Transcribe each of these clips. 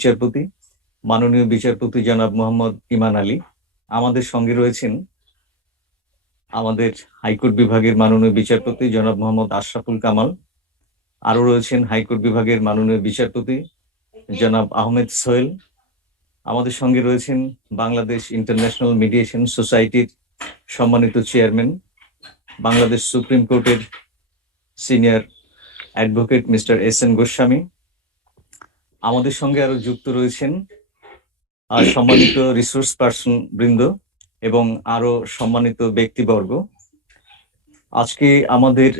বিচারপতি, মাননীয় বিচারপতি জনাব মোহাম্মদ ইমান আলী। আমাদের সঙ্গে রয়েছেন আমাদের হাইকোর্ট বিভাগের মাননীয় বিচারপতি জনাব মোহাম্মদ আশরাফুল কামাল। আরো রয়েছেন হাইকোর্ট বিভাগের মাননীয় বিচারপতি জনাব আহমেদ সোহেল। আমাদের সঙ্গে রয়েছেন বাংলাদেশ ইন্টারন্যাশনাল মিডিয়েশন সোসাইটির সম্মানিত চেয়ারম্যান, বাংলাদেশ সুপ্রিম কোর্টের senior advocate mister S N Goswami. আমাদের সঙ্গে আরো যুক্ত রয়েছেন সম্মানিত রিসোর্স পার্সন বৃন্দ এবং আরো সম্মানিত ব্যক্তিবর্গ। আজকে আমাদের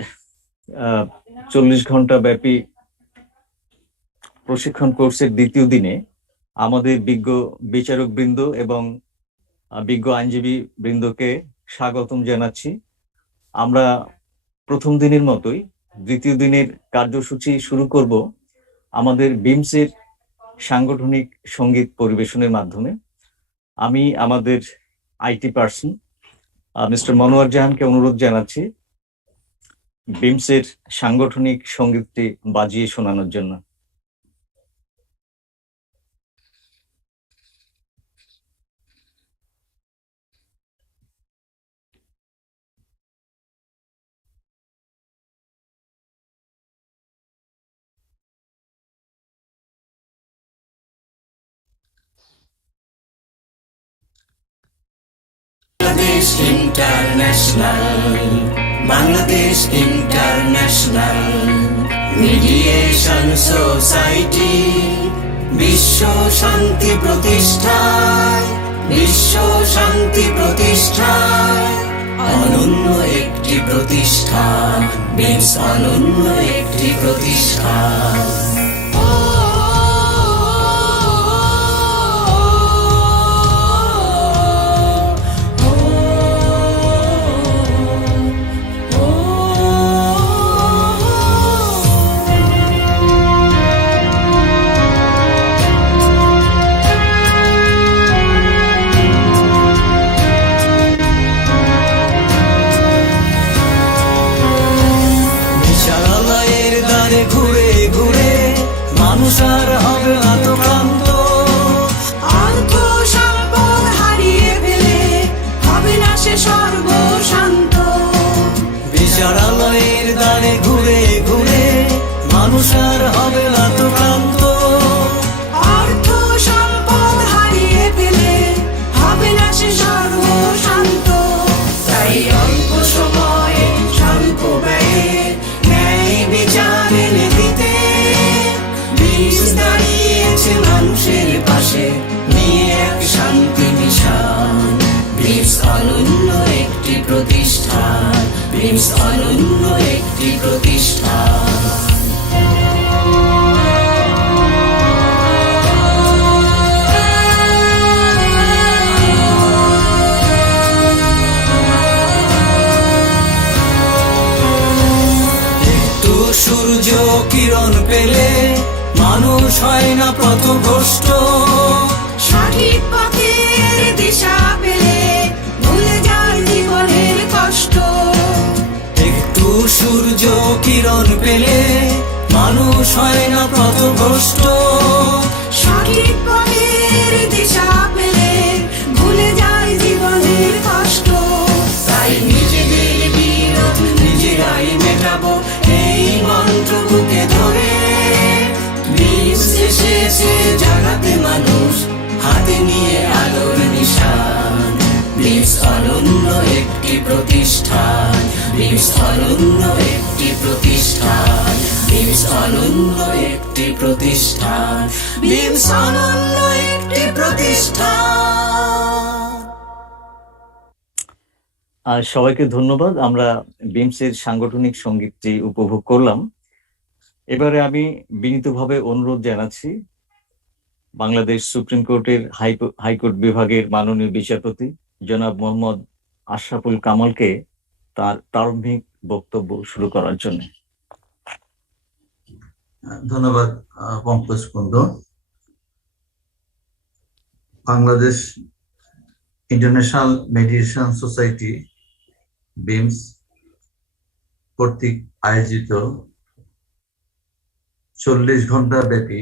40 ঘন্টা ব্যাপী প্রশিক্ষণ কোর্সের দ্বিতীয় দিনে আমাদের বিজ্ঞ বিচারক বৃন্দ এবং বিজ্ঞ আইনজীবী বৃন্দকে স্বাগতম জানাচ্ছি। আমরা প্রথম দিনের মতোই দ্বিতীয় দিনের কার্যসূচি শুরু করব আমাদের বিমসের সাংগঠনিক সঙ্গীত পরিবেশনের মাধ্যমে। আমি আমাদের আইটি পার্সন মিস্টার মনোয়ার জাহানকে অনুরোধ জানাচ্ছি বিমসের সাংগঠনিক সঙ্গীতটি বাজিয়ে শোনানোর জন্য। বাংলাদেশ ইন্টারন্যাশনাল মিডিয়েশন সোসাইটি বিশ্ব শান্তি প্রতিষ্ঠায় অনন্য একটি প্রতিষ্ঠান, বিমস অনন্য একটি প্রতিষ্ঠান। ঘুরে ঘুরে মানুষ আর হবে না তো ক্লান্ত, অর্থ সম্পদ হারিয়ে ফেলে হবে না সে সর্বশান্ত। বিচারালয়ের দ্বারে ঘুরে ঘুরে মানুষ আর হবে না তো ক্লান্ত, অর্থ সম্পদ হারিয়ে ফেলে হবে না সে সর্বশান্ত। তাই অল্প সময়ে স্বল্প ব্যয়ে বিচার এনে দিতে বিমস দাঁড়িয়েছে মানুষের পাশে নিয়ে এক শান্তি নিশান। বিমস অনন্য একটি প্রতিষ্ঠান, বিমস অনন্য একটি প্রতিষ্ঠান। সূর্য কিরণ পেলে মানুষ হয় না পথভ্রষ্ট, সঠিক পথের দিশা পেলে ভুলে যায় জীবনের কষ্ট। একটু সূর্য কিরণ পেলে মানুষ হয় না পথভ্রষ্ট, সঠিক পথের দিশা পেলে ভুলে যায় জীবনের কষ্ট। তাই নিজেদের বিরোধ নিজেরাই মেটাবো এই মন্ত্র বুকে ধরে, বিমস এসেছে জাগাতে মানুষ হাতে নিয়ে আলোর নিশান। বিমস অনন্য একটি প্রতিষ্ঠান, বিমস অনন্য একটি প্রতিষ্ঠান, বিমস অনন্য একটি প্রতিষ্ঠান, বিমস অনন্য একটি প্রতিষ্ঠান। সবাইকে ধন্যবাদ। আমরা বিমসের সাংগঠনিক সঙ্গীতটি উপভোগ করলাম। এবারে আমি বিনীতভাবে অনুরোধ জানাচ্ছি বাংলাদেশ সুপ্রিম কোর্টের হাইকোর্ট বিভাগের মাননীয় বিচারপতি জনাব মোহাম্মদ আশরাফুল কামালকে তার প্রারম্ভিক বক্তব্য শুরু করার জন্য। ধন্যবাদ Pankaj Kunda. Bangladesh international mediation society BIMS কর্তৃক আয়োজিত 40 ঘন্টা ব্যাপী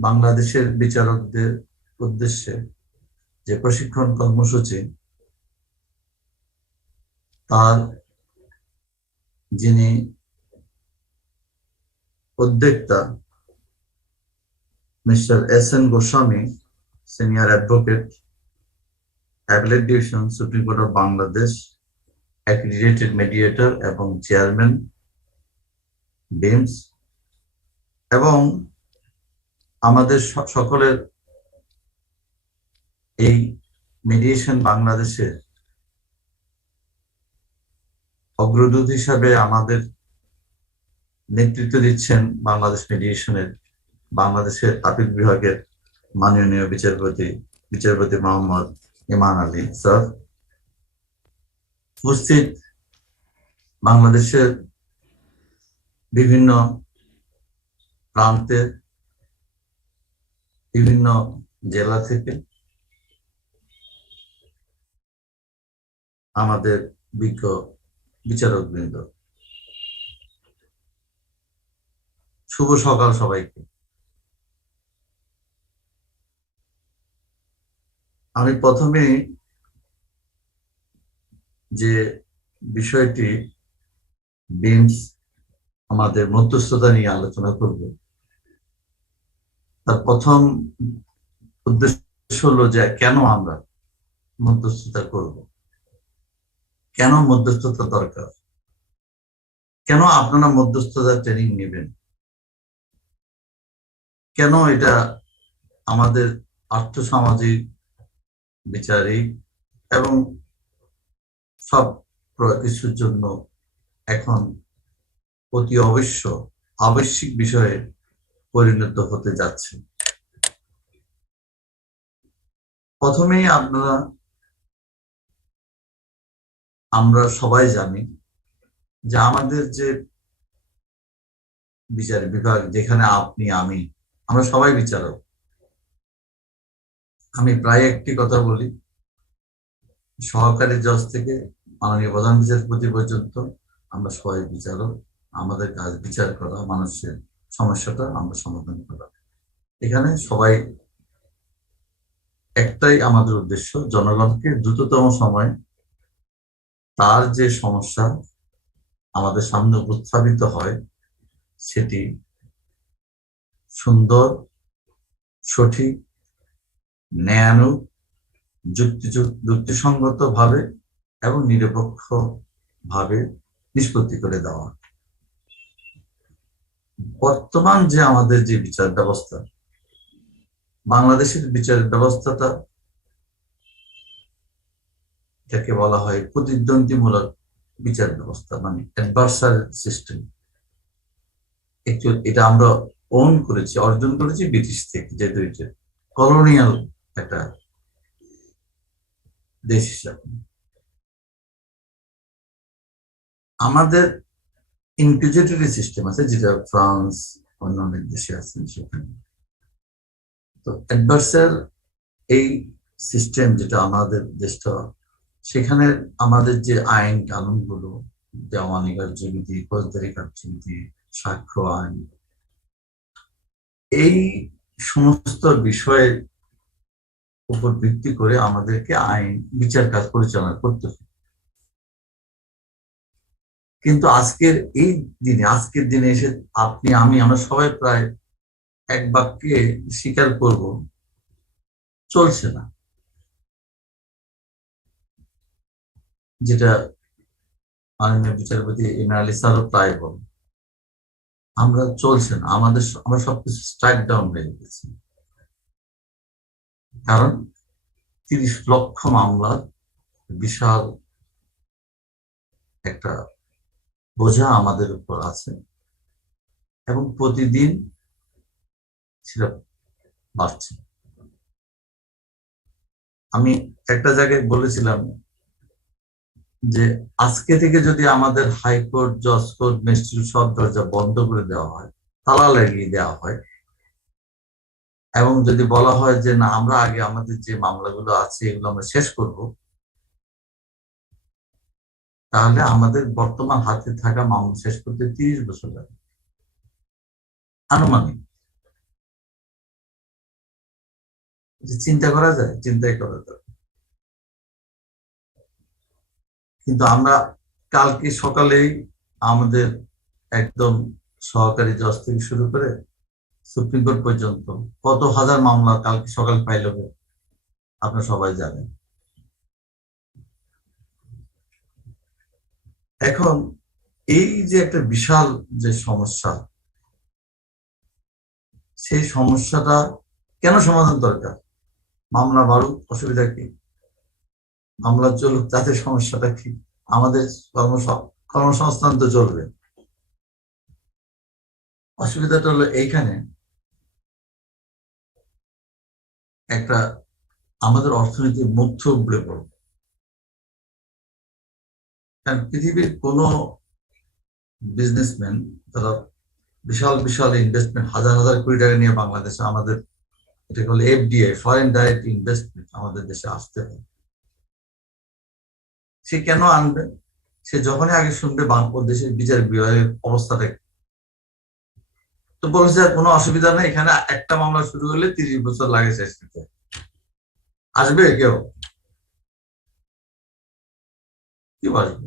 বাংলাদেশের বিচারকদের উদ্দেশ্যে যে প্রশিক্ষণ কর্মসূচি, তার যিনি উদ্যোক্তা mister S N Goswami, senior advocate, appellate division, supreme court of Bangladesh, accredited mediator এবং চেয়ারম্যান বিমস, এবং আমাদের সকলের এই মিডিয়েশন বাংলাদেশের অগ্রদূত হিসাবে আমাদের নেতৃত্ব দিচ্ছেন বাংলাদেশের আপিল বিভাগের মাননীয় বিচারপতি মোহাম্মদ ইমান আলী স্যার, উপস্থিত বাংলাদেশের বিভিন্ন প্রান্তের বিভিন্ন জেলা থেকে আমাদের বিজ্ঞ বিচারকবৃন্দ, শুভ সকাল সবাইকে। আমি প্রথমে যে বিষয়টি বিমস আমাদের মধ্যস্থতা নিয়ে আলোচনা করব, তার প্রথম উদ্দেশ্য হলো যে কেন আমরা মধ্যস্থতা করব, কেন মধ্যস্থতা দরকার, কেন আপনারা মধ্যস্থতা ট্রেনিং নেবেন, কেন এটা আমাদের আর্থসামাজিক, বিচারিক এবং সব কিছুর জন্য এখন অতি আবশ্যিক বিষয়ে পরিণত হতে যাচ্ছে। প্রথমেই আমরা সবাই জানি যে আমাদের যে বিচার বিভাগ, যেখানে আপনি আমরা সবাই বিচারক। আমি প্রায় একটি কথা বলি, সহকারী জজ থেকে মাননীয় প্রধান বিচারপতি পর্যন্ত আমরা সবাই বিচারক। আমাদের কাজ বিচার করা, মানুষের সমস্যাটা আমরা সমাধান করা। এখানে সবাই একটাই আমাদের উদ্দেশ্য, জনগণকে দ্রুততম সময় তার যে সমস্যা আমাদের সামনে উপস্থাপিত হয় সেটি সুন্দর, সঠিক, ন্যায়ানুগ, যুক্তিসঙ্গত ভাবে এবং নিরপেক্ষ ভাবে নিষ্পত্তি করে দেওয়া। বর্তমান যে আমাদের যে বিচার ব্যবস্থা, বাংলাদেশের বিচার ব্যবস্থাটা যাকে বলা হয় প্রতিদ্বন্দ্বীমূলক বিচার ব্যবস্থা, মানে অ্যাডভার্সার সিস্টেম। এটা আমরা অর্জন করেছি ব্রিটিশ থেকে, যেহেতু এটা কলোনিয়াল একটা দেশ হিসাবে। আমাদের ইনকুজিটরি সিস্টেম আছে, যেটা ফ্রান্স, অন্যান্য দেশে আছে সেখানে। তো অ্যাডভার্সার এই সিস্টেম যেটা আমাদের দেশটা, সেখানে আমাদের যে আইন কানুন গুলো, দেওয়ানি কার্যবিধি, ফৌজদারি কার্যবিধি, সাক্ষ্য আইন, এই সমস্ত বিষয়ের উপর ভিত্তি করে আমাদেরকে বিচার কাজ পরিচালনা করতে হবে। কিন্তু আজকের দিনে এসে আমরা সবাই প্রায় এক বাক্যে স্বীকার করব, চলছে না। যেটা মাননীয় বিচারপতি ইমরান আলী স্যারও প্রায় বলেন, চলছে না, আমরা সবকিছু স্ট্রাইক ডাউন হয়ে গেছি। কারণ 30 লক্ষ মামলার বিশাল একটা বোঝা আমাদের উপর আছে এবং প্রতিদিন সেটা বাড়ছে। আমি একটা জায়গায় বলেছিলাম যে আজকে থেকে যদি আমাদের হাইকোর্ট, জজ কোর্ট, ম্যাজিস্ট্রেট সব দরজা বন্ধ করে দেওয়া হয়, তালা লাগিয়ে দেওয়া হয়, এবং যদি বলা হয় যে না, আমরা আগে আমাদের যে মামলাগুলো আছে এগুলো আমরা শেষ করব, তাহলে আমাদের বর্তমান হাতে থাকা মামলা শেষ করতে 30 বছর লাগে আনুমানিক। যে চিন্তা করা যায়, চিন্তাই করা যায়। কিন্তু আমরা কালকে সকালেই আমাদের একদম সহকারী জজ থেকে শুরু করে সুপ্রিম কোর্ট পর্যন্ত কত হাজার মামলা কালকে সকাল ফাইল হবে আপনারা সবাই জানেন। এখন এই যে একটা বিশাল যে সমস্যা, সেই সমস্যাটা কেন সমাধান দরকার? মামলা বাড়ুক, অসুবিধা কি? মামলা চলুক, তাতে সমস্যাটা কি? আমাদের কর্মসংস্থান তো চলবে। অসুবিধাটা হলো এইখানে, একটা আমাদের অর্থনীতির মুখ উপড়ে পড়বে। কারণ পৃথিবীর কোনো বিজনেসম্যান তারা বিশাল বিশাল ইনভেস্টমেন্ট হাজার হাজার কোটি টাকা নিয়ে বাংলাদেশে, আমাদের এটাকে বলে এফডিআই, ফরেন ডাইরেক্ট ইনভেস্টমেন্ট, আমাদের দেশে আসতে হয়। সে কেন আনবে? সে যখনই আগে শুনবে বাংলাদেশের বিচার বিভাগের অবস্থাটা, তো বলেছে কোনো অসুবিধা নেই, এখানে একটা মামলা শুরু হলে 30 বছর লাগে শেষ করতে। আসবে কেউ? কেউ আসবে?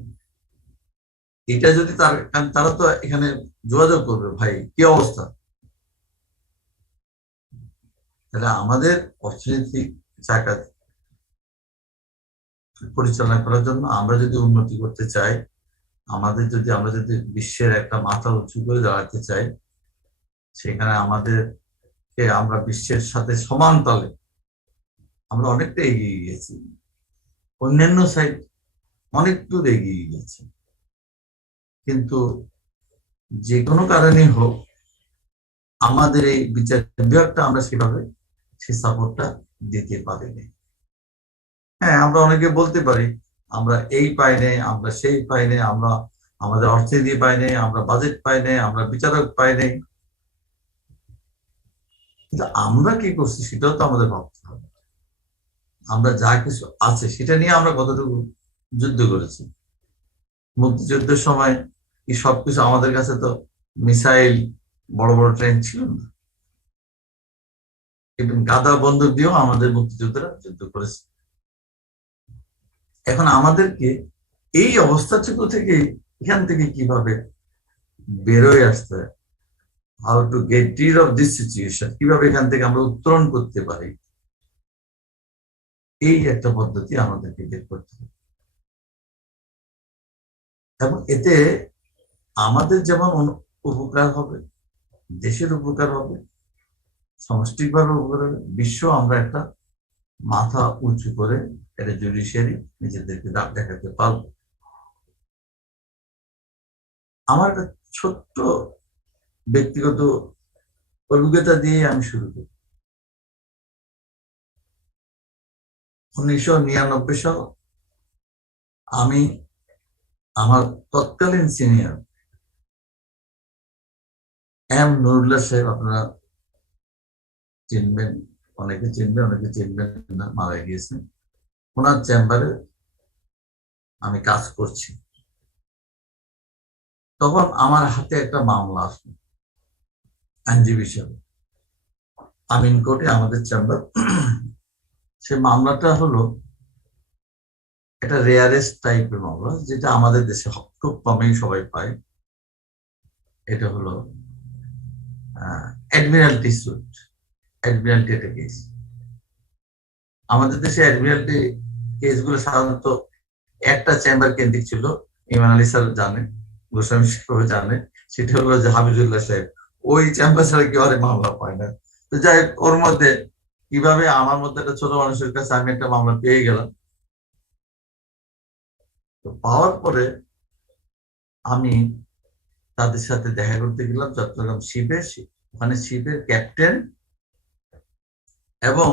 এটা যদি তারা তো এখানে যোগাযোগ করবে, ভাই কি অবস্থা। তাহলে আমাদের অর্থনৈতিক চাকা পরিচালনা করার জন্য আমরা যদি উন্নতি করতে চাই, আমরা যদি বিশ্বের একটা মাথা উঁচু করে দাঁড়াতে চাই, সেখানে আমাদেরকে আমরা বিশ্বের সাথে সমান তালে আমরা অনেকটা এগিয়ে গিয়েছি, অন্যান্য সাইড অনেক দূর এগিয়ে গেছে। কিন্তু যে কোনো কারণে হোক আমাদের এই বিচার বিভাগটা আমরা সেভাবে সে সাপোর্টটা দিতে পারিনি। হ্যাঁ, আমরা অনেকে বলতে পারি আমরা এই পাই নাই, আমরা সেই পাই নাই, আমরা আমাদের অর্থনীতি পাই নাই, আমরা বাজেট পাই নাই, আমরা বিচারক পাই নাই। কিন্তু আমরা কি করছি সেটাও তো আমাদের ভাবতে হবে। আমরা যা কিছু আছে সেটা নিয়ে আমরা কতটুকু যুদ্ধ করেছি। মুক্তিযুদ্ধের সময় কি সবকিছু আমাদের কাছে তো মিসাইল, বড় বড় ট্রেন ছিল না, এবং গাদা বন্দুক দিয়েও আমাদের মুক্তিযোদ্ধারা যুদ্ধ করেছে। এখন আমাদেরকে এই অবস্থাটুকু থেকে, এখান থেকে কিভাবে বেরোয় আসতে, how to get rid of this situation, কিভাবে এখান থেকে আমরা উত্তরণ করতে পারি, এই একটা পদ্ধতি আমাদেরকে বের করতে হবে। এবং এতে আমাদের যেমন উপকার হবে, দেশের উপকার হবে, সামষ্টিকভাবে উপকার হবে, বিশ্ব আমরা একটা মাথা উঁচু করে এটা জুডিশিয়ারি নিজেদেরকে দাঁড় দেখাতে পারবো। আমার একটা ছোট্ট ব্যক্তিগত অভিজ্ঞতা দিয়ে আমি শুরু করি। 1999 সাল, আমি আমার তৎকালীন সিনিয়র নুরুল্লাহ সাহেব, আপনারা চিনবেন, অনেকে চিনবেন অনেকে চিনবেন না, মারা গিয়েছেন। ওনার চেম্বারে আমি কাজ করছি, তখন আমার হাতে একটা মামলা আসলো আইনজীবী হিসেবে, আমিন কোর্টে আমাদের চেম্বার। সে মামলাটা হলো একটা রেয়ারেস্ট টাইপের মামলা, যেটা আমাদের দেশে খুব কমই সবাই পায়। এটা হলো অ্যাডমিরালটি স্যুট, অ্যাডমিরালটি একটা কেস। আমাদের দেশে অ্যাডমিরালটি কেসগুলো সাধারণত একটা চেম্বার কেন্দ্রিক ছিল, ইমান আলী স্যার জানেন, গোস্বামী সাহেব জানে, সেটা হলো যে হাবিজুল্লাহ সাহেব। ওই চেম্বার ছাড়া কেউ আর মামলা পায় না। তো যাই হোক, ওর মধ্যে কিভাবে আমার মধ্যে একটা ছোট মানুষের কাছে আমি একটা মামলা পেয়ে গেলাম। তো পাওয়ার পরে আমি তাদের সাথে দেখা করতে গেলাম চট্টগ্রাম শিপে। ওখানে শিপের ক্যাপ্টেন এবং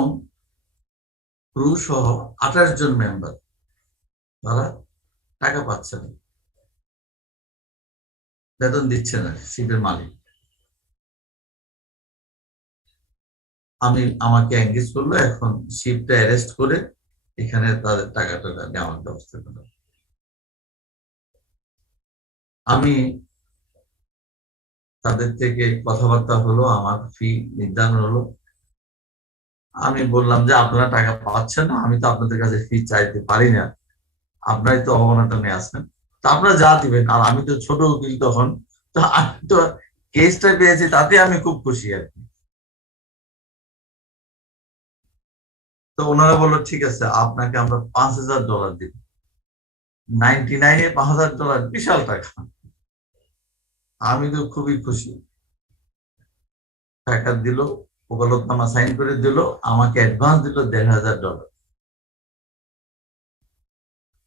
ক্রু সহ 28 জন মেম্বার, তারা টাকা পাচ্ছে না, বেতন দিচ্ছে না শিপের মালিক। আমাকে এঙ্গেজ করলো, এখন শিপটা অ্যারেস্ট করে এখানে তাদের টাকা টাকা নেওয়ার ব্যবস্থা করলো। আমি তাদের থেকে কথাবার্তা হলো, আমার ফি নির্ধারণ হলো। আমি বললাম যে আপনারা টাকা পাচ্ছেন না, আমি তো আপনাদের কাছে ফি চাইতে পারি না, আপনারাই তো অবমাননা আসছেন, তো আপনারা যা দিবেন। আর আমি তো ছোট উকিল তখন, তো আমি তো কেসটা পেয়েছি, তাতে আমি খুব খুশি আর কি। তো ওনারা বললো ঠিক আছে, আপনাকে আমরা $5,000 দিব। 99-এ $5,000 বিশাল টাকা। আমি তো খুবই খুশি। টাকা দিল, ওকালতনামা সাইন করে দিল, আমাকে অ্যাডভান্স দিল $1,500।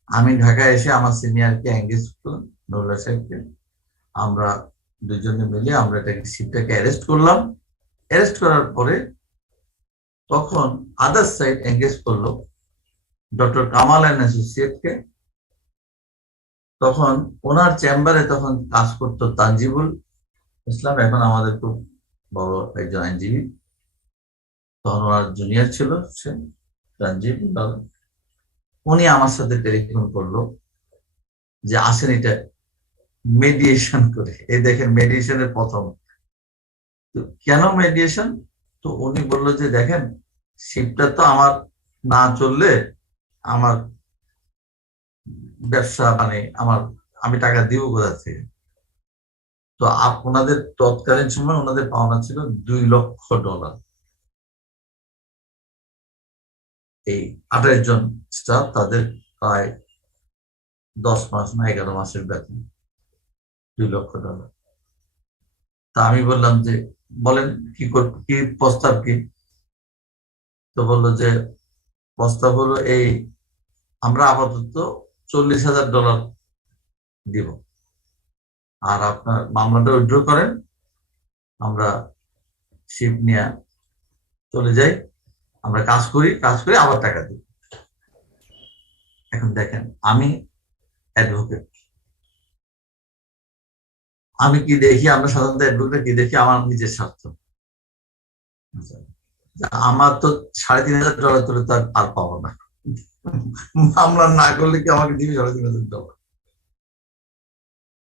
আমি ঢাকায় এসে আমার সিনিয়রকে এঙ্গেজ করলাম, নুরুল্লাহ সাহেবকে। আমরা দুজনে মিলে আমরা এটাকে শিপটাকে অ্যারেস্ট করলাম। অ্যারেস্ট করার পরে তখন আদার সাইড এঙ্গেজ করলো ডক্টর কামাল অ্যান্ড অ্যাসোসিয়েটকে। তখন ওনার চেম্বারে তখন কাজ করতো তানজিবুল ইসলাম, এখন আমাদের খুব বড় একজন আইনজীবী। তখন ওনার জুনিয়র ছিল সে, তানজিবুল। উনি আমার সাথে টেলিফোন করলো যে আসেন এটা মেডিয়েশন করে। এই দেখেন মেডিয়েশনের প্রথম। তো কেন মেডিয়েশন? তো উনি বললো যে দেখেন, শিপটা তো আমার না চললে আমার ব্যবসা, মানে আমার, আমি টাকা দিব কোথা থেকে? তো ওনাদের তৎকালীন সময় ওনাদের পাওনা ছিল $2 লক্ষ। এই 28 জন স্টাফ, তাদের প্রায় 10 মাস না 11 মাসের বেতন, $2 লক্ষ। তা আমি বললাম যে বলেন কি প্রস্তাব কি? তো বললো যে প্রস্তাব হলো এই, আমরা আপাতত $40,000 দিব, আর আপনার মামলাটা উইথড্র করেন, আমরা শিপ নিয়ে চলে যাই, আমরা কাজ করি, কাজ করে আবার টাকা দিই। এখন দেখেন, আমি অ্যাডভোকেট, আমি কি দেখি, আমরা সাধারণত অ্যাডভোকেট কি দেখি? আমার নিজের স্বার্থ। আমার তো $3,500 তুলে তো আর পাবো না। মামলা না করলে কি আমাকে দিবি $3,500?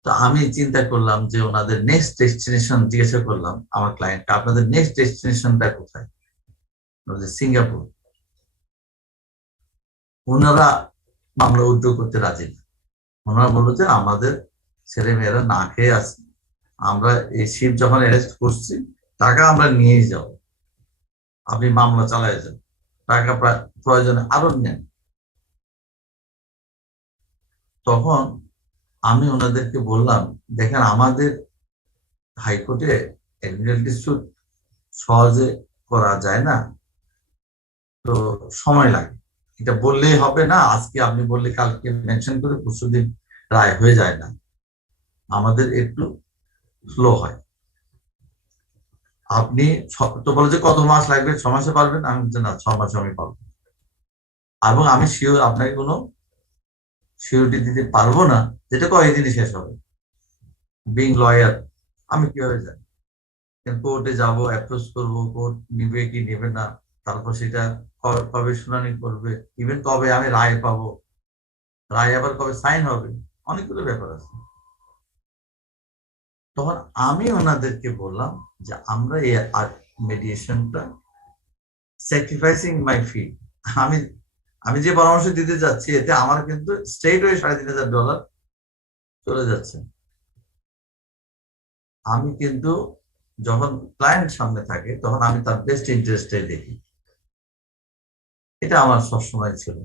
তো আমি চিন্তা করলাম যে ওনাদের নেক্সট ডেস্টিনেশন জিজ্ঞাসা করলাম আমার ক্লায়েন্টকে, আপনাদের নেক্সট ডেস্টিনেশনটা কোথায়? সিঙ্গাপুর। ওনারা মামলা উদ্যোগ করতে রাজি না। ওনারা বললো যে আমাদের ছেলে মেয়েরা না খেয়ে আছে, আমরা এই শিপ যখন অ্যারেস্ট করছি, টাকা আমরা নিয়েই যাব, আপনি মামলা চালায় যান, টাকা প্রয়োজনে আরো নেন। তখন আমি ওনাদেরকে বললাম, দেখেন আমাদের হাইকোর্টে অ্যাডমিনিস্ট্রেটিভ ডিসপিউট সহজে করা যায় না, তো সময় লাগে। এটা বললেই হবে না, আজকে আপনি বললে কালকে মেনশন করে পরশুদিন রায় হয়ে যায় না, আমাদের একটু স্লো হয়। আপনি তো বলে যে কত মাস লাগবে, 6 মাসে পারবেন? আমি বলছি না, 6 মাসে আমি পারবো, এবং আমি শিওর আপনাকে কোনো সিউরিটি দিতে পারবো না যেটা কয়েকদিনই শেষ হবে। বিং লয়ার, আমি কিভাবে জানি? কোর্টে যাব, অ্যাপ্রোচ করবো, কোর্ট নিবে কি নেবে না, তারপর সেটা কবে শুনানি করবে, ইভেন কবে আমি রায় পাবো, রায় আবার কবে সাইন হবে, অনেকগুলো ব্যাপার আছে। তখন আমি ওনাদেরকে বললাম যে আমরা এই মেডিয়েশনটা স্যাক্রিফাইসিং মাই ফি, আমি আমি যে পরামর্শ দিতে যাচ্ছি এতে আমার কিন্তু স্ট্রেট ওয়ে $3,500 চলে যাচ্ছে। আমি কিন্তু যখন ক্লায়েন্ট সামনে থাকে তখন আমি তার বেস্ট ইন্টারেস্টে দেখি, এটা আমার সবসময় ছিল।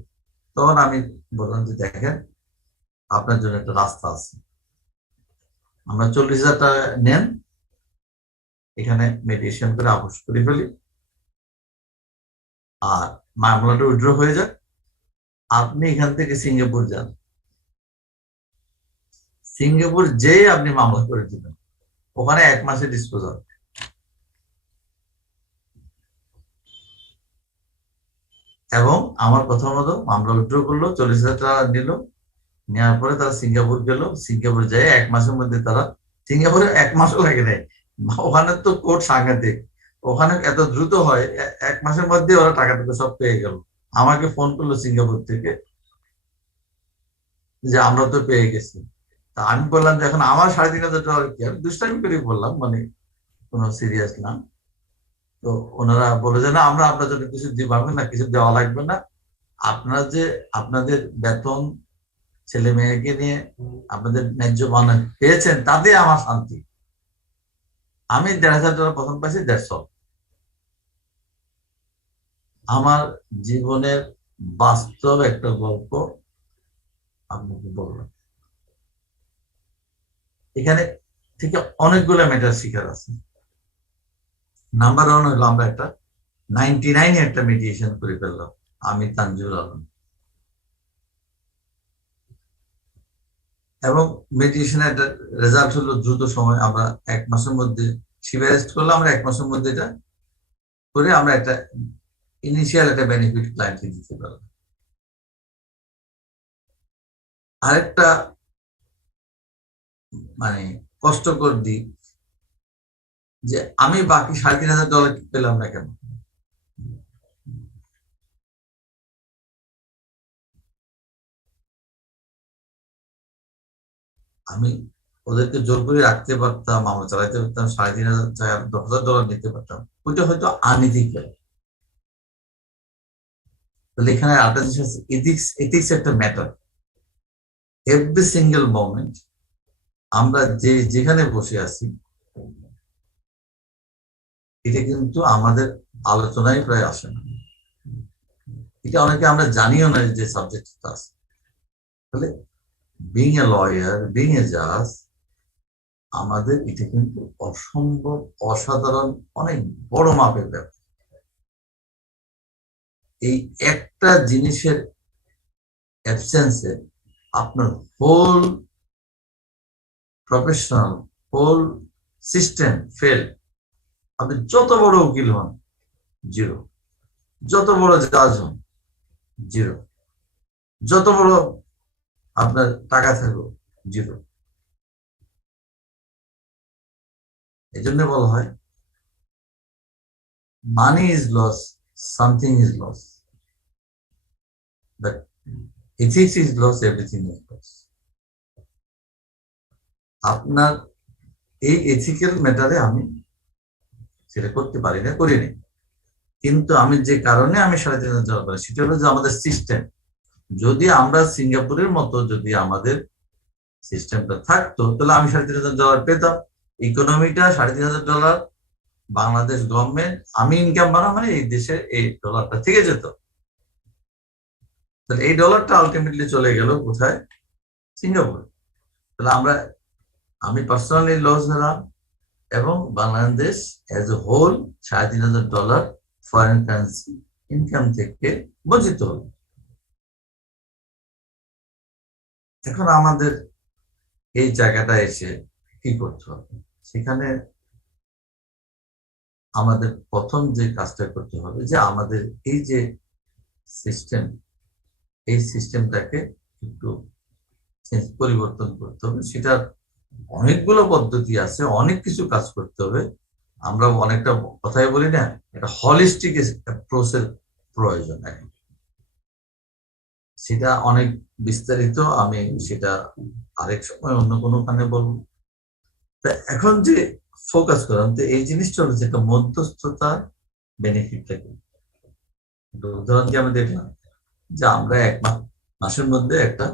তখন আমি বললাম যে দেখেন, আপনার জন্য একটা রাস্তা আছে, আমরা 40,000 টাকা নেন, এখানে মেডিয়েশন করে আপোষ করে ফেলি, আর মামলাটা উইথড্র হয়ে যায়, আপনি এখান থেকে সিঙ্গাপুর যান, সিঙ্গাপুর যেয়ে আপনি মামলা করে দিবেন, ওখানে 1 মাসে ডিসপোজাল। এবং আমার কথা মতো মামলা উইথড্র করলো, 40,000 টাকা নিল, নেওয়ার পরে তারা সিঙ্গাপুর গেল, সিঙ্গাপুর যেয়ে 1 মাসের মধ্যে তারা, সিঙ্গাপুরে 1 মাসও লাগে নাই, ওখানে তো কোর্ট সাংঘাতিক, ওখানে এত দ্রুত হয়, 1 মাসের মধ্যে ওরা টাকাটুকু সব পেয়ে গেল। আমাকে ফোন করলো সিঙ্গাপুর থেকে যে আমরা তো পেয়ে গেছি। তা আমি বললাম যে এখন আমার $3,500 কি? আমি দুষ্টামি করে বললাম, মানে কোনো সিরিয়াস না। তো ওনারা বলে যে না, আমরা আপনার জন্য কিছু দিব না, কিছু দেওয়া লাগবে না। আপনারা যে আপনাদের বেতন, ছেলে মেয়েকে নিয়ে আপনাদের ন্যায্য মান পেয়েছেন, তাতে আমার শান্তি। আমি $1,500 প্রথম পাইছি, দ্যাটস অল। আমার জীবনের বাস্তব একটা গল্প আপনাকে বললাম। এখানে থেকে অনেকগুলো ম্যাটার শিখার আছে। নাম্বার 1 হলো আমরা একটা 99 একটা মেডিয়েশন করে ফেললাম, আমি তানজুল আলম। এবং মেডিটেশনের একটা রেজাল্ট হলো দ্রুত সময়, আমরা 1 মাসের মধ্যে সিভারেস্ট করলাম, আমরা 1 মাসের মধ্যে এটা করে আমরা একটা ইনিশিয়াল একটা বেনিফিট ক্লায়েন্টকে দিতে পারলাম। আরেকটা মানে কষ্টকর দিক, যে আমি বাকি $3,500 পেলাম না কেন? আমি ওদেরকে জোর করে রাখতে পারতাম, আমরা চালাইতে পারতাম, $3,500 $10,000 নিতে পারতাম, ওইটা হয়তো আনইথিক্যাল। তাহলে এখানে আরেকটা জিনিস আছে, এথিক্স। এথিক্স একটা ম্যাটার। এভরি সিঙ্গেল মোমেন্ট আমরা যেখানে বসে আছি, এটা কিন্তু আমাদের আলোচনায় প্রায় আসে না। এটা অনেকে আমরা জানিও না যে সাবজেক্টটা আছে। তাহলে being a lawyer, being a জাজ, আমাদের এটা কিন্তু অসম্ভব, অসাধারণ, অনেক বড় মাপের ব্যাপার। এই একটা জিনিসের অ্যাবসেন্সে আপনার whole professional, whole system fail. আপনি যত বড় উকিল হন, জিরো। যত বড় জাজ হন, জিরো। যত বড় আপনার টাকা থাকুক, জিরো। এই জন্য বলা হয় money is loss, something is loss, but ethics is loss, everything is loss. আপনার এই এথিক্যাল ম্যাটারে আমি সেটা করতে পারি না, করিনি। কিন্তু আমি যে কারণে আমি $3,500 পাই, সেটা হলো যে আমাদের সিস্টেম। যদি আমরা সিঙ্গাপুরের মতো যদি আমাদের সিস্টেমটা থাকতো, তাহলে আমি $3,500 পেতাম। ইকোনমিটা $3,500, বাংলাদেশ গভর্নমেন্ট, আমি ইনকাম বানা মানে এই দেশে এই ডলারটা থেকে যেত। তাহলে এই ডলারটা আলটিমেটলি চলে গেল কোথায়? সিঙ্গাপুর। তাহলে আমি পার্সোনালি লস হলাম, এবং Bangladesh as a whole $3,500 foreign currency income থেকে বঞ্চিত হল। এখন আমাদের এই জায়গাটা এসে কি করতে হবে? সেখানে আমাদের প্রথম যে কাজটা করতে হবে, যে আমাদের এই যে সিস্টেম, এই সিস্টেমটাকে একটু পরিবর্তন করতে হবে। সেটার অনেকগুলো পদ্ধতি আছে, অনেক কিছু কাজ করতে হবে। আমরা অনেকটা কথাই বলি না, একটা হলিস্টিক অ্যাপ্রোচের প্রয়োজন। সেটা অনেক বিস্তারিত, আমি সেটা আরেক সময় অন্য কোনোখানে বলবো। তা এখন যে ফোকাস করলাম, তো এই জিনিসটা হলো যে একটা মধ্যস্থতা বেনিফিট থাকে। উদাহরণ কি আমি দেখলাম যে আমরা 1 মাসের মধ্যে একটা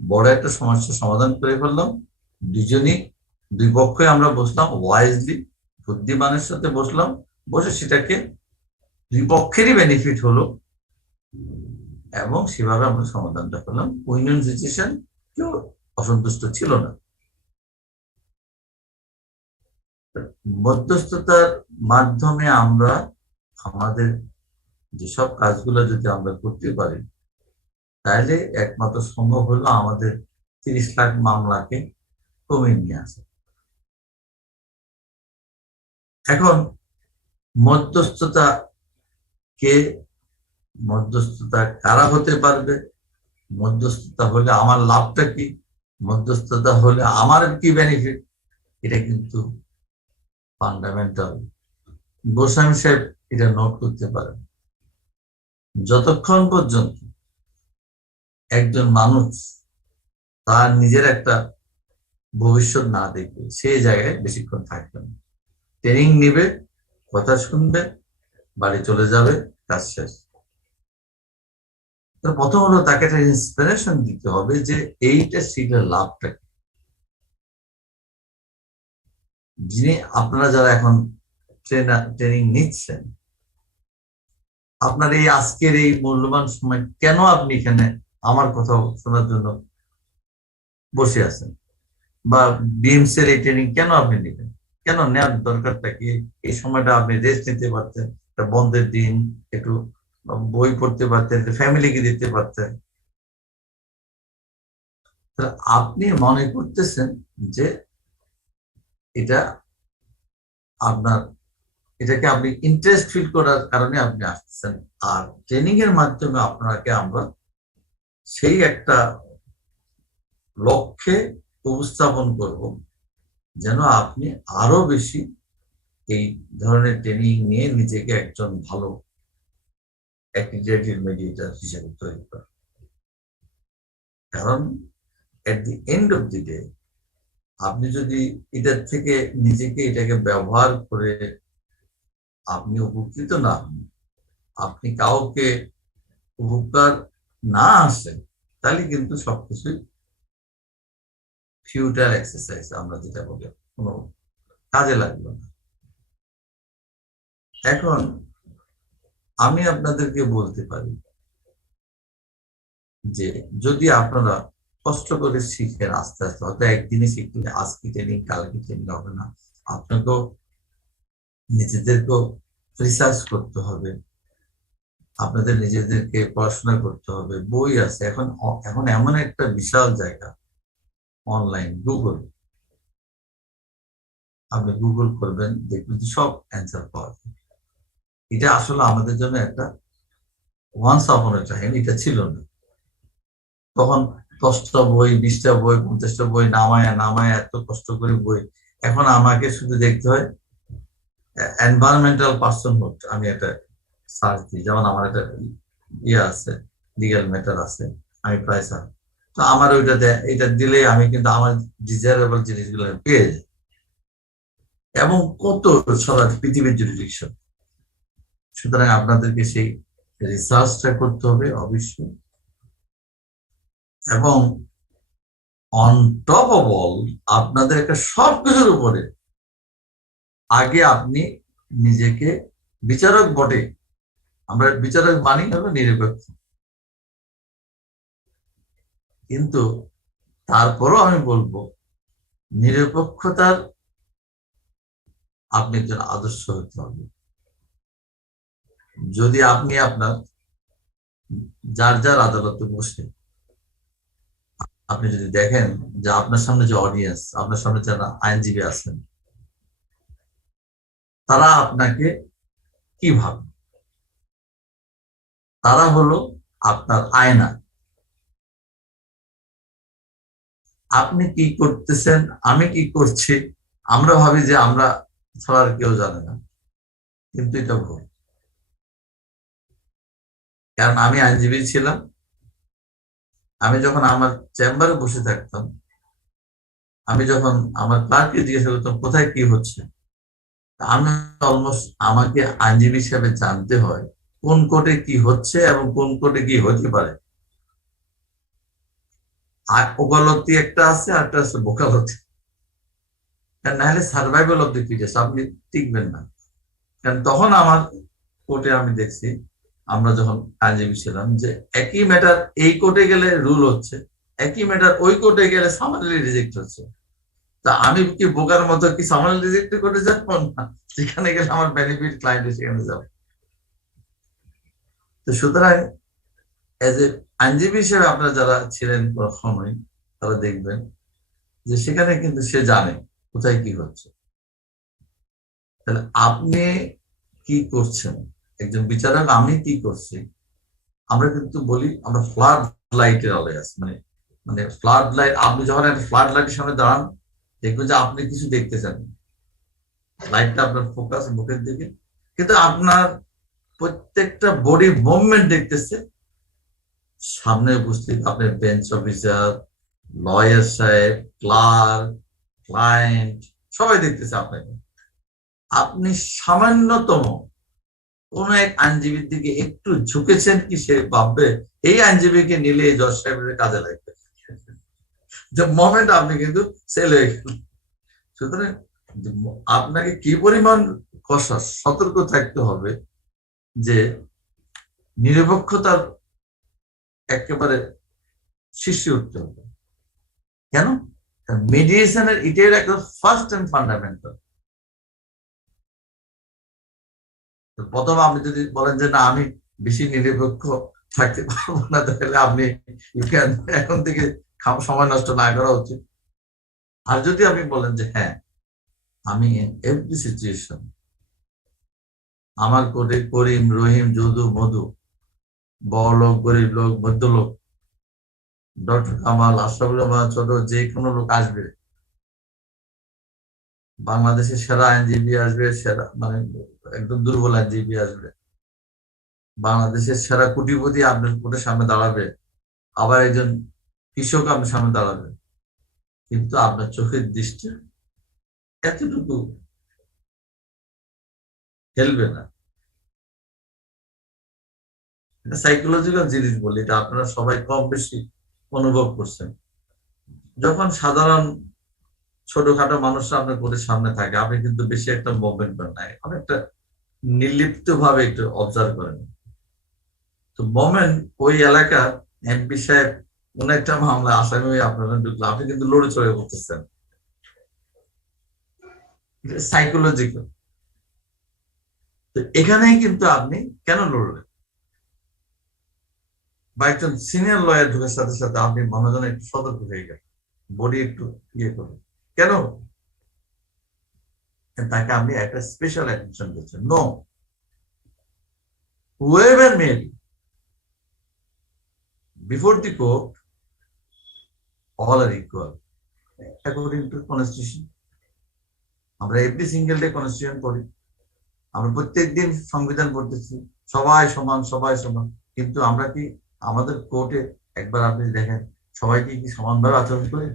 বড় একটা সমস্যার সমাধান করে ফেললাম। দুজনই, দুই পক্ষে আমরা বসলাম ওয়াইজলি, বুদ্ধিমানের সাথে বসলাম, বসে সেটাকে দুই পক্ষেরই বেনিফিট হলো, এবং সেভাবে আমরা সমাধানটা পেলাম। উইন উইন সিচুয়েশন, কেউ অসন্তুষ্ট ছিল না। মধ্যস্থতার মাধ্যমে আমরা আমাদের যেসব কাজগুলো যদি আমরা করতে পারি, তাহলে একমাত্র সম্ভব হলো আমাদের 30 লাখ মামলাকে কমিয়ে নিয়ে আসা। এখন মধ্যস্থতা কে, মধ্যস্থতা কারা হতে পারবে, মধ্যস্থতা হলে আমার লাভটা কি, মধ্যস্থতা হলে আমার কি বেনিফিট, এটা কিন্তু ফান্ডামেন্টাল। গোস্বামী সাহেব এটা নোট করতে পারেন। যতক্ষণ পর্যন্ত একজন মানুষ তার নিজের একটা ভবিষ্যৎ না দেখবে, সেই জায়গায় বেশিক্ষণ থাকবে না। ট্রেনিং নিবে, কথা শুনবে, বাড়ি চলে যাবে, কাজ শেষ। তো প্রথম হলো তাকে একটা ইন্সপিরেশন দিতে হবে যে এইটা শিখলে লাভটা কি। যিনি আপনারা যারা এখন ট্রেনিং নিচ্ছেন, আপনার এই আজকের এই মূল্যবান সময় কেন আপনি এখানে আমার কথা শোনার জন্য বসে আছেন, বা বিএমস এর এই ট্রেনিং কেন আপনি নেবেন, কেন নেওয়ার দরকারটা কি? এই সময়টা আপনি রেস্ট নিতে পারতেন, একটা বন্ধের দিন, একটু বই পড়তে পারতেন, ফ্যামিলিকে দিতে পারতেন। আপনি মনে করতেছেন যে এটা আপনার, এটাকে আপনি ইন্টারেস্ট ফিল করার কারণে আপনি আসতেছেন। আর ট্রেনিং এর মাধ্যমে আপনাকে আমরা সেই একটা লক্ষ্যে উপস্থাপন করব, যেন আপনি আরো বেশি এই ধরনের ট্রেনিং নিয়ে নিজেকে একজন ভালো অ্যাক্রিডিটেড মেডিয়েটর হিসেবে তৈরি করেন। কারণ at the end of the day আপনি যদি এটার থেকে নিজেকে এটাকে ব্যবহার করে আপনি উপকৃত না হন, আপনি কাউকে উপকার না আসেন, তাহলে কিন্তু সবকিছুই ফিউটার এক্সারসাইজ, আমরা যেটা বলি, কোনো কাজে লাগলো না। এখন আমি আপনাদেরকে বলতে পারি যে যদি আপনারা কষ্ট করে শিখেন আস্তে আস্তে, হয়তো একদিনে শিখলে আজকে ট্রেনিং কালকে ট্রেনিং হবে না, আপনাকেও নিজেদেরকেও রিসার্চ করতে হবে, আপনাদের নিজেদেরকে পড়াশোনা করতে হবে, বই আছে এখন। এখন এমন একটা বিশাল জায়গা অনলাইন, গুগল, আপনি গুগল করবেন, দেখবেন যে সব অ্যান্সার পাওয়া যায়। এটা আসলে আমাদের জন্য একটা ওয়ান্স আপন এ টাইম, এটা ছিল না। তখন 10টা বই, 20টা বই, 50টা বই নামায় নামায় এত কষ্ট করে বই। এখন আমাকে শুধু দেখতে হয় এনভায়রনমেন্টাল পার্সনহুড, আমি একটা সার্চ দিই, যেমন আমার একটা ইয়ে আছে, লিগ্যাল ম্যাটার আছে, আমি প্রায় সার্চ, তো আমার ওইটাতে এটা দিলে আমি কিন্তু আমার ডিজায়ারেবল জিনিসগুলো আমি পেয়ে যাই। এবং কত সারা পৃথিবীর জুরিডিকশন। সুতরাং আপনাদেরকে সেই রিসার্চটা করতে হবে অবশ্যই। এবং অন টপ অফ অল, আপনাদের একটা সবকিছুর উপরে আগে আপনি নিজেকে বিচারক বটে, আমরা বিচারক মানি হলো নিরপেক্ষ, কিন্তু তারপরও আমি বলবো নিরপেক্ষতার আপনি একজন আদর্শ হতে হবে। যদি আপনি আপনার যার যার আদালতে বসে আপনি যদি দেখেন যে আপনার সামনে যে অডিয়েন্স, আপনার সামনে যারা আইনজীবী আছেন, তারা আপনাকে কি ভাবে, তারা হলো আপনার আয়না। আপনি কি করতেছেন, আমি কি করছি, আমরা ভাবি যে আমরা ছাড়া আর কেউ জানে না, কিন্তু এটা ভুল। কারণ আমি আইনজীবী ছিলাম, আমি যখন আমার চেম্বারে বসে থাকতাম, আমি যখন আমার ক্লার্ককে জিজ্ঞাসা করতাম কোথায় কি হচ্ছে, আমি অলমোস্ট, আমাকে আইনজীবী হিসেবে জানতে হয় কোন কোর্টে কি হচ্ছে এবং কোন কোর্টে কি হতে পারে। আর ওকালতি একটা আছে, আর একটা আছে বোকালতি। না হলে সার্ভাইভাল অফ দি ফিটেস্ট, আপনি টিকবেন না। কারণ তখন আমার কোর্টে আমি দেখছি, আমরা যখন আইনজীবী ছিলাম, যে একই ম্যাটার এই কোর্টে গেলে রুল হচ্ছে, একই ম্যাটার ওই কোর্টে গেলে সামারি রিজেক্ট হচ্ছে। তা আমি কি বোকার মতো কি সামারি রিজেক্ট করে যাবো না, সেখানে গেলে আমার বেনিফিট ক্লায়েন্ট সেখানে যাবো। তো সুতরাং এজ এ আইনজীবী হিসেবে আপনারা যারা ছিলেন সময়, তারা দেখবেন যে সেখানে কিন্তু সে জানে কোথায় কি হচ্ছে। তাহলে আপনি কি করছেন, একজন বিচারক আমি কি করছি, আমরা কিন্তু বলি আমরা ফ্লাড লাইটের আলোয় আছি, মানে মানে ফ্লাড লাইট, আপনি যখন একটা ফ্লাড লাইটের সামনে দাঁড়ান, দেখবেন যে আপনি কিছু দেখতেছেন, লাইটটা আপনার ফোকাস মুখের দিকে, কিন্তু আপনার প্রত্যেকটা বডি মুভমেন্ট দেখতেছে সামনে উপস্থিত আপনার বেঞ্চ অফিসার, লয়ার সাহেব, ক্লার্ক, ক্লায়েন্ট, সবাই দেখতেছে আপনাকে। আপনি সামান্যতম কোন এক আইনজীবীর দিকে একটু ঝুঁকেছেন কি, সে ভাববে এই আইনজীবীকে নিলে এই জজ সাহেবের কাজে লাগবে, যে মোমেন্ট আপনি কিন্তু সেল হয়ে গেলেন। সুতরাং আপনাকে কি পরিমাণ সতর্ক থাকতে হবে যে নিরপেক্ষতার একেবারে শীর্ষে উঠতে হবে। কেন? মিডিয়েশনের এটাই একটা ফার্স্ট এন্ড ফান্ডামেন্টাল। প্রথম আপনি যদি বলেন যে না আমি বেশি নিরপেক্ষ থাকতে পারবো না, তাহলে আপনি এখন থেকে সময় নষ্ট না করা উচিত। আর যদি আপনি বলেন যে হ্যাঁ আমি এভরি সিচুয়েশন, আমার কোর্টে করিম রহিম যদু মধু, বড় লোক গরিব লোক ভদ্রলোক, ডক্টর কামাল আশরাফুল ছোট যে কোনো লোক আসবে, বাংলাদেশের সেরা আইনজীবী আসবে, সেরা মানে একদম দুর্বল আইনজীবী আসবে, বাংলাদেশের সেরা কোটিপতি আপনার কোর্টের সামনে দাঁড়াবে, আবার একজন কৃষক আপনার সামনে দাঁড়াবে, কিন্তু আপনার চোখের দৃষ্টি এতটুকু খেলবে না। এটা সাইকোলজিক্যাল জিনিস বলি, এটা আপনারা সবাই কম বেশি অনুভব করছেন। যখন সাধারণ ছোটখাটো মানুষরা আপনার কোর্টের সামনে থাকে, আপনি কিন্তু বেশি একটা মুভমেন্ট করেন না, অনেকটা নির্লিপ্ত ভাবে একটু অবজার্ভ করেন। তো মোমেন্ট ওই এলাকার এমপি সাহেব কোন একটা মামলা আসামি হয়ে আপনারা ঢুকলো, আপনি কিন্তু লড়ে চড়ে বলতেছেন, সাইকোলজিক্যাল। তো এখানেই কিন্তু আপনি কেন লড়লেন, বা একজন সিনিয়র লয়ার ঢুকার সাথে সাথে আপনি মনোজন একটু সতর্ক হয়ে গেলেন, বডি একটু ইয়ে করবেন কেন, তাকে আপনি একটা স্পেশাল অ্যাটেনশন দিচ্ছেন। No, whoever may be before the court all are equal according to constitution। আমরা এভরি সিঙ্গেল ডে কনস্টিটিউশন পড়ি, আমরা প্রত্যেকদিন সংবিধান পড়তেছি, সবাই সমান সবাই সমান, কিন্তু আমরা কি আমাদের কোর্টে একবার আপনি দেখেন সবাইকে কি সমানভাবে আচরণ করে?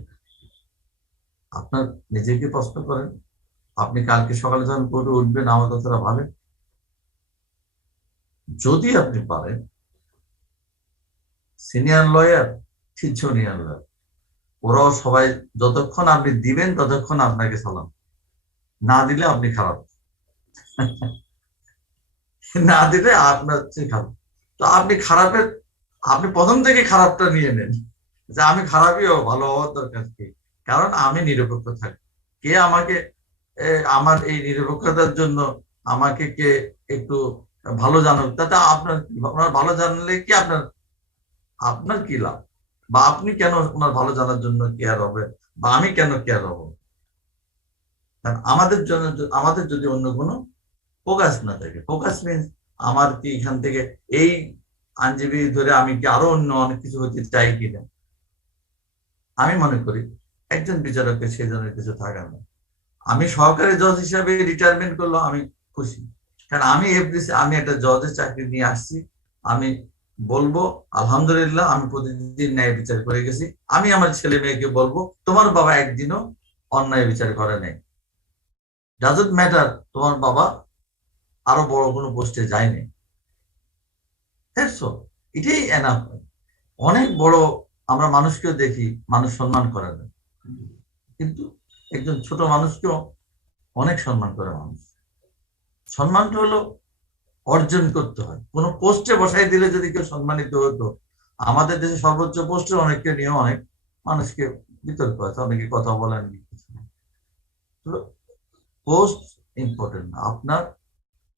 আপনার নিজেকে প্রশ্ন করেন, আপনি কালকে সকালে যখন কোর্টে উঠবেন আমার কথাটা ভাবেন। যদি আপনি পারেন সিনিয়র লয়ার ঠিক জুনিয়র লয়ার ওরাও সবাই যতক্ষণ আপনি দিবেন ততক্ষণ আপনাকে সালাম, না দিলে আপনি খারাপ, না দিলে আপনার চেয়ে খারাপ। তো আপনি খারাপের, আপনি প্রথম থেকে খারাপটা নিয়ে নেন যে আমি খারাপই হবো, ভালো হওয়ার দরকার কি, কারণ আমি নিরপেক্ষ থাকি। কে আমাকে আমার এই নিরপেক্ষতার জন্য আমাকে কে একটু ভালো জানুক, তাতে আপনার আপনার ভালো জানলে কি আপনার আপনার কি লাভ, বা আপনি কেন ওনার ভালো জানার জন্য কেয়ার হবেন, বা আমি কেন কেয়ার হব? কারণ আমাদের জন্য আমাদের যদি অন্য কোনো ফোকাস না থাকে, ফোকাস মিনস আমার কি এখান থেকে এই আইনজীবী ধরে আমি কি আরো অন্য অনেক কিছু হতে চাই কিনা, আমি মনে করি একজন বিচারকের সেই ধরনের কিছু থাকার না। আমি সহকারী জজ হিসাবে রিটায়ারমেন্ট করলো আমি খুশি, কারণ আমি একটা জজের চাকরি নিয়ে আসছি। আমি বলবো আলহামদুলিল্লাহ আমি প্রতিদিন ন্যায় বিচার করে গেছি। আমি আমার ছেলে মেয়েকে বলবো তোমার বাবা একদিনও অন্যায় বিচার করে নাই, ডাজন্ট ম্যাটার তোমার বাবা আরো বড় কোনো পোস্টে যায়নি, এটাই এনাফ। অনেক বড় আমরা মানুষকেও দেখি মানুষ সম্মান করে না, কিন্তু একজন ছোট মানুষকেও অনেক সম্মান করে মানুষ। সম্মানটা হলো অর্জন করতে হয়, কোন পোস্টে বসাই দিলে যদি কেউ সম্মানিত হতো, আমাদের দেশে সর্বোচ্চ পোস্টে অনেককে নিয়ে অনেক মানুষকে বিতর্ক আছে, অনেকে কথা বলেন, পোস্ট ইম্পর্টেন্ট না, আপনার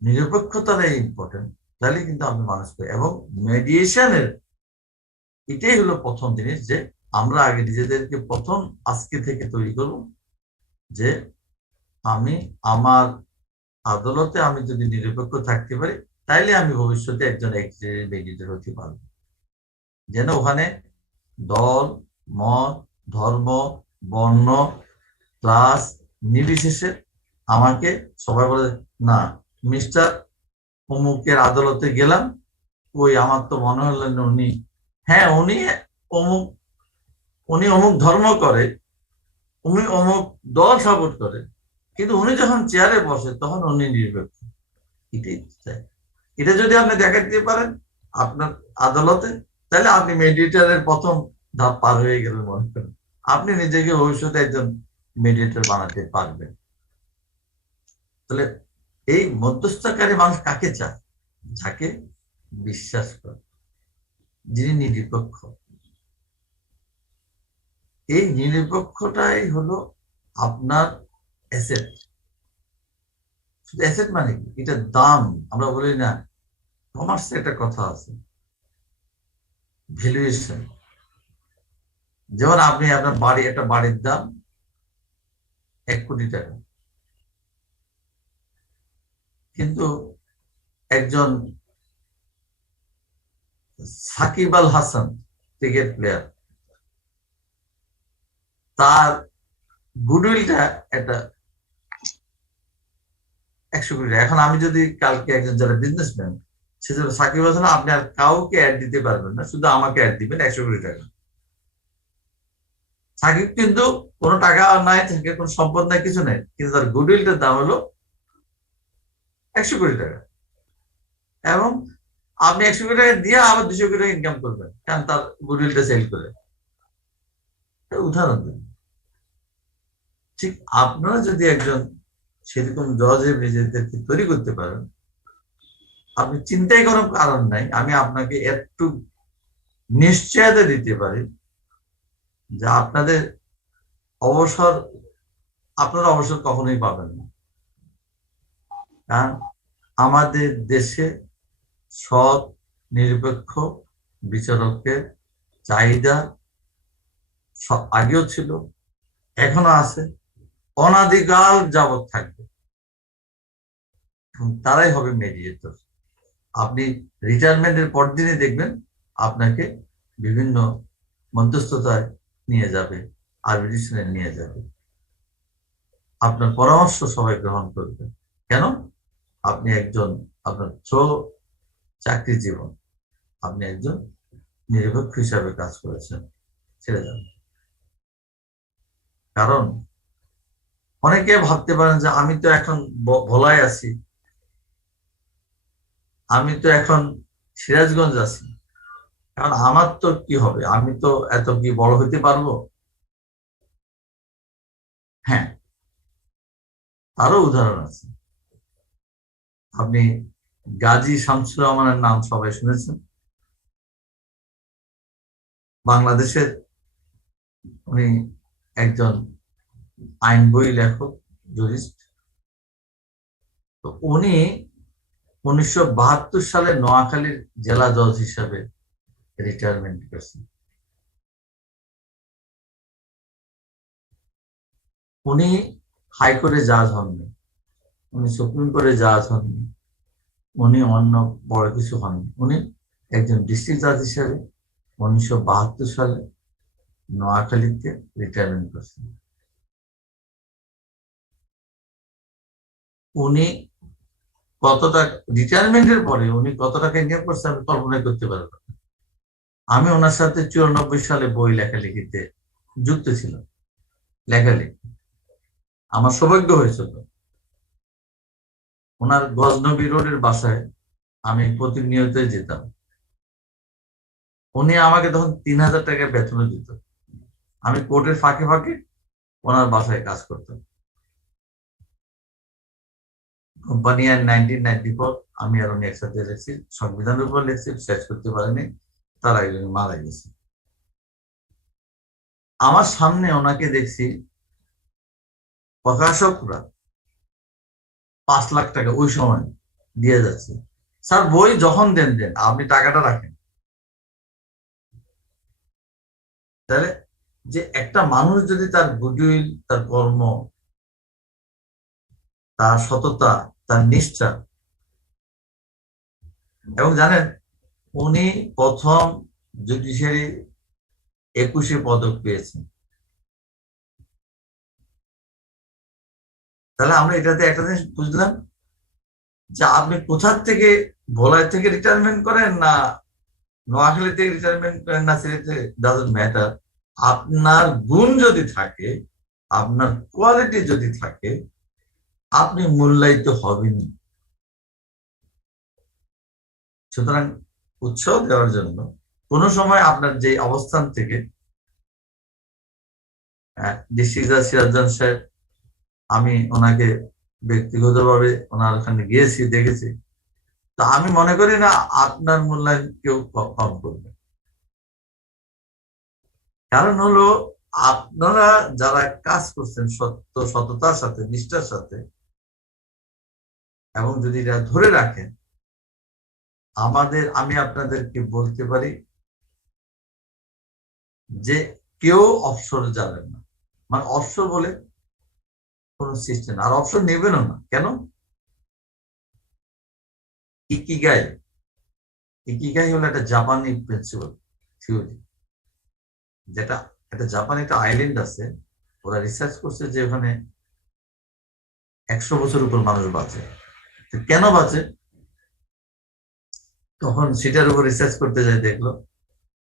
নিরপেক্ষতাটাই ইম্পর্টেন্ট, তাহলে কিন্তু আপনি মানুষকে। এবং মেডিয়েশনের এটাই হলো প্রথম জিনিস, যে আমরা আগে নিজেদেরকে প্রথম আজকে থেকে তৈরি করব, যে আমি আমার আদালতে আমি যদি নিরপেক্ষ থাকতে পারি, তাইলে আমি ভবিষ্যতে একজন মেডিয়েটর হতে পারবো, যেন ওখানে দল মত ধর্ম বর্ণ ক্লাস নির্বিশেষে আমাকে সবাই বলে না মিস্টার অমুকের আদালতে গেলাম, ওই আমার তো মনে হলেন উনি, হ্যাঁ উনি অমুক, উনি অমুক ধর্ম করে, উনি অমুক দল সাপোর্ট করে, কিন্তু উনি যখন চেয়ারে বসে তখন উনি নিরপেক্ষ। এটাই চাই। এটা যদি আপনি দেখা দিতে পারেন আপনার আদালতে, তাহলে আপনি মেডিয়েটরের প্রথম ধাপ পার হয়ে গেলেন মনে করেন। আপনি নিজেকে ভবিষ্যতে একজন মেডিয়েটর বানাতে পারবেন। তাহলে এই মধ্যস্থকারী মানুষ কাকে চায়? যাকে বিশ্বাস করে, যিনি নিরপেক্ষ। এই নিরপেক্ষটাই হলো আপনার অ্যাসেট। শুধু অ্যাসেট মানে কি? এটা দাম। আমরা বলি না, কমার্সে একটা কথা আছে, ভ্যালুয়েশন। যেমন আপনি আপনার বাড়ি, একটা বাড়ির দাম 1 কোটি টাকা, কিন্তু একজন সাকিব আল হাসান ক্রিকেট প্লেয়ার, তার গুডউইলটা একটা 100 কোটি টাকা। এখন আমি যদি কালকে একজন যারা বিজনেসম্যান, সে যদি সাকিব আল হাসান, আপনি আর কাউকে অ্যাড দিতে পারবেন না, শুধু আমাকে অ্যাড দিবেন 100 কোটি টাকা। সাকিব কিন্তু কোনো টাকা নাই, থাকে কোনো সম্পদ নাই, কিছু নাই, কিন্তু তার গুডউইলটার দাম হলো 100 কোটি টাকা। এবং আপনি 100 কোটি টাকা দিয়ে আবার 200 কোটি টাকা ইনকাম করবেন, কারণ তার গুডউইলটা সেল করে। উদাহরণ দিন। ঠিক আপনারা যদি একজন সেরকম জজের নিজেদেরকে তৈরি করতে পারেন, আপনি চিন্তাই করার কারণ নাই, আমি আপনাকে একটু নিশ্চয়তা দিতে পারি যে অবসর আপনারা অবসর কখনোই পাবেন না। কারণ আমাদের দেশে সৎ নিরপেক্ষ বিচারকের চাহিদা আগেও ছিল, এখনো আছে, অনাদিকাল যাবৎ থাকবে। তারাই হবে মেডিয়েটর। আপনি রিটায়ারমেন্টের পর দিনে দেখবেন আপনাকে বিভিন্ন মধ্যস্থতায় নিয়ে যাবে, আরবিট্রেশনে নিয়ে যাবে। আপনার পরামর্শ সবাই গ্রহণ করবে। কেন? আপনি একজন, আপনার চাকরি জীবন, আপনি একজন নিরপেক্ষ হিসাবে কাজ করেছেন, ছেড়ে যান। কারণ অনেকে ভাবতে পারেন যে আমি তো এখন ভোলায় আছি, আমি তো এখন সিরাজগঞ্জ আছি, কারণ আমার তো কি হবে, আমি তো এত কি বড় হইতে পারবো? হ্যাঁ, তারও উদাহরণ আছে। আপনি গাজী শামসুর রহমানের নাম সবাই শুনেছেন। বাংলাদেশের উনি একজন আইন বই লেখক, জুরিস্ট। তো উনি 1972 সালে নোয়াখালীর জেলা জজ হিসাবে রিটায়ারমেন্ট করেছেন। উনি হাইকোর্টে জাজ হননি, উনি সুপ্রিম কোর্টে জাজ হননি, উনি অন্য বড় কিছু হননি। উনি একজন ডিস্ট্রিক্ট জাজ হিসাবে 1972 সালে নোয়াখালীতে রিটায়ারমেন্ট করেছেন। উনি কতটা রিটায়ারমেন্টের পরে উনি কত টাকা ইনকাম করছে আমি কল্পনা করতে পারবো না। আমি ওনার সাথে 94 সালে বই লেখালেখিতে যুক্ত ছিলাম, লেখালেখি। আমার সৌভাগ্য হয়েছিল ওনার গজনবী রোডের বাসায় আমি প্রতিনিয়ত যেতাম। উনি আমাকে তখন 3000 টাকা বেতনও দিত। আমি কোর্টের ফাঁকে ফাঁকে ওনার বাসায় কাজ করতাম। কোম্পানি আর 1994 আমি আর উনি একসাথে লেখছি, সংবিধানের উপর লেখছি, শেষ করতে পারিনি, তার আগে উনি মারা গেছে। আমার সামনে ওনাকে দেখছি প্রকাশকরা 5 লাখ টাকা ওই সময় দিয়ে যাচ্ছে, স্যার বই যখন দেন দেন, আপনি টাকাটা রাখেন। তাহলে যে একটা মানুষ যদি তার গুডউইল, তার কর্ম, তার সততা, তার নিষ্ঠা, এবং জানেন উনি প্রথম জুডিশিয়ারি 21-এ পদক পেয়েছেন। তাহলে আমরা এটাতে একটা জিনিস বুঝলাম যে আপনি কোথার থেকে, ভোলায় থেকে রিটায়ারমেন্ট করেন না নোয়াখালী থেকে রিটায়ারমেন্ট করেন না, সেটা ডাজন্ট ম্যাটার। আপনার গুণ যদি থাকে, আপনার কোয়ালিটি যদি থাকে, আপনি মূল্যায়িত হবেন। সুতরাং উৎসাহ দেওয়ার জন্য কোনো সময় আপনার যে অবস্থান থেকে ডিস্ট্রিক্ট জাজ সিরাজগঞ্জ সাহেব, আমি ওনাকে ব্যক্তিগতভাবে ওনার ওখানে গিয়েছি, দেখেছি। তা আমি মনে করি না আপনার মূল্যায়ন কেউ কম করবে। কারণ হলো আপনারা যারা কাজ করছেন সততার সাথে, নিষ্ঠার সাথে, এবং যদি এটা ধরে রাখেন, আমি আপনাদেরকে বলতে পারি যে কেউ অবসরে যাবেন না। মানে অবসর বলে কোন সিস্টেম, আর অবসর নেবেনও না। কেন? ইকিগাই ইকিগাই হলো একটা জাপানি প্রিন্সিপাল থিওরি, যেটা একটা জাপানি একটা আইল্যান্ড আছে, ওরা রিসার্চ করছে যে ওখানে 100 বছর উপর মানুষ বাঁচে। কেন বাঁচে? তখন সেটার উপর রিসার্চ করতে যাই, দেখলো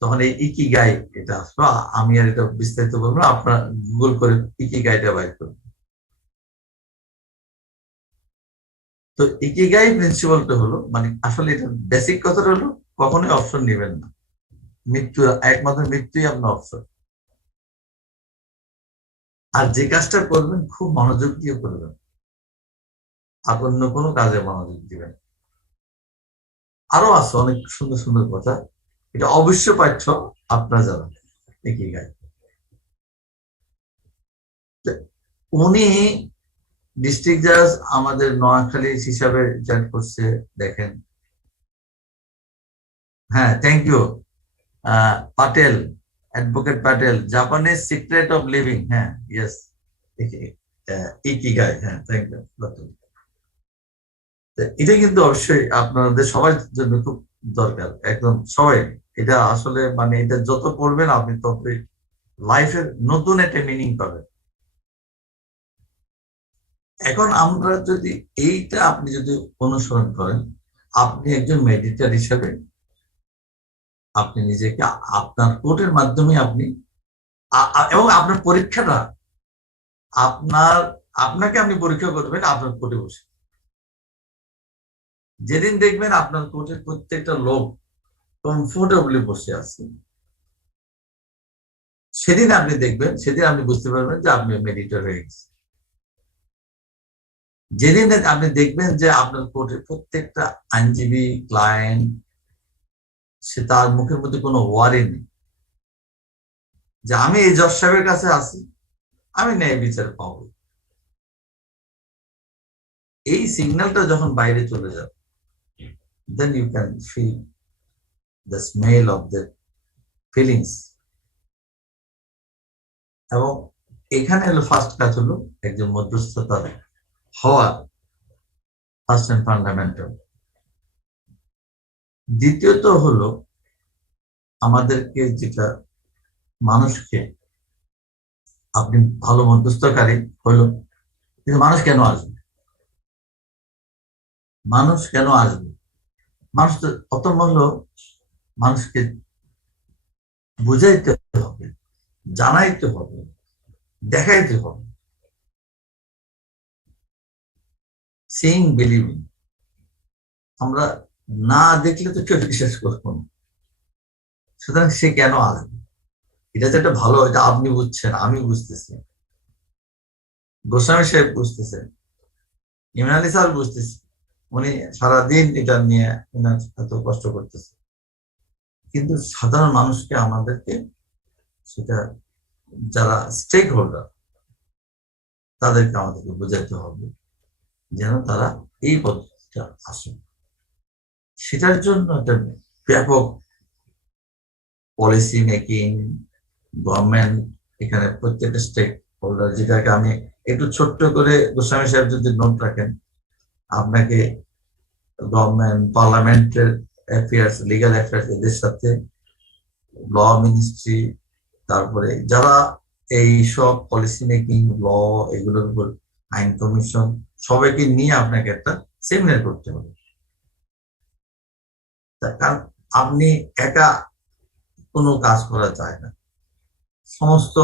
তখন এই ইকিগাই এটা আসলো। আমি আর এটা বিস্তারিত বলবো না, আপনার গুগল করে ইকিগাইটা বাইর করুন। তো ইকিগাই প্রিন্সিপালটা হলো, মানে আসলে এটা বেসিক কথাটা হলো কখনোই অপশন নেবেন না। মৃত্যু, একমাত্র মৃত্যুই আপনার অপশন। আর যে কাজটা করবেন খুব মনোযোগ দিয়ে করবেন, আর অন্য কোনো কাজে মনোযোগ দিবেন। আরো আছে অনেক সুন্দর সুন্দর কথা, এটা অবশ্য পাঠ্য আপনারা জানেন। ইকিগাই উনি ডিস্ট্রিক্ট জাজ আমাদের নোয়াখালী হিসাবে জয়েন করছে, দেখেন। হ্যাঁ, thank you Patel, advocate Patel, জাপানের সিক্রেট অফ লিভিং। হ্যাঁ, ইয়েস, ইকিগাই। হ্যাঁ, থ্যাংক ইউ। এটা কিন্তু অবশ্যই আপনাদের সবার জন্য খুব দরকার, একদম সবাই। এটা আসলে মানে এটা যত পড়বেন আপনি ততই লাইফের নতুন একটা মিনিং পাবেন। এখন আমরা যদি এইটা আপনি যদি অনুসরণ করেন, আপনি একজন মেডিটেটর হিসেবে আপনি নিজেকে আপনার কোর্টের মাধ্যমে আপনি এবং আপনার পরীক্ষাটা আপনার আপনাকে আপনি পরীক্ষা করবেন আপনার কোর্টে বসে। যেদিন দেখবেন আপনার কোর্টের প্রত্যেকটা লোক কমফোর্টেবলি বসে আছে, সেদিন আপনি দেখবেন, সেদিন আপনি বুঝতে পারবেন যে আপনি মেডিটেটর হয়ে গেছেন। যেদিন আপনি দেখবেন যে আপনার কোর্টের প্রত্যেকটা আইনজীবী, ক্লায়েন্ট, সে তার মুখের মধ্যে কোনো ওয়ারি নেই যে আমি এই জজ সাহেবের কাছে আছি, আমি ন্যায় বিচার পাবো। এই সিগন্যালটা যখন বাইরে চলে যাবে, then you can feel the smell of the feelings. এবং এখানে হলো ফার্স্ট কাজ হলো একজন মধ্যস্থতা হওয়া, ফার্স্ট এন্ড ফান্ডামেন্টাল। দ্বিতীয়ত হলো আমাদেরকে যেটা, মানুষকে আপনি ভালো মধ্যস্থকারী হলো, কিন্তু মানুষ কেন আসবে? মানুষ কেন আসবে? মানুষ তো প্রথম হলো মানুষকে বুঝাইতে হবে, জানাইতে হবে, দেখাইতে হবে। Seeing believing. আমরা না দেখলে তো কেউ বিশ্বাস করবো না। সুতরাং সে কেন আসবে, এটা যে একটা ভালো, এটা আপনি বুঝছেন, আমি বুঝতেছি, গোস্বামী সাহেব বুঝতেছেন, ইমরান আলী স্যার বুঝতেছে, উনি সারাদিন এটা নিয়ে এত কষ্ট করতেছে। কিন্তু সাধারণ মানুষকে আমাদেরকে সেটা, যারা স্টেক হোল্ডার, তাদেরকে আমাদেরকে বোঝাতে হবে যেন তারা এই পদ্ধতিটা আসে। সেটার জন্য একটা ব্যাপক পলিসি মেকিং, গভর্নমেন্ট, এখানে প্রত্যেকটা স্টেক হোল্ডার, যেটাকে আমি একটু ছোট্ট করে গোস্বামী সাহেব যদি নোট রাখেন, আপনাকে গভর্নমেন্ট, পার্লামেন্টের অ্যাফেয়ার্স, লিগাল অ্যাফেয়ার্স, এদের সাথে ল মিনিস্ট্রি, তারপরে যারা এই সব পলিসি মেকিং, ল, এগুলোর উপর আইন কমিশন, সবাইকে নিয়ে আপনাকে একটা সেমিনার করতে হবে। কারণ আপনি একা কোনো কাজ করা যায় না, সমস্ত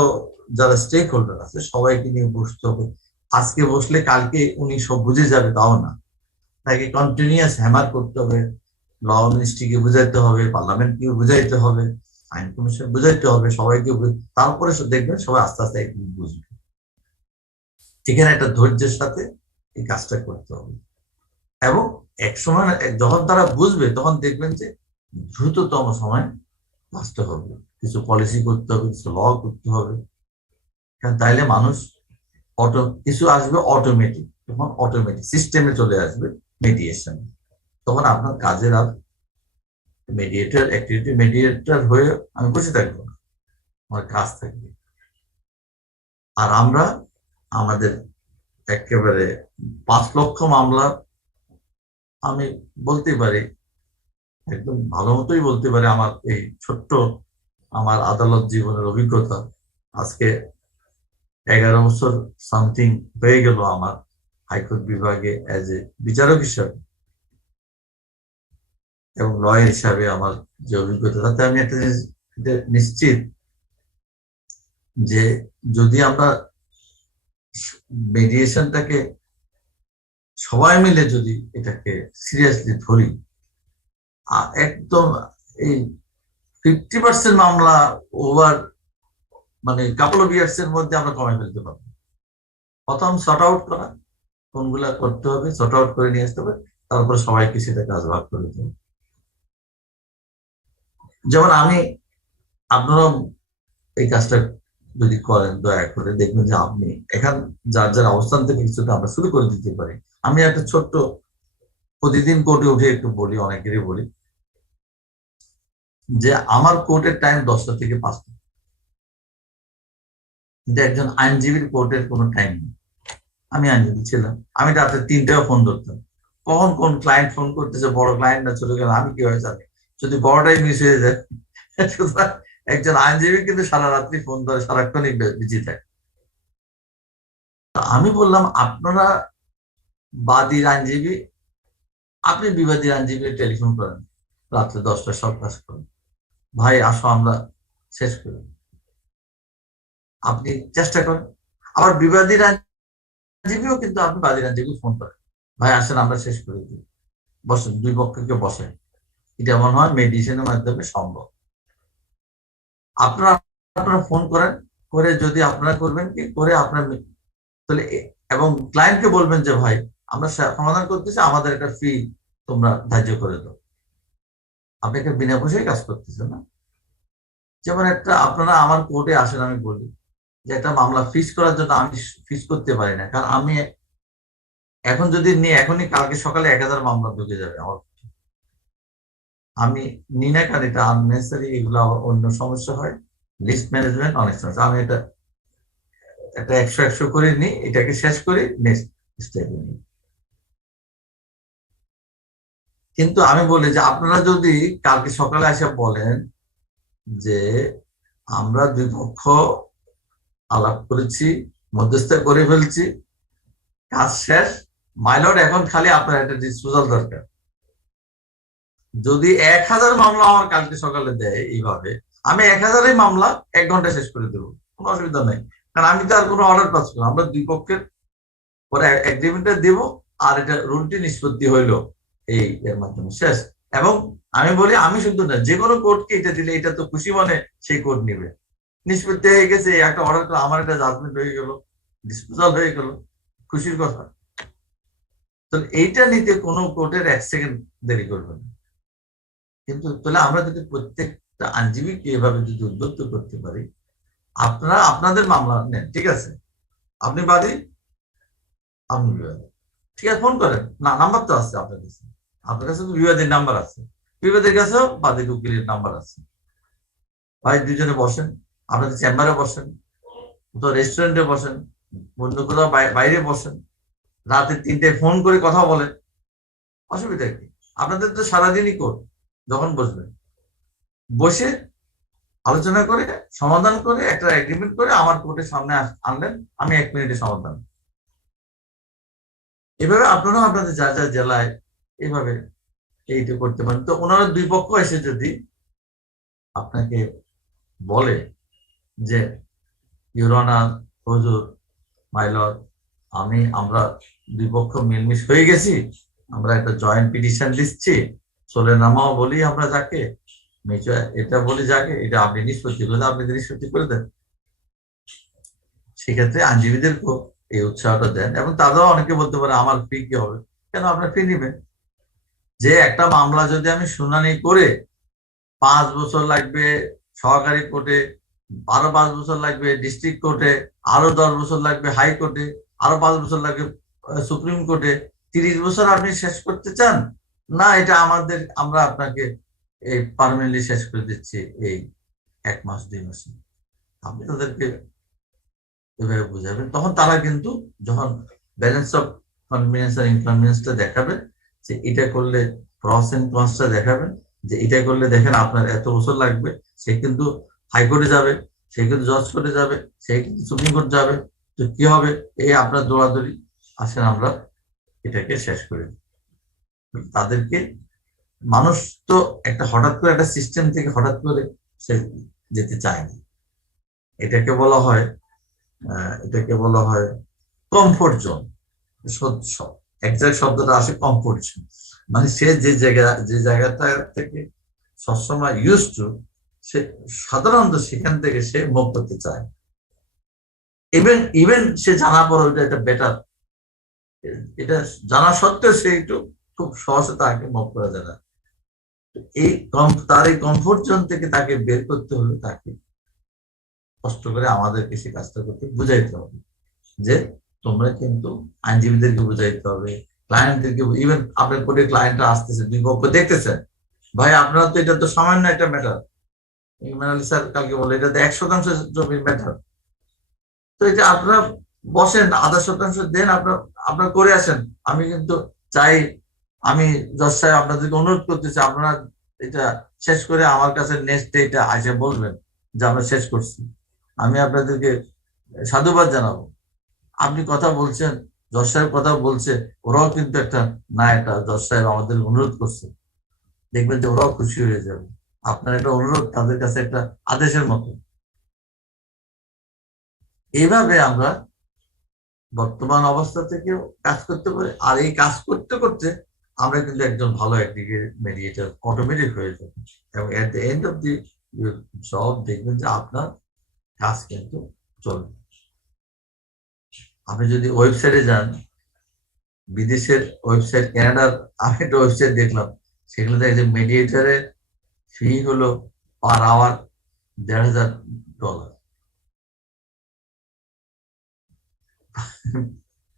যারা স্টেক হোল্ডার আছে সবাইকে নিয়ে বসতে হবে। আজকে বসলে কালকে উনি সব বুঝে যাবে তাও না, তাকে কন্টিনিউয়াস হ্যামার করতে হবে, ল মিনিস্ট্রিকে বুঝাইতে হবে, পার্লামেন্টকে বুঝাইতে হবে, আইন কমিশন বুঝাইতে হবে, সবাইকে তারপরে দেখবেন সবাই আস্তে আস্তে একদিন বুঝবে। এখানে একটা ধৈর্যের সাথে এই কাজটা করতে হবে, এবং এক সময় যখন তারা বুঝবে তখন দেখবেন যে দ্রুততম সময় আসতে হবে, কিছু পলিসি করতে হবে, কিছু ল করতে হবে। কারণ তাইলে মানুষ কিছু আসবে অটোমেটিক, তখন অটোমেটিক সিস্টেমে চলে আসবে মেডিয়েশন। তখন আপনার কাজের আর মেডিয়েটর হয়ে আমি বসে থাকবো না, আমার কাজ থাকবে। আর আমরা আমাদের একেবারে 5 লক্ষ মামলা, আমি বলতে পারি, একদম ভালো মতোই বলতে পারি, আমার এই ছোট্ট আমার আদালত জীবনের অভিজ্ঞতা, আজকে 11 বছর সামথিং হয়ে গেল আমার হাইকোর্ট বিভাগে অ্যাজ এ বিচারক হিসাবে এবং লয়ার হিসাবে আমার যে অভিজ্ঞতা, তাতে আমি একটা জিনিস নিশ্চিত যে যদি আমরা মেডিয়েশনটাকে সবাই মিলে যদি এটাকে সিরিয়াসলি ধরি, একদম এই 50% মামলা ওভার, মানে কাপল অফ ইয়ার্স এর মধ্যে আমরা কমে ফেলতে পারবো। প্রথম সর্ট আউট করা, কোনগুলা করতে হবে সর্ট আউট করে নিয়ে আসতে হবে, তারপর সবাইকে সেটা কাজ ভাগ করে দিতে হবে। যেমন আপনারা এই কাজটা যদি করেন দয়া করে দেখবেন যে আপনি এখান যার যার অবস্থান থেকে কিছুটা আমরা শুরু করে দিতে পারি। আমি একটা ছোট্ট, প্রতিদিন কোর্টে উঠে একটু বলি, অনেকেরই বলি যে আমার কোর্টের টাইম 10টা থেকে 5টা, কিন্তু একজন আইনজীবীর কোর্টের কোনো টাইম নেই। আমি আইনজীবী ছিলাম, আমি রাতে 3টায় ফোন ধরতাম, কখন কোন ক্লায়েন্ট ফোন করতেছে, বড় ক্লায়েন্ট না চলে গেল আমি কিভাবে জানি, যদি বড়টাই মিস হয়ে যায়। সুতরাং একজন আইনজীবী কিন্তু সারা রাত্রি ফোন ধরে, সারাক্ষণই বিজি থাকে। আমি বললাম আপনারা বাদীর আইনজীবী, আপনি বিবাদী আইনজীবী টেলিফোন করেন রাত্রে 10টায়, সব কাজ করেন, ভাই আসো আমরা শেষ করি, আপনি চেষ্টা করেন। আবার বিবাদীর আইনজীবীও কিন্তু আপনি বাদীর আইনজীবী ফোন করেন, ভাই আসেন আমরা শেষ করে দিই, বসেন, দুই পক্ষকে বসেন। এটা মনে হয় মেডিসিনের মাধ্যমে সম্ভব। আপনারা আপনারা ফোন করেন, করে যদি আপনারা করবেন কি করে আপনার তাহলে, এবং ক্লায়েন্টকে বলবেন যে ভাই আমরা সমাধান করতেছি, আমাদের একটা ফি তোমরা ধার্য করে দাও, আপনি একটা বিনা পয়সায় কাজ করতেছেন না। যেমন একটা আপনারা আমার কোর্টে আসেন, আমি বলি যে একটা মামলা ফিস করার জন্য আমি ফিস করতে পারি না, কারণ আমি এখন যদি নিই এখনই কালকে সকালে 1000 মামলা ঢুকে যাবে আমার, আমি নিই না, কারণ এটা আননেসারি, এগুলো আবার অন্য সমস্যা হয়, লিস্ট ম্যানেজমেন্ট অনেক সমস্যা। আমি এটা একটা 100 করে নিই, এটাকে শেষ করি, নেক্সট স্টেপে নিই। কিন্তু আমি বলি যে আপনারা যদি কালকে সকালে এসে বলেন যে আমরা দুই পক্ষ আলাপ করেছি, মধ্যস্থতা করে ফেলছি, কাজ শেষ, মাইলট এখন খালি আপনার একটা ডিসপোজাল দরকার, যদি 1000 মামলা আমার কালকে সকালে দেয় এইভাবে, আমি 1000 মামলা 1 ঘন্টা শেষ করে দেবো, কোনো অসুবিধা নাই। কারণ আমি তো আর কোনো অর্ডার পাচ্ছি না, আমরা দুই পক্ষের পরে এগ্রিমেন্টটা দেবো, আর এটা রুলটি নিষ্পত্তি হইলো এই এর মাধ্যমে শেষ। এবং আমি বলি আমি শুধু না, যে কোনো কোর্টকে এটা দিলে এটা তো খুশি মনে সেই কোর্ট নিবে, নিষ্পত্তি হয়ে গেছে, একটা অর্ডার করে আমার একটা জাজমেন্ট হয়ে গেল, ডিসপোজাল হয়ে গেল, খুশির কথা। তো এইটা নিতে কোনো কোর্টের 1 সেকেন্ড দেরি করবে না। কিন্তু তাহলে আমরা যদি প্রত্যেকটা আইনজীবীকে এভাবে যদি উদ্বুদ্ধ করতে পারি, আপনারা আপনাদের মামলা নেন, ঠিক আছে, আপনি বাদী, আপনি বিবাদী, ঠিক আছে, ফোন করেন না, নাম্বার তো আছে আপনার কাছে, আপনার কাছে তো বিবাদীর নাম্বার আছে, বিবাদীর কাছেও বাদীর উকিলের নাম্বার আছে, ভাই দুজনে বসেন, আপনাদের চেম্বারে বসেন, কোথাও রেস্টুরেন্টে বসেন, অন্য কোথাও বাইরে বসেন, রাতে 3টায় ফোন করে কথা বলেন, অসুবিধা কি? আপনাদের তো সারাদিনই কোর্ট, যখন বসবেন বসে আলোচনা করে সমাধান করে একটা এগ্রিমেন্ট করে আমার কোর্টের সামনে আনলেন, আমি 1 মিনিটে সমাধান। এভাবে আপনারাও আপনাদের যা যা জেলায় এইভাবে এইটা করতে পারেন। তো ওনারা দুই পক্ষ এসে যদি আপনাকে বলে যে ইউর অনার, হুজুর, মাই লর্ড, আমরা দুই পক্ষ মিলমিশ হয়ে গেছি, আমরা একটা জয়েন্ট পিটিশন দিচ্ছি, চলে নামাও বলি আমরা যাকে, এটা বলি যাকে, এটা আপনি নিষ্পত্তি করে দেন, আপনি নিষ্পত্তি করে দেন। সেক্ষেত্রে আইনজীবীদেরকেও এই উৎসাহটা দেন, এবং তারাও অনেকে বলতে পারে আমার ফি কি হবে, কেন আপনার ফি নিবেন? যে একটা মামলা যদি আমি শুনানি করে 5 বছর লাগবে সহকারী কোর্টে, আরো 5 বছর লাগবে ডিস্ট্রিক্ট কোর্টে, আরো 10 বছর লাগবে হাইকোর্টে, আরো 5 বছর লাগবে সুপ্রিম কোর্টে, 30 বছর আপনি শেষ করতে চান? না, এটা আমাদের, আমরা আপনাকে এই পার্মানেন্টলি শেষ করে দিচ্ছি এই 1 মাস 2 মাসে। আপনি তাদেরকে এভাবে বুঝাবেন, তখন তারা কিন্তু যখন ব্যালেন্স অফ কনভিনিয়েন্স আর ইনকনভিনিয়েন্সটা দেখাবে, যে এটা করলে প্রস এন্ড কনসটা দেখাবেন, যে এটা করলে দেখেন আপনার এত বছর লাগবে, সে কিন্তু হাইকোর্টে যাবে, সে কিন্তু জজ কোর্টে যাবে, সে কিন্তু সুপ্রিম কোর্ট যাবে, তো কি হবে? এই আপনার দৌড়াদৌড়ি, আসেন আমরা এটাকে শেষ করে দিই। তাদেরকে, মানুষ তো একটা হঠাৎ করে একটা সিস্টেম থেকে হঠাৎ করে সে যেতে চায় না। এটাকে বলা হয় কমফোর্ট জোন। একজাক্ট শব্দটা আসে কমফোর্ট জোন, মানে সে যে জায়গাটা থেকে সবসময় ইউজ টু, সে সাধারণত সেখান থেকে সে মুভ করতে চায়। ইভেন ইভেন সে জানা পড়ে ওইটা একটা বেটার, এটা জানা সত্ত্বেও সে একটু খুব সহজে তাকে মুভ করা যায় না। তার এই কমফোর্ট জোন থেকে তাকে বের করতে হলে তাকে কষ্ট করে আমাদেরকে সে কাজটা করতে বুঝাইতে হবে, যে তোমরা কিন্তু আইনজীবীদেরকে বুঝাইতে হবে, ক্লায়েন্টদেরকে, ইভেন আপনার কোর্টে ক্লায়েন্টরা আসতেছে, দুই পক্ষ দেখতেছেন, ভাই আপনারা তো, এটা তো সামান্য একটা ম্যাটার, ইমরান আলী স্যার কালকে বলে এটা তো 1% জমির ম্যাটার, তো এটা আপনারা বসেন, 0.5% দেন, আপনার করে আসেন। আমি কিন্তু চাই, আমি জজ সাহেব আপনাদেরকে অনুরোধ করতেছি, আপনারা এটা শেষ করে আমার কাছে নেক্সট ডেটা আসে বলবেন যে আমরা শেষ করছি, আমি আপনাদেরকে সাধুবাদ জানাবো। আপনি কথা বলছেন, জজ সাহেব কথা বলছে, ওরাও কিন্তু একটা, না একটা জজ সাহেব আমাদের অনুরোধ করছে, দেখবেন যে ওরাও খুশি হয়ে যাবে। আপনার একটা অনুরোধ তাদের কাছে একটা আদেশের মতো। এইভাবে আমরা বর্তমান অবস্থা থেকেও কাজ করতে পারি, আর এই কাজ করতে করতে আমরা কিন্তু একজন ভালো একদিকে মেডিয়েটর অটোমেটিক হয়ে যাবে, এবং at the end of the job দেখবেন যে আপনার কাজ কিন্তু চলবে। আপনি যদি ওয়েবসাইটে যান, বিদেশের ওয়েবসাইট, কানাডার আমি একটা ওয়েবসাইট দেখলাম, সেগুলো দেখে যে মেডিয়েটারের ফি হলো পার আওয়ার $1,500।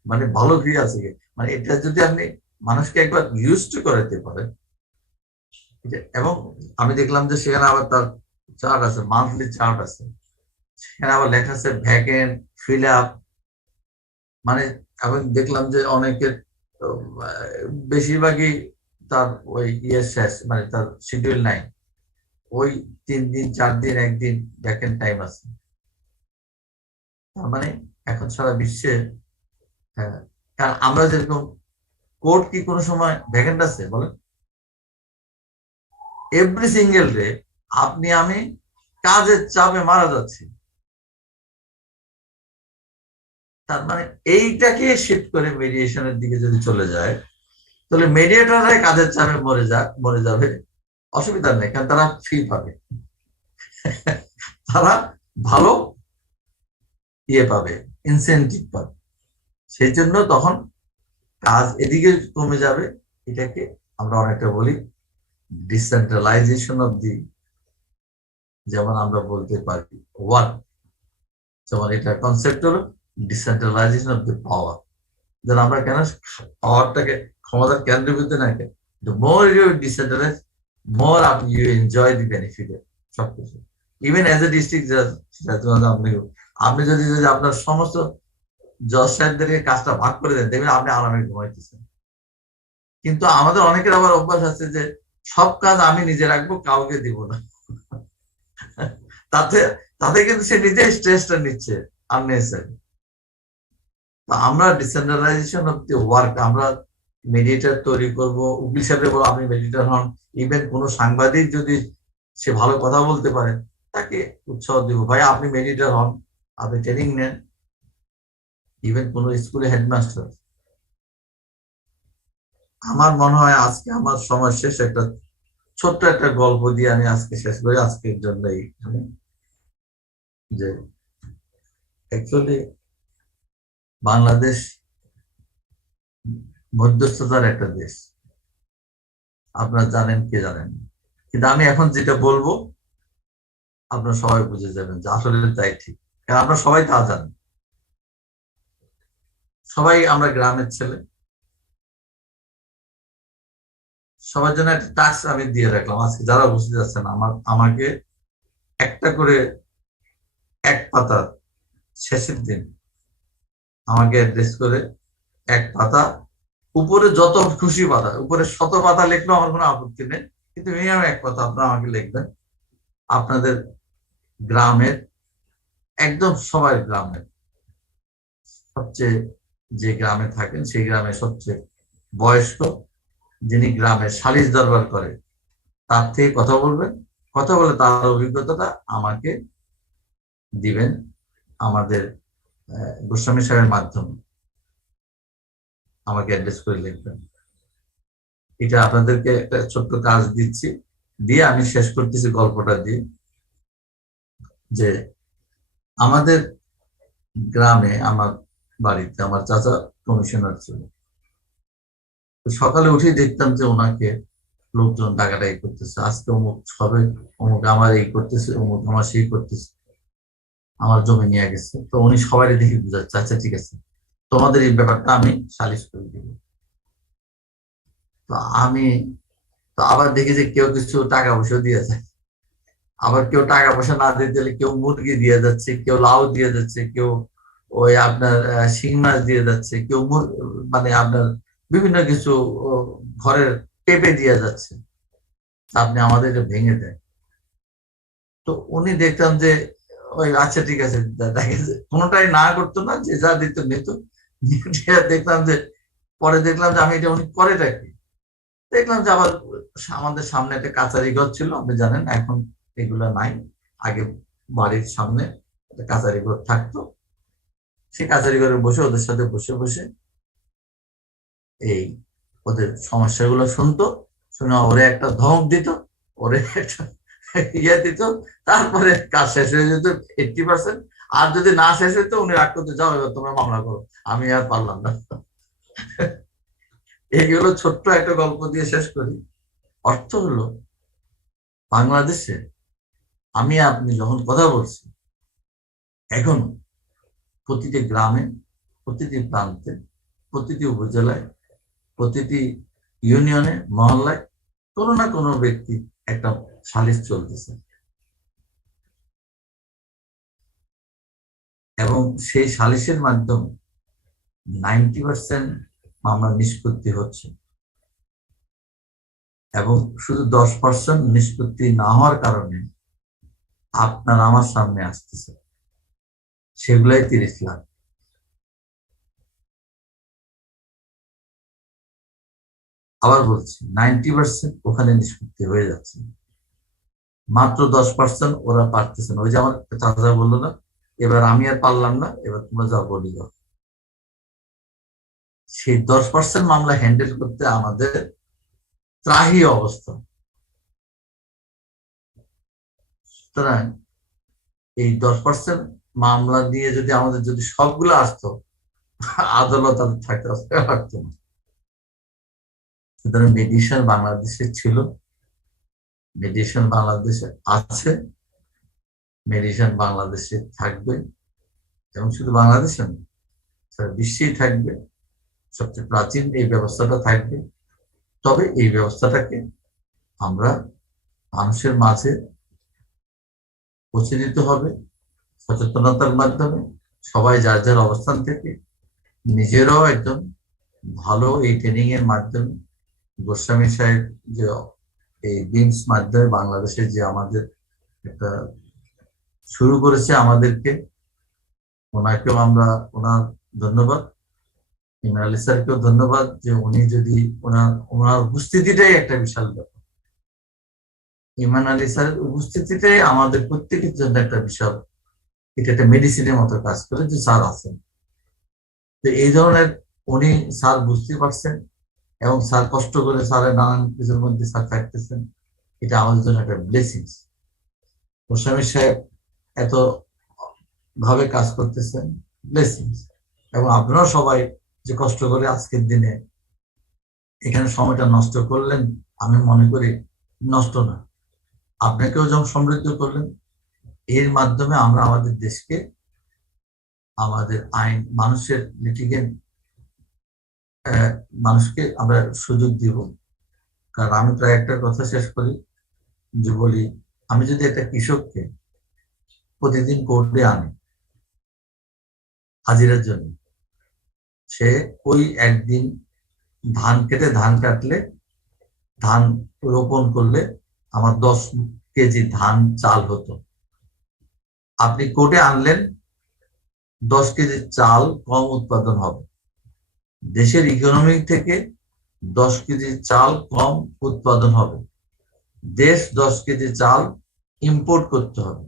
মানে ভালো ফি আছে, মানে এটা যদি আপনি মানুষকে একবার ইউজ টু করাতে পারেন, এবং আমি দেখলাম যে সেখানে আবার তার চার্ট আছে, মান্থলি চার্ট আছে, সেখানে আবার লেখা আছে ভ্যাকেন্ট, ফিল আপ, মানে আমি দেখলাম যে অনেকের বেশিরভাগই তার ওই ইয়ে শেষ, মানে তার শিডিউল নাই, ওই 3 দিন 4 দিন একদিন ভ্যাকেন্ট টাইম আছে। তার মানে এখন সারা বিশ্বে, হ্যাঁ, কারণ আমরা যেরকম, কোর্ট কি কোনো সময় ভ্যাকেন্ট আছে বলেন? এভরি সিঙ্গেল ডে আপনি আমি কাজের চাপে মারা যাচ্ছি। তার মানে এইটাকে শিফট করে মেডিয়েশনের দিকে যদি চলে যায়, তাহলে মেডিয়েটররাই কাজের চাপে মরে যাবে, অসুবিধা নেই, কারণ তারা ফি পাবে, তারা ভালো ইয়ে পাবে, ইনসেনটিভ পাবে, সেই জন্য তখন কাজ এদিকে কমে যাবে। এটাকে আমরা অনেকটা বলি ডিসেন্ট্রালাইজেশন অফ দি, যেমন আমরা বলতে পারি ওয়ার্ক, যেমন এটা কনসেপ্ট হলো ডিসেন্ট্রালাইজেশন অফ দি পাওয়ার। যেন আমরা কেন পাওয়ারটাকে, ক্ষমতার কেন্দ্রবিন্দু না, the more you decentralize, more you enjoy the benefit সবকিছু। ইভেন এজ এ ডিস্ট্রিক্ট জাজ, আপনি যদি আপনার সমস্ত জজ সাহেবদেরকে কাজটা ভাগ করে দেন, দেখবেন আপনি আরামে ঘুমাইতেছেন। কিন্তু আমাদের অনেকের আবার অভ্যাস আছে যে সব কাজ আমি নিজে রাখবো, কাউকে দিব না, তাতে তাতে কিন্তু সে নিজে স্ট্রেসটা নিচ্ছে আননেসেসারি। আমরা ডিসেন্ট্রালাইজেশন অফ দি ওয়ার্ক, আমরা মেডিয়েটর তৈরি করব, উকিল সাহেব বলবো আপনি মেডিয়েটর হন, ইভেন কোনো সাংবাদিক যদি সে ভালো কথা বলতে পারে, তাকে উৎসাহ দিব, ভাই আপনি মেডিয়েটর হন, আপনি ট্রেনিং নেন। ইভেন কোনো স্কুলে হেডমাস্টার, আমার মনে হয় আজকে আমার সময় শেষ। একটা ছোট্ট একটা গল্প দিয়ে আমি আজকে শেষ করি আজকের জন্য এইখানে, যে অ্যাকচুয়ালি বাংলাদেশ মধ্যস্থতার একটা দেশ, আপনারা জানেন কে জানেন, কিন্তু আমি এখন যেটা বলবো আপনারা সবাই বুঝে যাবেন যে আসলে তাই ঠিক, কারণ আপনারা সবাই তা জানেন। সবাই আমরা গ্রামের ছেলে, সবার জন্য একটা টাস্ক আমি দিয়ে রাখলাম আজকে যারা বুঝতে যাচ্ছেন, আমাকে একটা করে এক পাতা শেষের দিন আমাকে অ্যাড্রেস করে এক পাতা, উপরে যত খুশি পাতা, উপরে 100 পাতা লিখলেও আমার কোনো আপত্তি নেই, কিন্তু মিনিমাম এক পাতা আপনারা আমাকে লিখবেন আপনাদের গ্রামের, একদম সবাই গ্রামের, সবচেয়ে যে গ্রামে থাকেন সেই গ্রামের সবচেয়ে বয়স্ক, যিনি গ্রামের সালিশ দরবার করে, তার থেকে কথা বলবেন, কথা বলে তার অভিজ্ঞতাটা আমাকে দিবেন আমাদের গোস্বামী সাহেবের মাধ্যমে আমাকে অ্যাড্রেস করে লিখবেন। এটা আপনাদেরকে একটা ছোট্ট কাজ দিচ্ছি, দিয়ে আমি শেষ করতেছি গল্পটা দিয়ে, যে আমাদের গ্রামে আমার বাড়িতে আমার চাচা কমিশনার ছিল। তো সকালে উঠে দেখতাম যে ওনাকে লোকজন ডাকাডাকি করতেছে, আজকে অমুক সবে, অমুক আমার এই করতেছে, অমুক আমার সেই করতেছে, আমার জমি নিয়ে গেছে। তো উনি সবাই দেখে বুঝাচ্ছে, আচ্ছা ঠিক আছে, তোমাদের এই ব্যাপারটা আমি সালিশ করে দিব। তো আমি তো আবার দেখি যে কেউ কিছু টাকা পয়সা দিয়ে যায়, আবার কেউ টাকা পয়সা না দিয়ে দিলে কেউ মুরগি দিয়ে যাচ্ছে, কেউ লাউ দিয়ে যাচ্ছে, কেউ ওই আপনার শিং মাছ দিয়ে যাচ্ছে, কেউ মানে আপনার বিভিন্ন কিছু ও, ঘরের পেঁপে দিয়ে যাচ্ছে, আপনি আমাদের এটা ভেঙে দেন। তো উনি দেখতাম যে ওই আচ্ছা ঠিক আছে, দেখা যায় কোনোটাই না করতো না, যে যা দিত নিত। দেখলাম যে পরে দেখলাম যে আমি এটা উনি করেটা কি, দেখলাম যে আবার আমাদের সামনে একটা কাচারি ঘর ছিল, আপনি জানেন এখন এগুলা নাই, আগে বাড়ির সামনে একটা কাচারি ঘর থাকতো, সেই কাচারি ঘরে বসে ওদের সাথে বসে বসে এই ওদের সমস্যাগুলো শুনতো, শুনে ওরে একটা ধমক দিত, ওরে একটা ইয়ে দিত, তারপরে কাজ শেষ হয়ে যেত 80%। আর যদি না শেষ হইতো উনি রাগ করতে, যাও এবার তোমরা মামলা করো, আমি আর পারলাম না। এইগুলো ছোট্ট একটা গল্প দিয়ে শেষ করি। অর্থ হলো বাংলাদেশে আমি আপনি যখন কথা বলছি, এখন প্রতিটি গ্রামে, প্রতিটি প্রান্তে, প্রতিটি উপজেলায়, প্রতিটি ইউনিয়নে, মহল্লায় কোনো না কোনো ব্যক্তি একটা সালিশ চলতেছে, এবং সেই সালিশের মাধ্যমে 90% মামলা নিষ্পত্তি হচ্ছে, এবং শুধু 10% নিষ্পত্তি না হওয়ার কারণে আপনার আমার সামনে আসতেছে, সেগুলাই 30 লাখ। আবার বলছি 90% ওখানে নিষ্পত্তি হয়ে যাচ্ছে, মাত্র 10% ওরা পারতেছে না। ওই যে আমার চাচা বললো না, এবার আমি আর পারলাম না, এবার তোমরা যাও বলি যাও। সেই 10% মামলা হ্যান্ডেল করতে আমাদের ত্রাহি অবস্থা। সুতরাং এই 10% মামলা দিয়ে যদি আমাদের যদি সবগুলো আসতো, আদালত আর থাকতে লাগতো না। সুতরাং মেডিয়েশন বাংলাদেশে ছিল, মেডিয়েশন বাংলাদেশে আছে, মেডিয়েশন বাংলাদেশে থাকবে, এবং শুধু বাংলাদেশে না, সারা বিশ্বেই থাকবে। সবচেয়ে প্রাচীন এই ব্যবস্থাটা থাকবে। তবে এই ব্যবস্থাটাকে আমরা মানুষের মাঝে পৌঁছে দিতে হবে সচেতনতার মাধ্যমে, সবাই যার যার অবস্থান থেকে নিজেরাও একজন ভালো এই ট্রেনিং এর মাধ্যমে, গোস্বামী সাহেব যে এই বিমস মাধ্যমে বাংলাদেশে যে আমাদের একটা শুরু করেছে আমাদেরকে, ওনাকেও আমরা, ওনার ধন্যবাদ, ইমরান আলী স্যারকেও ধন্যবাদ, যে উনি যদি ওনার ওনার উপস্থিতিটাই একটা বিশাল ব্যাপার। ইমরান আলী স্যারের উপস্থিতিটাই আমাদের প্রত্যেকের জন্য একটা বিশাল, এটা একটা মেডিসিনের মতো কাজ করে যে স্যার আছেন। তো এই ধরনের উনি স্যার বুঝতে পারছেন এবং স্যার কষ্ট করে স্যারের নানান কিছুর মধ্যে স্যার থাকতেছেন, এটা আমাদের জন্য একটা ব্লেসিংস। গোস্বামী সাহেব এত ভাবে কাজ করতেছেন, ব্লেসিংস। এবং আপনারা সবাই যে কষ্ট করে আজকের দিনে এখানে সময়টা নষ্ট করলেন, আমি মনে করি নষ্ট না, আপনাকেও যেমন সমৃদ্ধ করলেন, এর মাধ্যমে আমরা আমাদের দেশকে, আমাদের আইন, মানুষের লিটিগেন্ট মানুষকে আমরা সুযোগ দিব। কারণ আমি প্রায় একটা কথা শেষ করি, যে বলি, আমি যদি একটা কৃষককে প্রতিদিন কোর্টে আনি হাজিরার জন্য, সে ওই একদিন ধান কেটে, ধান কাটলে, ধান রোপণ করলে আমার 10 কেজি ধান চাল হতো। আপনি কোর্টে আনলেন, 10 কেজি চাল কম উৎপাদন হবে, দেশের ইকোনমি থেকে 10 কেজি চাল কম উৎপাদন হবে, দেশ 10 কেজি চাল ইম্পোর্ট করতে হবে।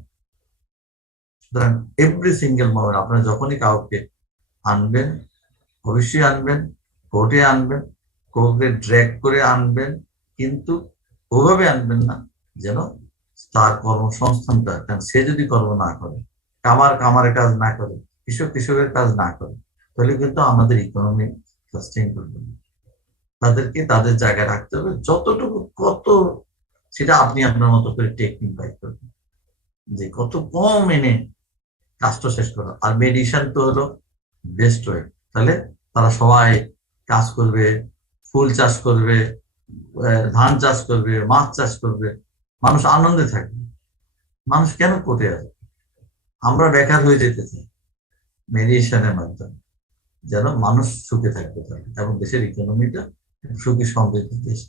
সুতরাং এভরি সিঙ্গেল মোমেন্ট আপনারা যখনই কাউকে আনবেন, অবশ্যই আনবেন, কোর্টে আনবেন, কোর্টে ড্র্যাগ করে আনবেন, কিন্তু ওভাবে আনবেন না যেন তার কর্মসংস্থানটা, কারণ সে যদি কর্ম না করে, কামার কামারের কাজ না করে, কৃষক কৃষকের কাজ না করে, তাহলে কিন্তু আমাদের ইকোনমি সাস্টেইন করবে না। তাদেরকে তাদের জায়গায় রাখতে হবে, যতটুকু কত, সেটা আপনি আপনার মতো করে টেকনিক বাই করবেন, যে কত কম এনে কাজটা শেষ করা। আর মেডিসিন তো হলো বেস্ট ওয়ে। তাহলে তারা সবাই কাজ করবে, ফুল চাষ করবে, ধান চাষ করবে, মাছ চাষ করবে, মানুষ আনন্দে থাকবে। মানুষ কেন কোর্টে আসবে? আমরা বেকার হয়ে যেতে চাই, মেডিয়েশনের মাধ্যমে যেন মানুষ সুখে থাকতে পারে এবং দেশের ইকোনমিটা সুখী সমৃদ্ধ দেশ।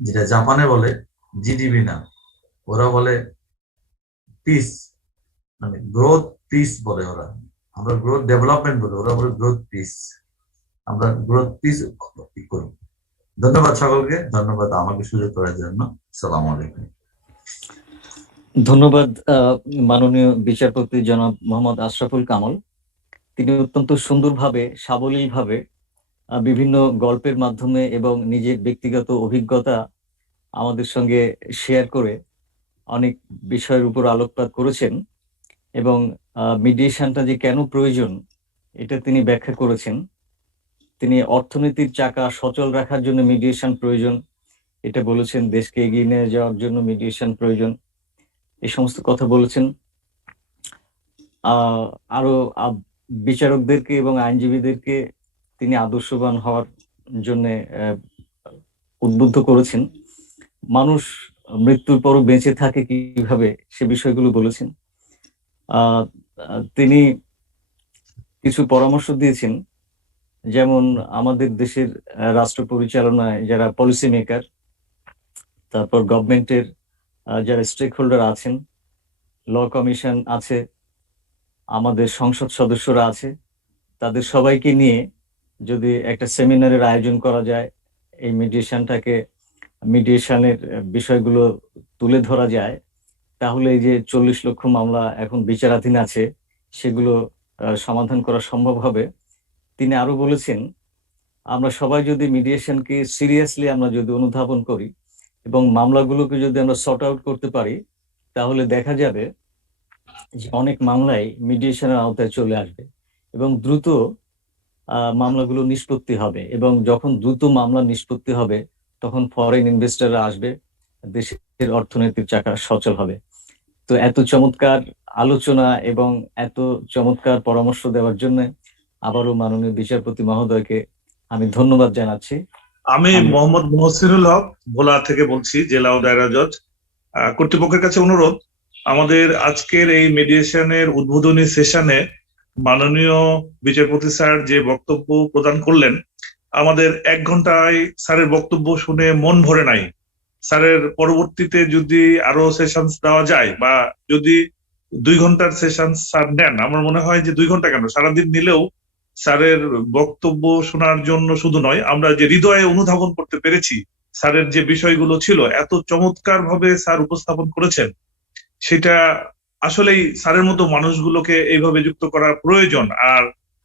যেটা জাপানে বলে জিডিপি না, ওরা বলে পিস, মানে গ্রোথ পিস বলে ওরা। আমরা গ্রোথ ডেভেলপমেন্ট বলি, ওরা বলে গ্রোথ পিস। আমরা গ্রোথ পিস করি। ধন্যবাদ সকলকে, ধন্যবাদ আমাকে সুযোগ করার জন্য। আসসালামু আলাইকুম। ধন্যবাদ মাননীয় বিচারপতি জনাব মোহাম্মদ আশরাফুল কামাল। তিনি অত্যন্ত সুন্দরভাবে, সাবলীলভাবে বিভিন্ন গল্পের মাধ্যমে এবং নিজের ব্যক্তিগত অভিজ্ঞতা আমাদের সঙ্গে শেয়ার করে অনেক বিষয়ের উপর আলোকপাত করেছেন এবং মিডিয়েশনটা যে কেন প্রয়োজন এটা তিনি ব্যাখ্যা করেছেন। তিনি অর্থনীতির চাকা সচল রাখার জন্য মিডিয়েশন প্রয়োজন এটা বলেছেন, দেশকে এগিয়ে নিয়ে যাওয়ার জন্য মিডিয়েশন প্রয়োজন, এই সমস্ত কথা বলেছেন। আরো বিচারকদেরকে এবং আইনজীবীদেরকে তিনি আদর্শবান হওয়ার জন্য উদ্বুদ্ধ করেছেন। মানুষ মৃত্যুর পরও বেঁচে থাকে কিভাবে সে বিষয়গুলো বলেছেন। তিনি কিছু পরামর্শ দিয়েছেন, যেমন আমাদের দেশের রাষ্ট্র পরিচালনায় যারা পলিসি মেকার, তারপর গভর্নমেন্টের যারা স্টেক হোল্ডার আছেন, ল কমিশন আছে, আমাদের সংসদ সদস্যরা আছে, তাদের সবাইকে নিয়ে যদি একটা সেমিনারের আয়োজন করা যায়, এই মিডিয়েশনের বিষয়গুলো তুলে ধরা যায়, তাহলে এই যে 40 লক্ষ মামলা এখন বিচারাধীন আছে সেগুলো সমাধান করা সম্ভব হবে। তিনি আরো বলেছেন, আমরা সবাই যদি মিডিয়েশনকে সিরিয়াসলি আমরা যদি অনুধাবন করি এবং মামলাগুলোকে যদি আমরা সর্ট আউট করতে পারি, তাহলে দেখা যাবে যে অনেক মামলাই মিডিয়েশনের আওতায় চলে আসবে এবং দ্রুত মামলাগুলো নিষ্পত্তি হবে। এবং যখন দ্রুত মামলা নিষ্পত্তি হবে তখন ফরেন ইনভেস্টররা আসবে, দেশের অর্থনীতির চাকা সচল হবে। তো এত চমৎকার আলোচনা এবং এত চমৎকার পরামর্শ দেওয়ার জন্য আবারও মাননীয় বিচারপতি মহোদয়কে আমি ধন্যবাদ জানাচ্ছি। আমি মোহাম্মদ মহসিনুল হক, ভোলা থেকে বলছি, জেলা ও দায়রা জজ। কর্তৃপক্ষের কাছে অনুরোধ, আমাদের আজকের এই মিডিয়েশনের উদ্বোধনী সেশনে মাননীয় বিচারপতি স্যার যে বক্তব্য প্রদান করলেন, আমাদের 1 ঘন্টায় স্যারের বক্তব্য শুনে মন ভরে নাই। স্যারের পরবর্তীতে যদি আরো সেশন দেওয়া যায় বা যদি 2 ঘন্টার সেশন স্যার নেন, আমার মনে হয় যে 2 ঘন্টা কেন, সারাদিন নিলেও স্যারের বক্তব্য শোনার জন্য শুধু নয়, আমরা যে হৃদয়ে অনুধাবন করতে পেরেছি স্যারের যে বিষয়গুলো ছিল, এত চমৎকার ভাবে স্যার উপস্থাপন করেছেন, সেটা আসলেই স্যারের মতো মানুষগুলোকে এইভাবে যুক্ত করা প্রয়োজন। আর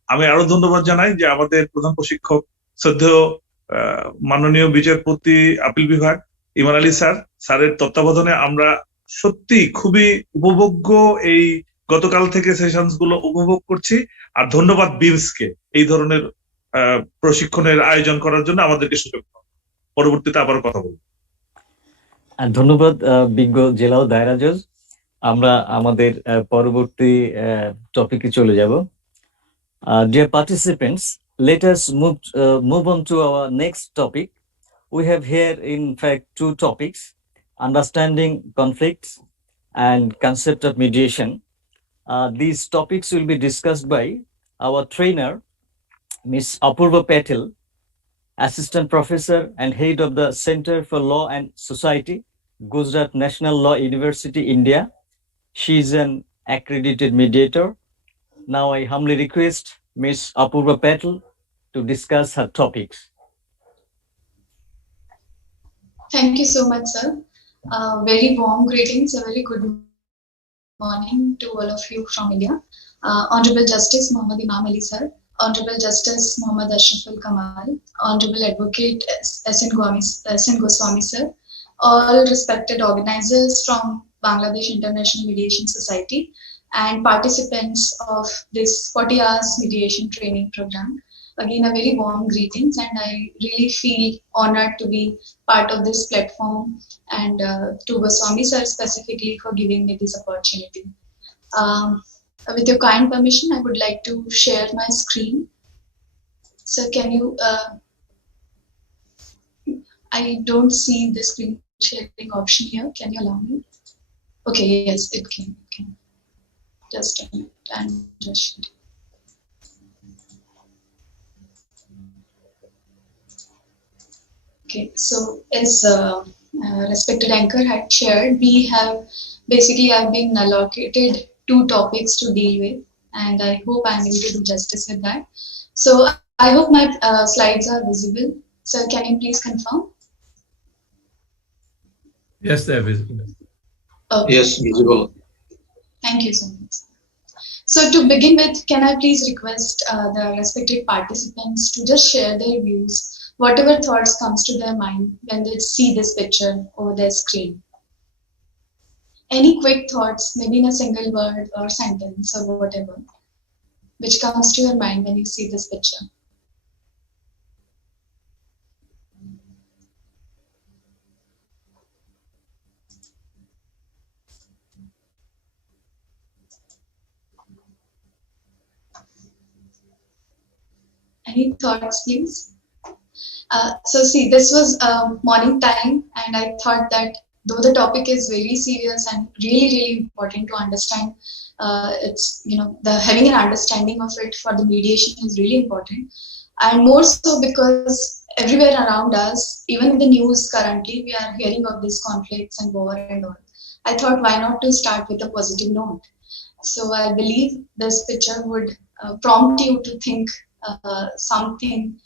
আমি আরো ধন্যবাদ জানাই যে আমাদের প্রধান প্রশিক্ষক শ্রদ্ধেয় মাননীয় বিচারপতি আপিল বিভাগ ইমান আলী স্যারের তত্ত্বাবধানে আমরা সত্যি খুবই উপভোগ্য এই গতকাল থেকে সেশনস গুলো উপভোগ করছি। আর ধন্যবাদ বিমস কে এই ধরনের প্রশিক্ষণের আয়োজন করার জন্য আমাদেরকে সুযোগ দেওয়া। পরবর্তীতে আবার কথা বলবো। ধন্যবাদ বিজ্ঞ জেলা ও দায়রা জজ। আমরা আমাদের পরবর্তী টপিকে চলে যাব। Dear participants, let us move on to our next topic. We have here, in fact, two topics: understanding conflicts and concept of mediation. These topics will be discussed by our trainer, Ms. Apurva Patel, Assistant Professor and Head of the Center for Law and Society, Gujarat National Law University, India. She is an accredited mediator. Now I humbly request Ms. Apurva Patel to discuss her topics. Thank you so much, sir. Very warm greetings, a very good morning to all of you from India. Honorable Justice Muhammad Imam Ali, sir. Honorable Justice Muhammad Ashraful Kamal. Honorable Advocate S.N. Goswami, sir. All respected organizers from Bangladesh International Mediation Society and participants of this 40 hours mediation training program. Again, a very warm greetings, and I really feel honored to be part of this platform, and to Goswami sir specifically for giving me this opportunity. With your kind permission, I would like to share my screen. So can you, I don't see the screen sharing option here. Can you allow me? Okay, yes, it came. Just a minute, I'm just sharing. Okay, so as respected anchor had shared, I've been allocated 2 topics to deal with, and I hope I'm able to do justice with that. So I hope my slides are visible. So can you please confirm? Yes, they're visible. Okay. Yes, visible. Thank you so much. So to begin with, can I please request the respected participants to just share their views, whatever thoughts comes to their mind when they see this picture over their screen. Any quick thoughts, maybe in a single word or sentence or whatever, which comes to your mind when you see this picture. Any thoughts, please? So see, this was morning time, and I thought that though the topic is very serious and really important to understand, it's, the having an understanding of it for the mediation is really important, and more so because everywhere around us, even in the news currently, we are hearing of these conflicts and war and all. I thought, why not to start with a positive note? So I believe this picture would prompt you to think something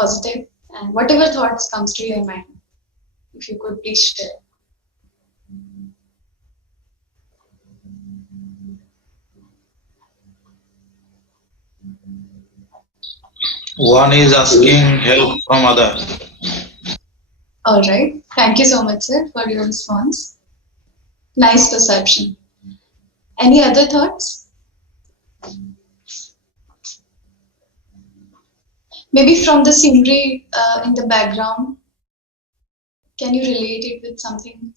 positive, and whatever thoughts comes to your mind, if you could please share. One is asking help from others. All right, thank you so much, sir, for your response. Nice perception. Any other thoughts? Maybe from the scenery in the background, can you relate it with something?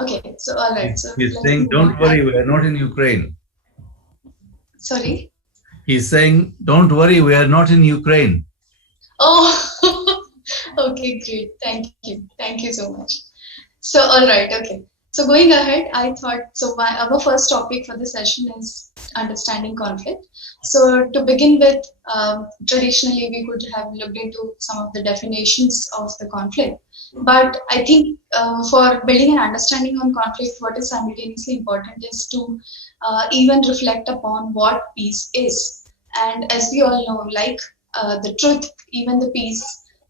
Okay, so all right. So He's saying, don't worry, we are not in Ukraine. Sorry? He's saying, don't worry, we are not in Ukraine. Oh, okay, great. Thank you. Thank you so much. So, all right, okay. So going ahead, I thought, our first topic for the session is understanding conflict. So to begin with, traditionally we could have looked into some of the definitions of the conflict. But I think for building an understanding on conflict, what is simultaneously important is to even reflect upon what peace is. And as we all know, like the truth, even the peace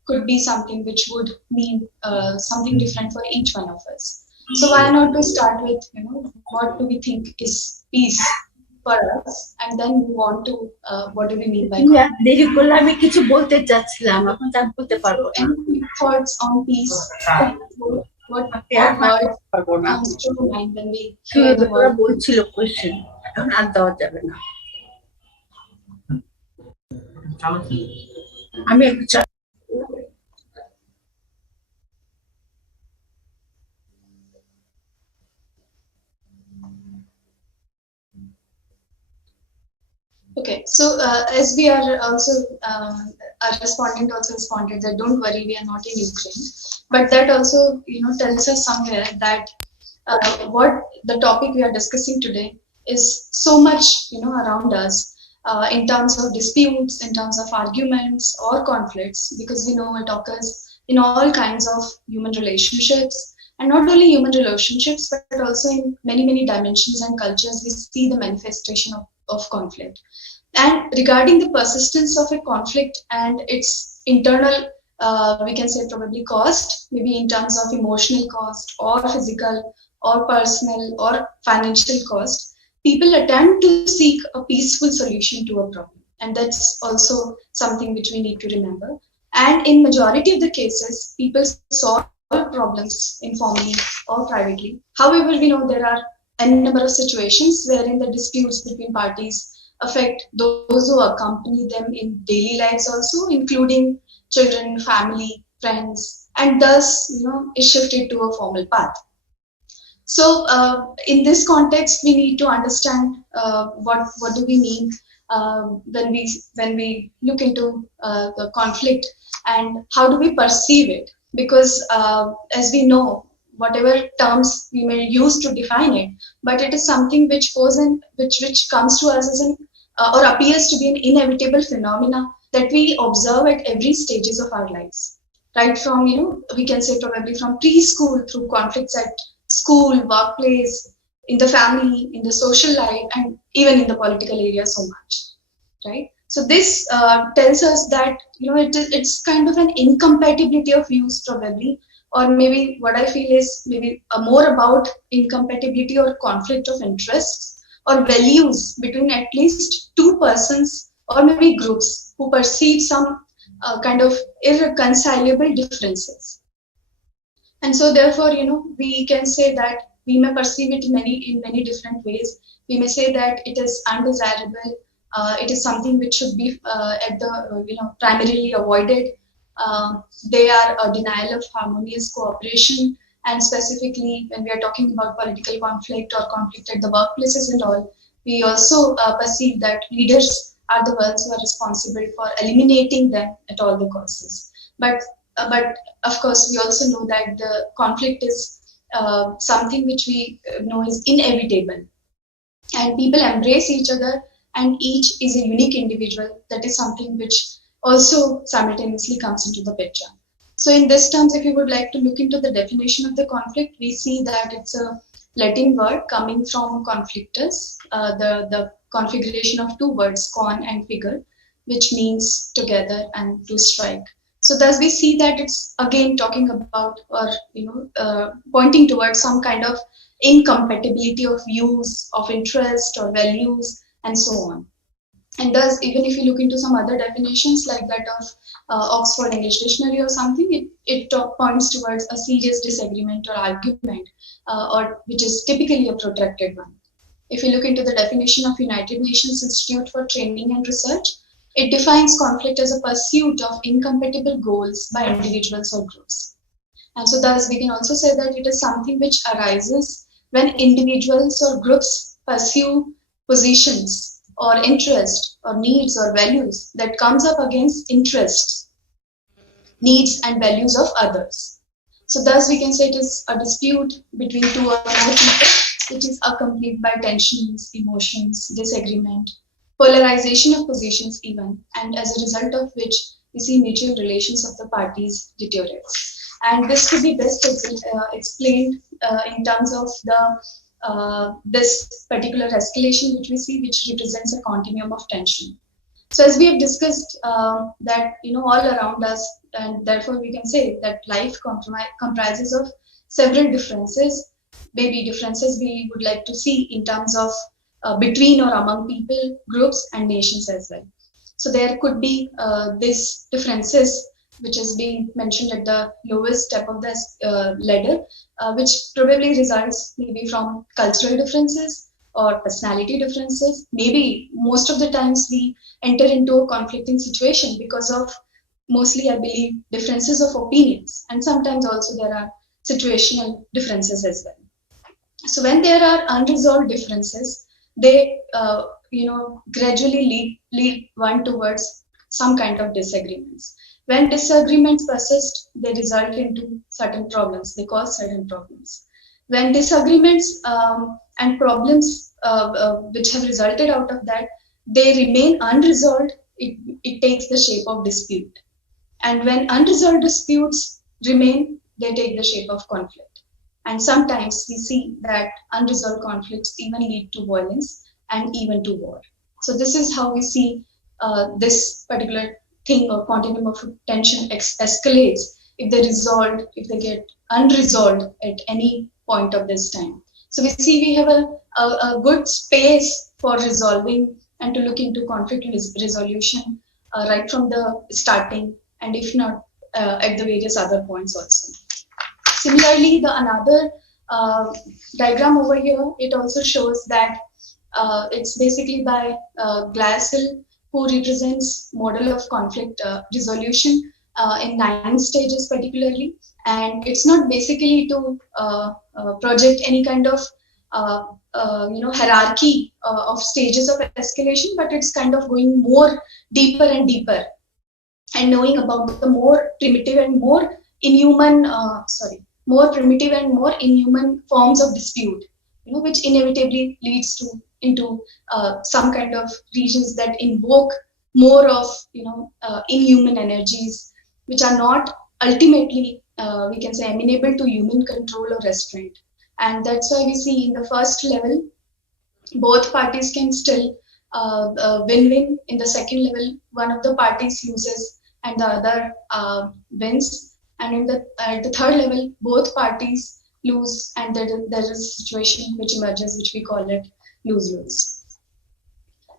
could be something which would mean something different for each one of us. So why not to start with, what do we think is peace for us, and then move on to what do we mean by conflict. দেরি করলে আমি কিছু বলতে চাচ্ছিলাম, এখন তা বলতে So পারবো না। any quick thoughts on peace? What word পারবো না। comes to mind when we hear the ওরা word? বলছিল কোয়েশ্চেন, এখন আর দেওয়া যাবে না। আমি একটু Okay, so as we are also, our respondent also responded that don't worry, we are not in Ukraine, but that also tells us somewhere that what the topic we are discussing today is so much around us, in terms of disputes, in terms of arguments or conflicts, because we know it occurs in all kinds of human relationships, and not only human relationships but also in many dimensions and cultures we see the manifestation of conflict. And regarding the persistence of a conflict and its internal, we can say probably cost, maybe in terms of emotional cost or physical or personal or financial cost, people attempt to seek a peaceful solution to a problem. And that's also something which we need to remember. And in majority of the cases, people solve problems informally or privately. However, we know there are a number of situations wherein the disputes between parties affect those who accompany them in daily lives also, including children, family, friends, and thus is shifted to a formal path. So in this context we need to understand what do we mean when we look into the conflict, and how do we perceive it, because as we know, whatever terms we may use to define it, but it is something which goes in, which comes to us as an or appears to be an inevitable phenomena that we observe at every stages of our lives, right from we can say probably from preschool through conflicts at school, workplace, in the family, in the social life, and even in the political area so much, right? So this tells us that it's kind of an incompatibility of views probably, or maybe what I feel is maybe more about incompatibility or conflict of interests or values between at least two persons or maybe groups who perceive some kind of irreconcilable differences. And so therefore we can say that we may perceive it in many different ways. We may say that it is undesirable, it is something which should be at the primarily avoided. They are a denial of harmonious cooperation, and specifically when we are talking about political conflict or conflict at the workplaces and all, we also perceive that leaders are the ones who are responsible for eliminating them at all the costs. But of course we also know that the conflict is something which we know is inevitable, and people embrace each other, and each is a unique individual. That is something which also simultaneously comes into the picture. So in this terms, if you would like to look into the definition of the conflict, we see that it's a Latin word coming from conflictus, the configuration of two words, con and figure, which means together and to strike. So thus we see that it's again talking about, or pointing towards some kind of incompatibility of views, of interest or values, and so on. And thus, even if you look into some other definitions like that of Oxford English Dictionary or something, it points towards a serious disagreement or argument, or which is typically a protracted one. If you look into the definition of United Nations Institute for Training and Research, it defines conflict as a pursuit of incompatible goals by individuals or groups. And so thus we can also say that it is something which arises when individuals or groups pursue positions or interest or needs or values that comes up against interests, needs and values of others. So thus we can say it is a dispute between two or more people, which is accompanied by tensions, emotions, disagreement, polarization of positions even, and as a result of which we see mutual relations of the parties deteriorate. And this could be best explained in terms of the this particular escalation which we see, which represents a continuum of tension. So as we have discussed that all around us, and therefore we can say that life comprises of several differences maybe differences we would like to see in terms of between or among people, groups, and nations as well. So there could be these differences which is being mentioned at the lowest step of the ladder, which probably results maybe from cultural differences or personality differences. Maybe most of the times we enter into a conflicting situation because of mostly, I believe, differences of opinions, and sometimes also there are situational differences as well. So when there are unresolved differences, they gradually lead one towards some kind of disagreements. When disagreements persist, they result into certain problems. They cause certain problems. When disagreements and problems which have resulted out of that, they remain unresolved, it takes the shape of dispute. And when unresolved disputes remain, they take the shape of conflict. And sometimes we see that unresolved conflicts even lead to violence and even to war. So this is how we see this particular thing or continuum of tension escalates if they get unresolved at any point of this time. So we see we have a good space for resolving and to look into conflict resolution right from the starting, and if not at the various other points also. Similarly, the another diagram over here, it also shows that it's basically by Glassell, who represents model of conflict resolution in 9 stages particularly. And it's not basically to project any kind of hierarchy of stages of escalation, but it's kind of going more deeper and deeper and knowing about the more primitive and more inhuman forms of dispute, which inevitably leads into some kind of regions that invoke more of inhuman energies, which are not ultimately we can say amenable to human control or restraint. And that's why we see in the first level both parties can still win-win. In the second level, one of the parties loses and the other wins. And at the third level, both parties lose, and there is a situation which emerges, which we call it lose-lose.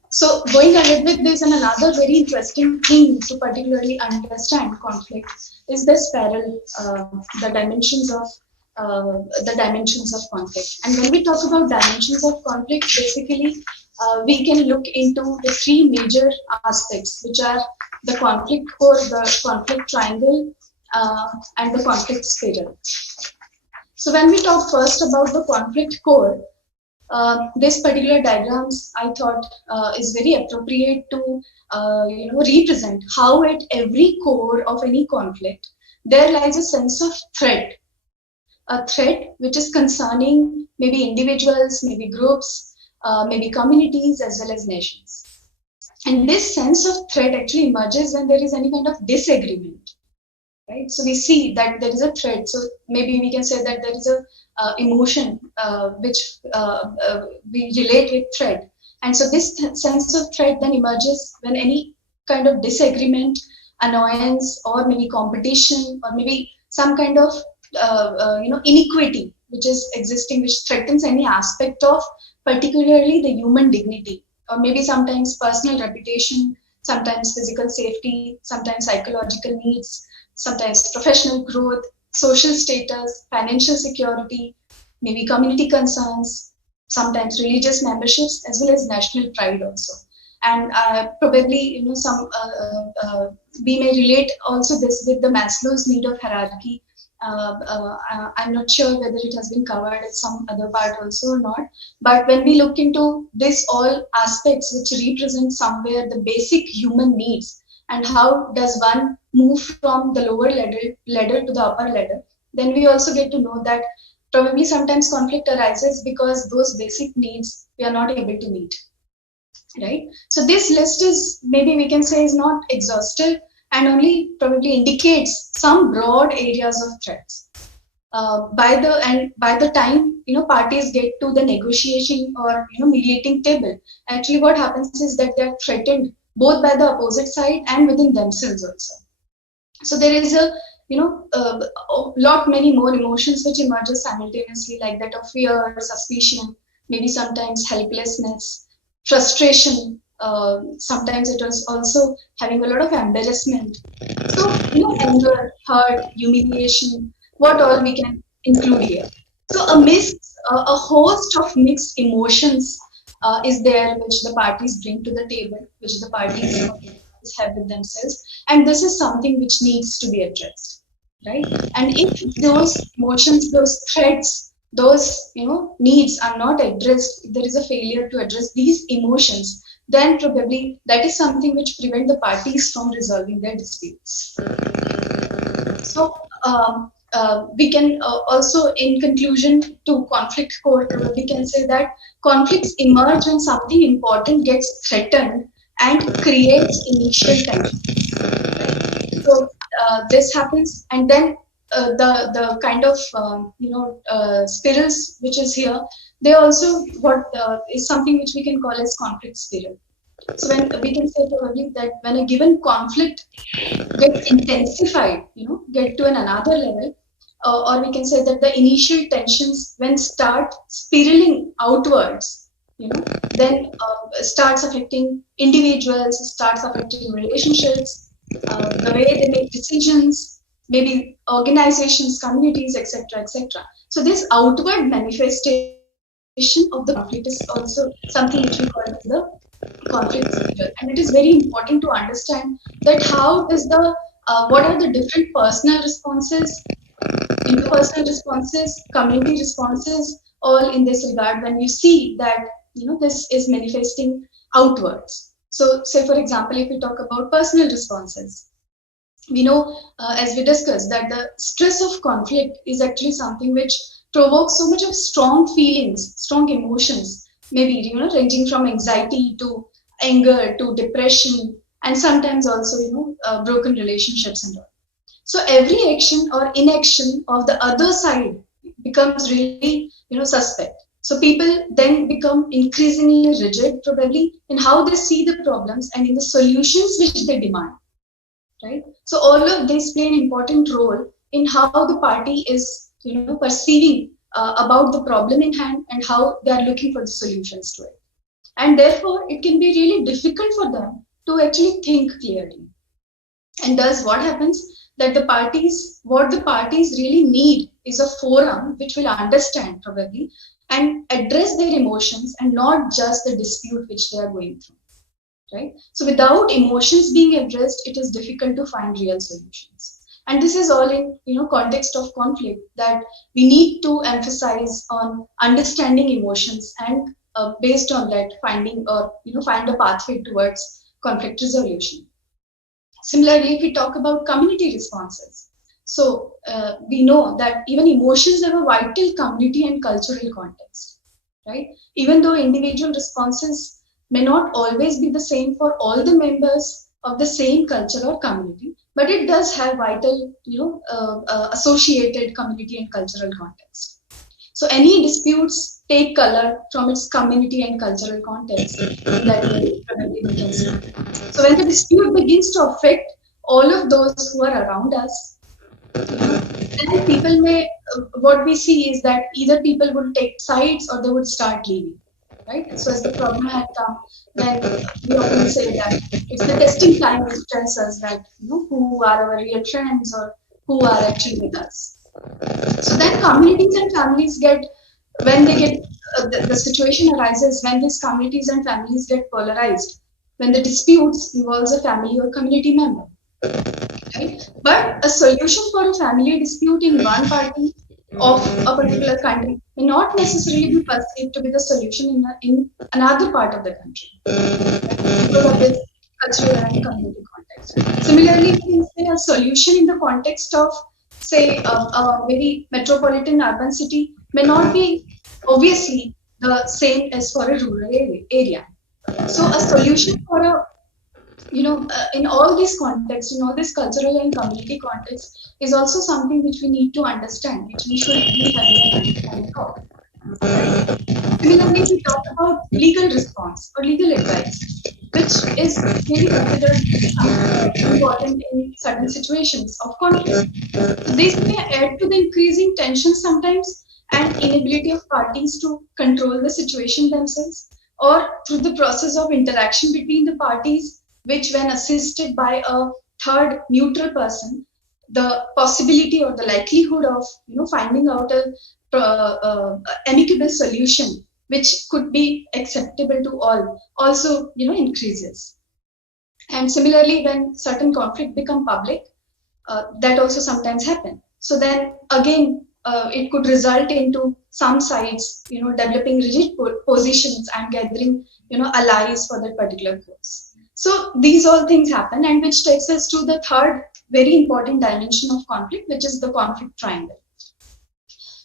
So going ahead with this, and another very interesting thing to particularly understand conflict is the spiral, the dimensions of conflict. And when we talk about dimensions of conflict, basically we can look into the 3 major aspects, which are the conflict core, the conflict triangle, and the conflict spiral. So when we talk first about the conflict core, this particular diagrams I thought is very appropriate to represent how at every core of any conflict there lies a sense of threat, a threat which is concerning maybe individuals, maybe groups, maybe communities, as well as nations. And this sense of threat actually emerges when there is any kind of disagreement, right? So we see that there is a threat. So maybe we can say that there is a emotion which we relate with threat. And so this sense of threat then emerges when any kind of disagreement, annoyance, or maybe competition, or maybe some kind of inequity which is existing, which threatens any aspect of particularly the human dignity, or maybe sometimes personal reputation, sometimes physical safety, sometimes psychological needs, sometimes professional growth, social status, financial security, maybe community concerns, sometimes religious memberships, as well as national pride also. And probably we may relate also this with the Maslow's need of hierarchy. I'm not sure whether it has been covered at some other part also or not. But when we look into this all aspects which represent somewhere the basic human needs, and how does one move from the lower ladder to the upper ladder, then we also get to know that probably sometimes conflict arises because those basic needs we are not able to meet, right? So this list is, maybe we can say, is not exhaustive and only probably indicates some broad areas of threats. By the time parties get to the negotiation or mediating table, actually what happens is that they are threatened both by the opposite side and within themselves also. So there is a many more emotions which emerges simultaneously, like that of fear, suspicion, maybe sometimes helplessness, frustration. Sometimes it was also having a lot of embarrassment. So, anger, hurt, humiliation, what all we can include here. So a host of mixed emotions is there, which the parties bring to the table, which the parties have with themselves, and this is something which needs to be addressed, right? And if those emotions, those threats, those needs are not addressed, if there is a failure to address these emotions, then probably that is something which prevent the parties from resolving their disputes. So we can also, in conclusion to conflict court, we can say that conflicts emerge when something important gets threatened and creates initial tension. Right? So this happens, and then the kind of spirals which is here, they also is something which we can call as conflict spiral. So when we can say probably that when a given conflict gets intensified, get to another level, or we can say that the initial tensions when start spiraling outwards, then starts affecting individuals, starts affecting relationships, the way they make decisions, maybe organizations, communities, etc., etc. So this outward manifestation of the conflict is also something which we call the conflict spiral. And it is very important to understand that how does what are the different personal responses, interpersonal responses, community responses, all in this regard when you see that this is manifesting outwards. So say for example, if we talk about personal responses, we know as we discussed that the stress of conflict is actually something which provokes so much of strong feelings, strong emotions, maybe ranging from anxiety to anger to depression, and sometimes also broken relationships and all. So every action or inaction of the other side becomes really suspect. So people then become increasingly rigid probably in how they see the problems and in the solutions which they demand, right? So all of this play an important role in how the party is perceiving about the problem in hand and how they are looking for the solutions to it. And therefore it can be really difficult for them to actually think clearly. And thus what happens that what the parties really need is a forum which will understand probably and address their emotions and not just the dispute which they are going through, right? So without emotions being addressed, it is difficult to find real solutions. And this is all in context of conflict, that we need to emphasize on understanding emotions and based on that finding or find a pathway towards conflict resolution. Similarly, if we talk about community responses, so we know that even emotions have a vital community and cultural context, right? Even though individual responses may not always be the same for all the members of the same culture or community, but it does have vital, associated community and cultural context. So any disputes take color from its community and cultural context. That way, probably we can see. So when the dispute begins to affect all of those who are around us, then people may, what we see is that either people would take sides or they would start leaving, right? So as the problem had come, then we often say that it's the testing time which tells us that who are our real friends or who are actually with us. So then communities and families the situation arises when these communities and families get polarized, when the disputes involves a family or community member, right? But a solution for a family dispute in one party of a particular country may not necessarily be perceived to be the solution in another part of the country, because of this cultural and community context. Similarly, we can say a solution in the context of, say, a very metropolitan urban city may not be obviously the same as for a rural area. So a solution for in all these contexts, in all this cultural and community context, is also something which we need to understand, which we should be having an understanding of. Right? Similarly, we talk about legal response or legal advice. which is really considered important in certain situations of conflict. This may add to the increasing tension sometimes and inability of parties to control the situation themselves, or through the process of interaction between the parties, which when assisted by a third neutral person, the possibility or the likelihood of finding out a amicable solution which could be acceptable to all also increases. And similarly, when certain conflict become public, that also sometimes happen. So then again, it could result into some sides, developing rigid positions and gathering, allies for that particular cause. So these all things happen, and which takes us to the third very important dimension of conflict, which is the conflict triangle.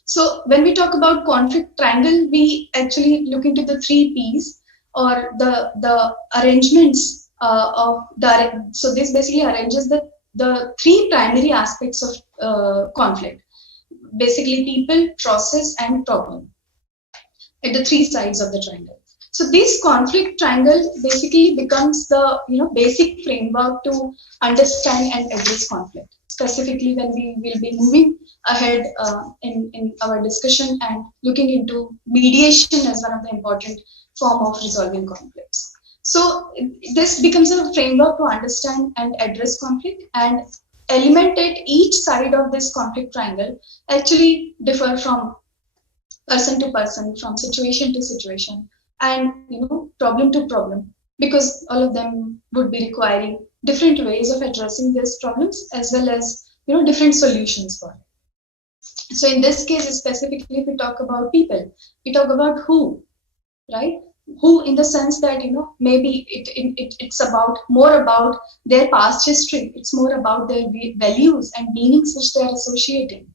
So when we talk about conflict triangle, we actually look into the 3 P's, or the arrangements of the. So this basically arranges the 3 primary aspects of conflict. Basically, people, process, and problem at the 3 sides of the triangle. So this conflict triangle basically becomes the basic framework to understand and address conflict. Specifically, when we will be moving ahead in our discussion and looking into mediation as one of the important form of resolving conflicts. So this becomes a framework to understand and address conflict, and element at each side of this conflict triangle actually differ from person to person, from situation to situation, and problem to problem, because all of them would be requiring different ways of addressing these problems as well as different solutions for it. So in this case specifically, if we talk about people, we talk about who, right? Who, in the sense that maybe it's about more about their past history, it's more about their values and meanings which they are associating.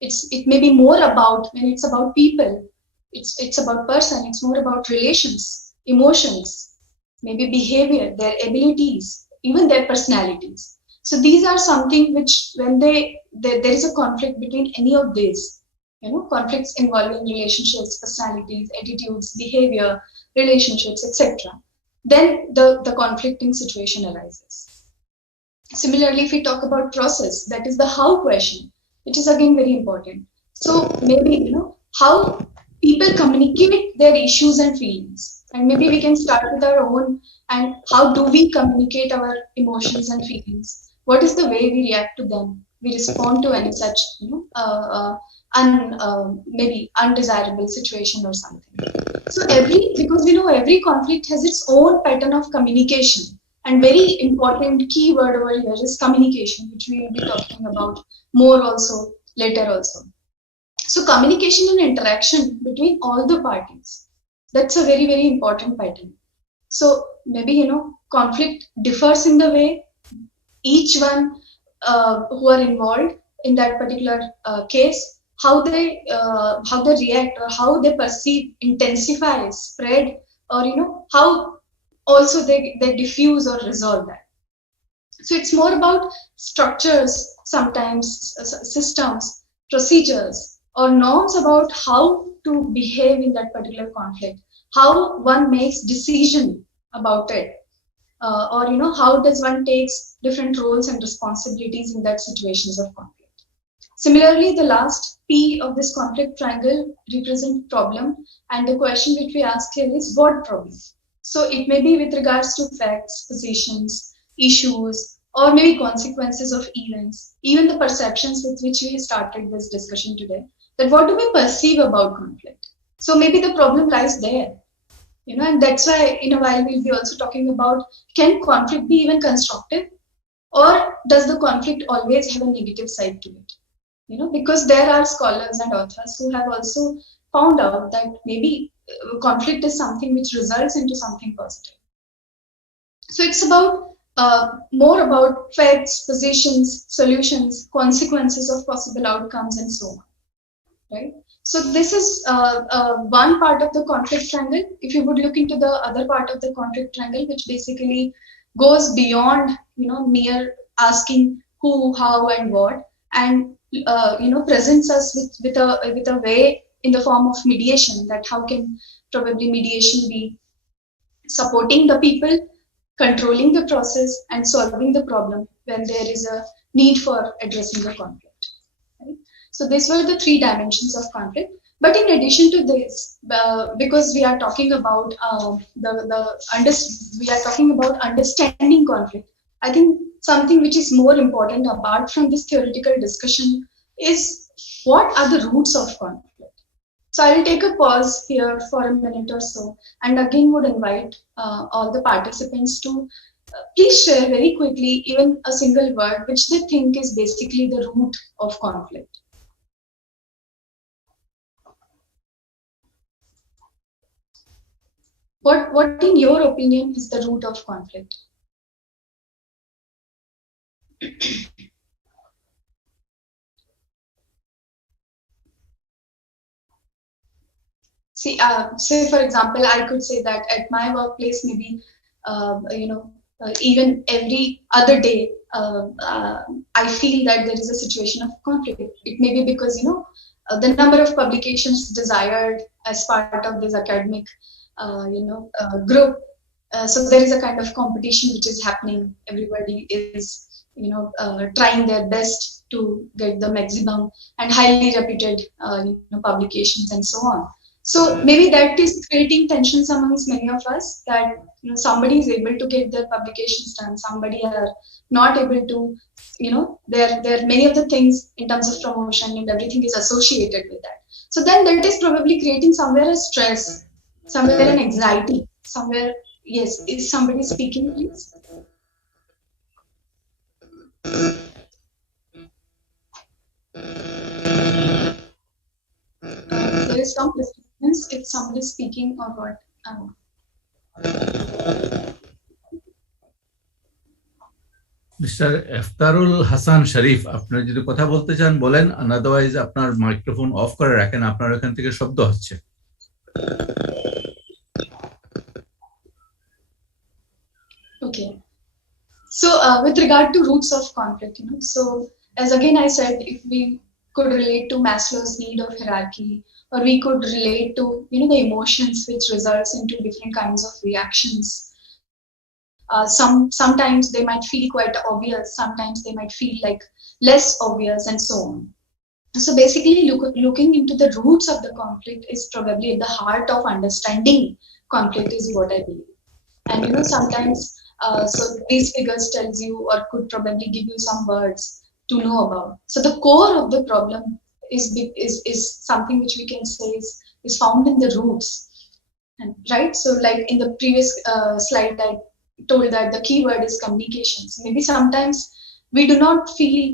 It may be more about, when it's about people, it's about person, it's more about relations, emotions, maybe behavior, their abilities, even their personalities. So these are something which, when there is a conflict between any of these, conflicts involving relationships, personalities, attitudes, behavior, relationships, etc., then the conflicting situation arises. Similarly, if we talk about process, that is the how question, which is again very important. So maybe how people communicate their issues and feelings, and maybe we can start with our own, and how do we communicate our emotions and feelings? What is the way we react to them? We respond to any such maybe undesirable situation or something. So because we know every conflict has its own pattern of communication, and very important key word over here is communication, which we will be talking about more also later also. So communication and interaction between all the parties, that's a very, very important pattern. So maybe conflict differs in the way each one who are involved in that particular case, how they react, or how they perceive, intensify, spread, or how also they diffuse or resolve that. So it's more about structures, sometimes systems, procedures, or norms about how to behave in that particular conflict, how one makes decision about it, or how does one takes different roles and responsibilities in that situations of conflict. Similarly, the last P of this conflict triangle represents problem, and the question which we ask here is what problem? So it may be with regards to facts, positions, issues, or maybe consequences of events, even the perceptions with which we started this discussion today, that what do we perceive about conflict? So maybe the problem lies there, and that's why in a while we'll be also talking about, can conflict be even constructive, or does the conflict always have a negative side to it? Because there are scholars and authors who have also found out that maybe conflict is something which results into something positive. So it's about more about facts, positions, solutions, consequences of possible outcomes, and so on, right? So this is one part of the conflict triangle. If you would look into the other part of the conflict triangle, which basically goes beyond mere asking who, how, and what, and presents us with a way in the form of mediation, that how can probably mediation be supporting the people controlling the process, and solving the problem when there is a need for addressing the conflict. Right? So these were the three dimensions of conflict. But in addition to this, because we are talking about we are talking about understanding conflict, I think something which is more important apart from this theoretical discussion is what are the roots of conflict. So I will take a pause here for a minute or so, and again would invite all the participants to please share very quickly even a single word which they think is basically the root of conflict. What in your opinion is the root of conflict? See, say for example, I could say that at my workplace, maybe even every other day, I feel that there is a situation of conflict. It may be because the number of publications desired as part of this academic group. So there is a kind of competition which is happening. Everybody is trying their best to get the maximum and highly reputed publications and so on. So maybe that is creating tensions amongst many of us, that somebody is able to get their publications done, somebody are not able to. There are many of the things in terms of promotion and everything is associated with that. So then that is probably creating somewhere a stress, somewhere an anxiety, somewhere. Yes, is somebody speaking, please? There is some disturbance if somebody is speaking or what. Mister Iftarul Hasan Sharif, আপনি যদি কথা বলতে চান বলেন, otherwise আপনার microphone of করে রাখেন, আপনার এখান থেকে শব্দ হচ্ছে। Okay. So with regard to roots of conflict, so as again I said, if we could relate to Maslow's need of hierarchy, or we could relate to the emotions which results into different kinds of reactions. Sometimes they might feel quite obvious, sometimes they might feel like less obvious, and so on. So basically, looking into the roots of the conflict is probably at the heart of understanding conflict, is what I believe. And sometimes, so these figures tells you or could probably give you some words to know about. So the core of the problem is something which we can say is found in the roots, and right. So like in the previous slide, I told that the key word is communication. So maybe sometimes we do not feel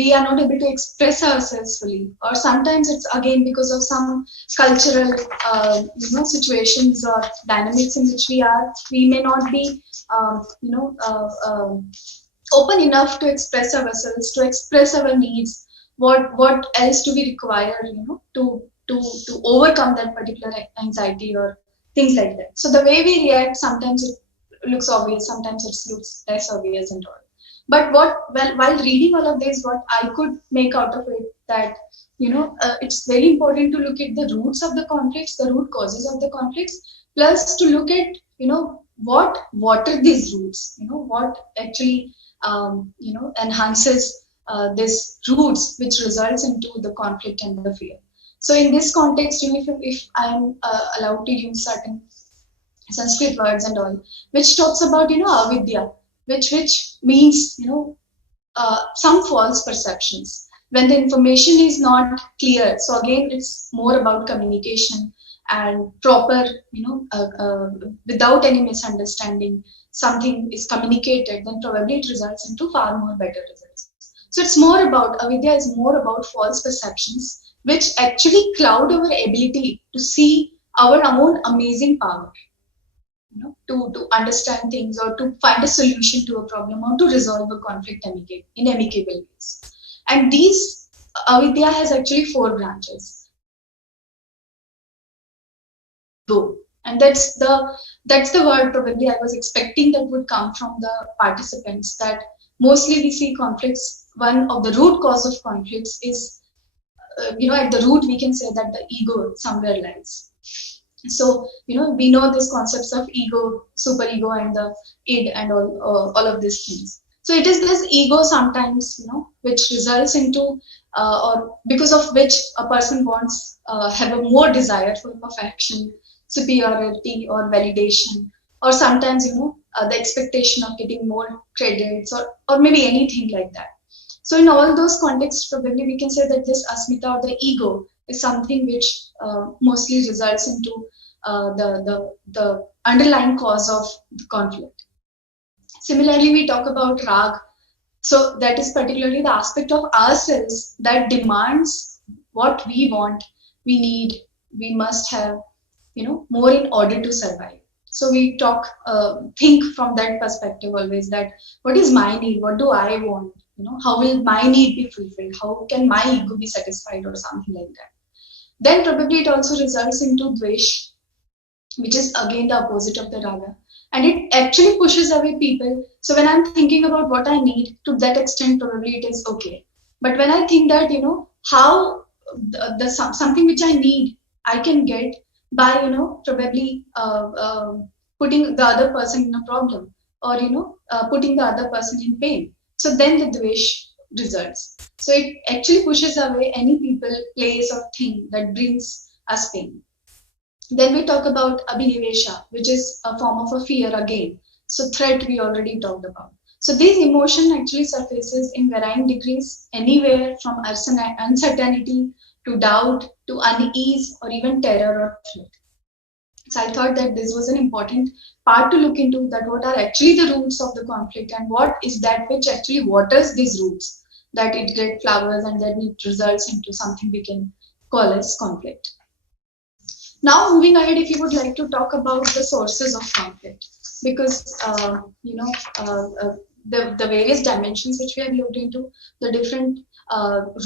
we are not able to express ourselves fully, or sometimes it's again because of some cultural situations or dynamics in which we may not be open enough to express ourselves, to express our needs. What else do we require to overcome that particular anxiety or things like that. So the way we react, sometimes it looks obvious, sometimes it looks less obvious and all. But while reading all of this, what I could make out of it, that it's very important to look at the roots of the conflicts, the root causes of the conflicts, plus to look at what are these roots, what actually enhances this roots which results into the conflict and the fear. So in this context, if I'm allowed to use certain Sanskrit words and all, which talks about avidya, which means some false perceptions when the information is not clear. So again, it's more about communication and proper, without any misunderstanding, something is communicated, then probably it results into far more better results. So it's more about, avidya is more about false perceptions which actually cloud our ability to see our own amazing power, to understand things, or to find a solution to a problem, or to resolve a conflict in amicable ways. And these avidya has actually 4 branches. And that's the word probably I was expecting that would come from the participants, that mostly we see conflicts. One of the root cause of conflicts is, at the root we can say that the ego somewhere lies. So, we know these concepts of ego, superego, and the id, and all of these things. So it is this ego sometimes, which results into, or because of which a person wants, have a more desire for perfection, superiority, or validation, or sometimes, the expectation of getting more credits, or maybe anything like that. So in all those contexts, probably we can say that this asmita or the ego is something which mostly results into the underlying cause of the conflict. Similarly, we talk about rag. So that is particularly the aspect of ourselves that demands what we want, we need, we must have, more in order to survive. So we think from that perspective always, that what is my need? What do I want? How will my need be fulfilled? How can my ego be satisfied, or something like that? Then probably it also results into dvesh, which is again the opposite of the raga. And it actually pushes away people. So when I'm thinking about what I need, to that extent, probably it is okay. But when I think that, how something which I need, I can get by, probably putting the other person in a problem, or, putting the other person in pain. So then the dvesh results. So it actually pushes away any people, place, or thing that brings us pain. Then we talk about abhinivesha, which is a form of a fear again. So threat we already talked about. So this emotion actually surfaces in varying degrees, anywhere from uncertainty to doubt to unease, or even terror or fear. So I thought that this was an important part to look into, that what are actually the roots of the conflict, and what is that which actually waters these roots, that it gets flowers and then it results into something we can call as conflict. Now, moving ahead, if you would like to talk about the sources of conflict, because the various dimensions which we have looked into, the different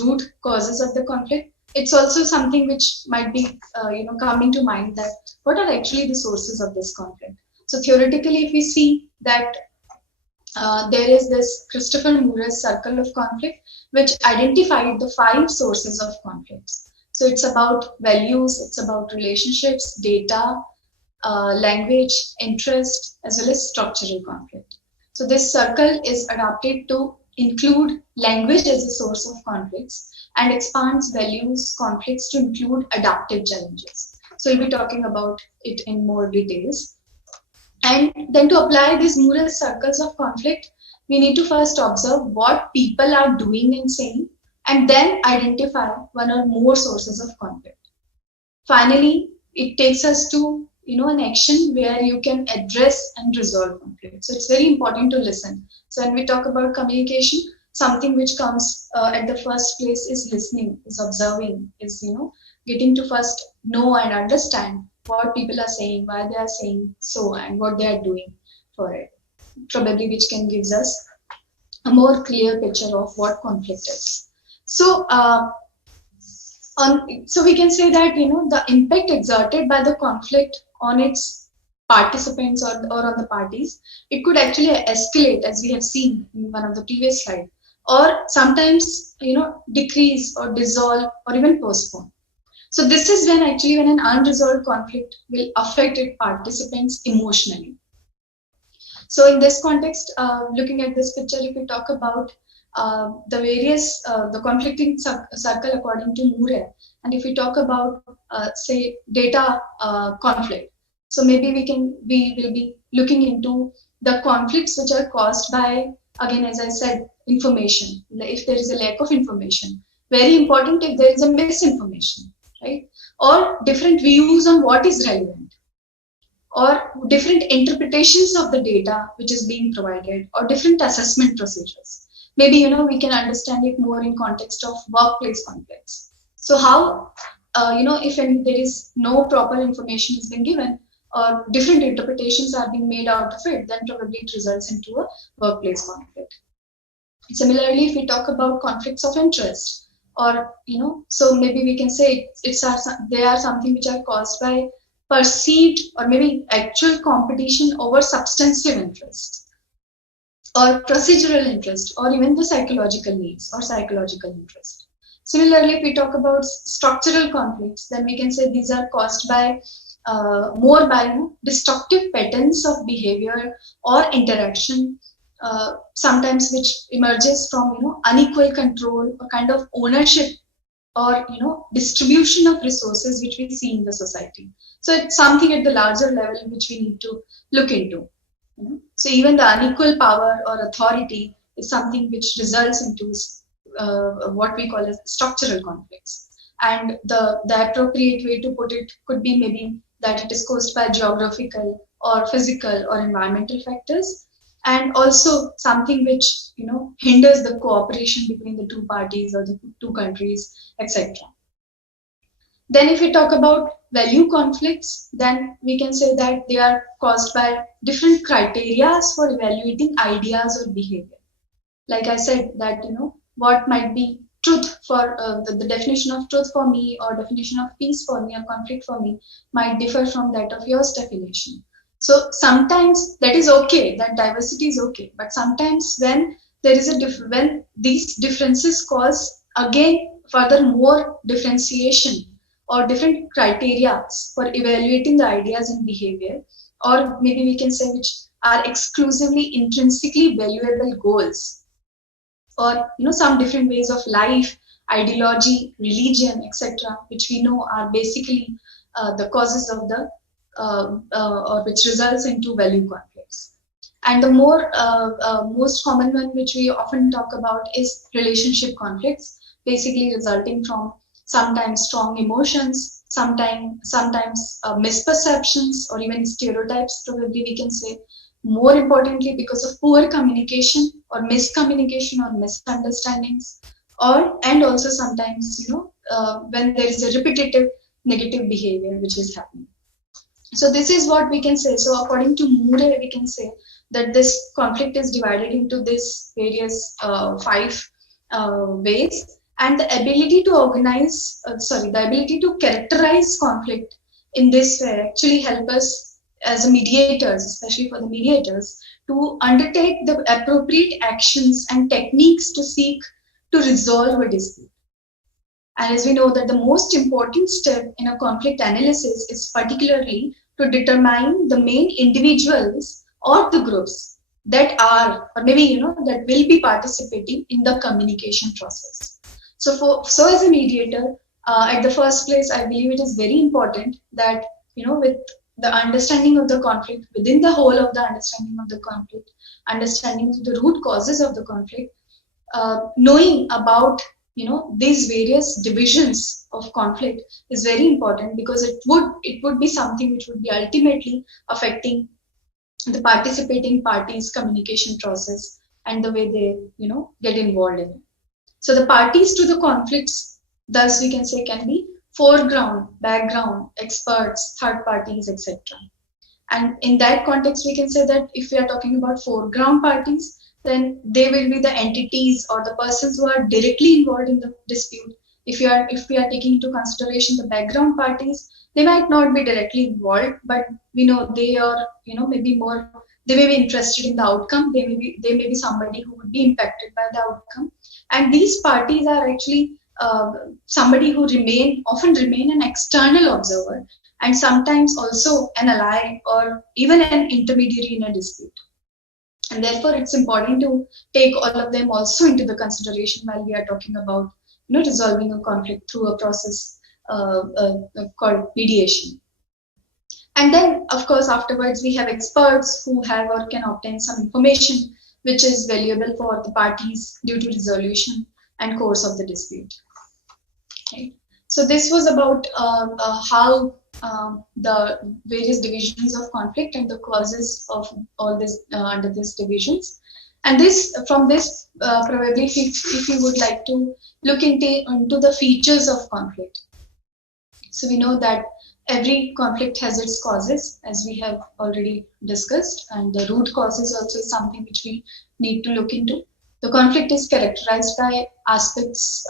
root causes of the conflict, it's also something which might be coming to mind, that what are actually the sources of this conflict. So theoretically, if we see that there is this Christopher Moore's circle of conflict, which identified the 5 sources of conflicts. So it's about values, it's about relationships, data, language, interest, as well as structural conflict. So this circle is adapted to include language as a source of conflicts, and expands values conflicts to include adaptive challenges. So we'll be talking about it in more details. And then to apply these Moore's circles of conflict, we need to first observe what people are doing and saying, and then identify one or more sources of conflict. Finally, it takes us to an action where you can address and resolve conflict. So it's very important to listen. So when we talk about communication, something which comes at the first place is listening, is observing, is getting to first know and understand what people are saying, why they are saying so, and what they are doing for it. Probably which can gives us a more clear picture of what conflict is. So, so we can say that the impact exerted by the conflict on its participants or on the parties, it could actually escalate, as we have seen in one of the previous slides, or sometimes decrease or dissolve or even postpone. So this is when an unresolved conflict will affect its participants emotionally. So in this context, looking at this picture, if we talk about the various the conflicting circle according to Moore, and if we talk about say data conflict, so maybe we will be looking into the conflicts which are caused by, again, as I said, information. If there is a lack of information, very important if there is a misinformation, right? Or different views on what is relevant, or different interpretations of the data which is being provided, or different assessment procedures. Maybe we can understand it more in context of workplace conflicts. So how if there is no proper information is being given, or different interpretations are being made out of it, then probably it results into a workplace conflict. Similarly, if we talk about conflicts of interest, or so maybe we can say they are something which are caused by perceived or maybe actual competition over substantive interest, or procedural interest, or even the psychological needs or psychological interest. Similarly, if we talk about structural conflicts, then we can say these are caused by more by destructive patterns of behavior or interaction, sometimes which emerges from unequal control, a kind of ownership, or distribution of resources which we see in the society. So it's something at the larger level which we need to look into. So even the unequal power or authority is something which results into what we call as structural conflicts. And the appropriate way to put it could be maybe that it is caused by geographical or physical or environmental factors, and also something which hinders the cooperation between the two parties or the two countries, etc. Then if we talk about value conflicts, then we can say that they are caused by different criteria for evaluating ideas or behavior. Like I said, that what might be truth for the definition of truth for me, or definition of peace for me, or conflict for me, might differ from that of yours definition. So sometimes that is okay, that diversity is okay, but sometimes when there is when these differences cause again further more differentiation or different criteria for evaluating the ideas and behavior, or maybe we can say which are exclusively intrinsically valuable goals, or some different ways of life, ideology, religion, etc., which we know are basically the causes of the or which results into value conflicts. And the most common one which we often talk about is relationship conflicts, basically resulting from sometimes strong emotions, sometimes misperceptions, or even stereotypes, probably we can say. More importantly, because of poor communication or miscommunication or misunderstandings, and also sometimes when there is a repetitive negative behavior which is happening. So this is what we can say. So according to Moore, we can say that this conflict is divided into these various 5 ways, and the ability to the ability to characterize conflict in this way actually help us as mediators, especially for the mediators, to undertake the appropriate actions and techniques to seek to resolve a dispute. And as we know that the most important step in a conflict analysis is particularly to determine the main individuals or the groups that are, or maybe that will be participating in the communication process. So as a mediator, at the first place, I believe it is very important that with the understanding of the conflict, within the whole of the understanding of the conflict, understanding the root causes of the conflict, knowing about these various divisions of conflict is very important, because it would be something which would be ultimately affecting the participating parties' communication process and the way they get involved in it. So the parties to the conflicts, thus we can say, can be foreground, background, experts, third parties, etc. And in that context, we can say that if we are talking about foreground parties, then they will be the entities or the persons who are directly involved in the dispute. If we are taking into consideration the background parties, they might not be directly involved, but we know they are maybe more, they may be interested in the outcome. They may be somebody who would be impacted by the outcome. And these parties are actually somebody who often remain an external observer, and sometimes also an ally or even an intermediary in a dispute. And therefore, it's important to take all of them also into the consideration while we are talking about resolving a conflict through a process called mediation. And then, of course, afterwards, we have experts who have or can obtain some information which is valuable for the parties due to resolution and course of the dispute. Okay. So this was about how the various divisions of conflict and the causes of all this under these divisions. And from this, probably if you would like to look into the features of conflict. So we know that every conflict has its causes, as we have already discussed, and the root causes also is something which we need to look into. The conflict is characterized by aspects,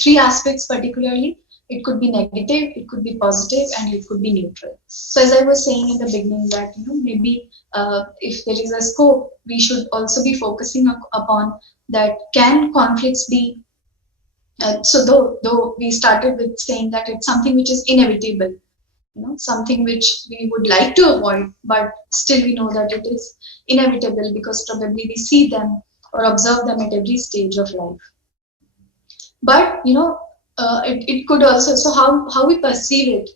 3 aspects particularly. It could be negative, it could be positive, and it could be neutral. So as I was saying in the beginning that, maybe if there is a scope, we should also be focusing upon that can conflicts be, so though we started with saying that it's something which is inevitable, something which we would like to avoid, but still we know that it is inevitable because probably we see them or observe them at every stage of life. But it could also, so how we perceive it,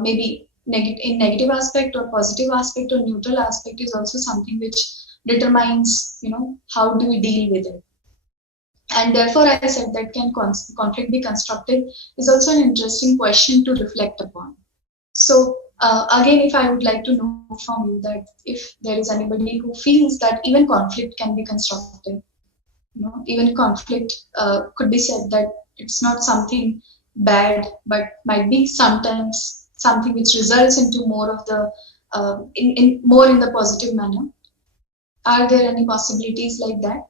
maybe in negative aspect or positive aspect or neutral aspect is also something which determines how do we deal with it. And therefore I said that can conflict be constructive is also an interesting question to reflect upon. So again, if I would like to know from you that if there is anybody who feels that even conflict can be constructive, even conflict could be said that it's not something bad, but might be sometimes something which results into more of the more in the positive manner. Are there any possibilities like that?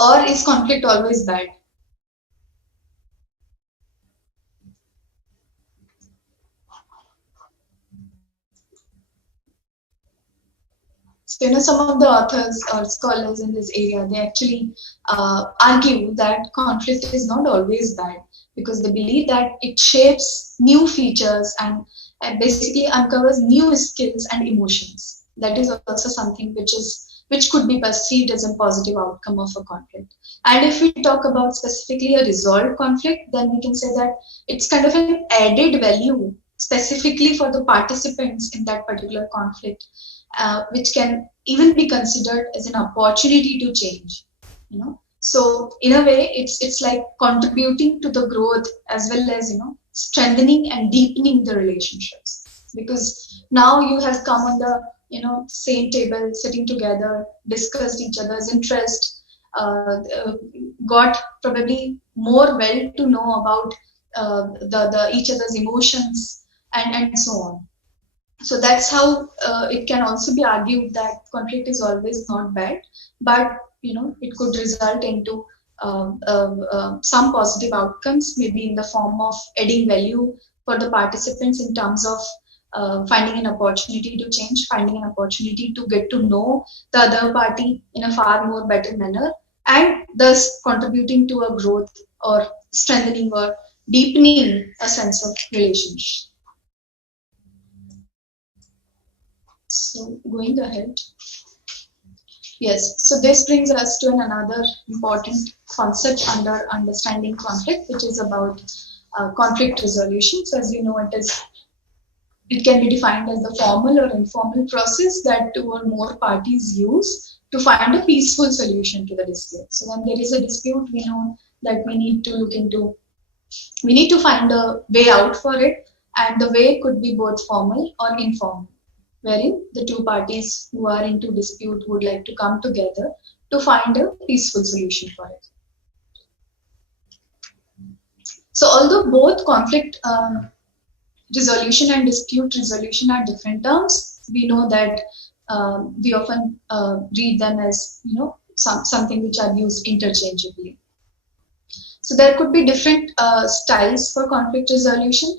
Or is conflict always bad? So, some of the authors or scholars in this area, they actually argue that conflict is not always bad because they believe that it shapes new features and basically uncovers new skills and emotions. That is also something which could be perceived as a positive outcome of a conflict. And if we talk about specifically a resolved conflict, then we can say that it's kind of an added value specifically for the participants in that particular conflict, which can even be considered as an opportunity to change. So in a way, it's like contributing to the growth as well as strengthening and deepening the relationships, because now you have come on the same table, sitting together, discussed each other's interest, got probably more well to know about the each other's emotions and so on. So that's how it can also be argued that conflict is always not bad, but it could result into some positive outcomes, maybe in the form of adding value for the participants in terms of finding an opportunity to change, finding an opportunity to get to know the other party in a far more better manner, and thus contributing to a growth or strengthening or deepening a sense of relationship. So going ahead, yes, so this brings us to another important concept under understanding conflict, which is about conflict resolution. So as you know, it can be defined as the formal or informal process that two or more parties use to find a peaceful solution to the dispute. So when there is a dispute, we know that we need to find a way out for it, and the way could be both formal or informal, wherein the two parties who are into dispute would like to come together to find a peaceful solution for it. So although both conflict resolution and dispute resolution are different terms, we know that we often read them as something which are used interchangeably. So there could be different styles for conflict resolution,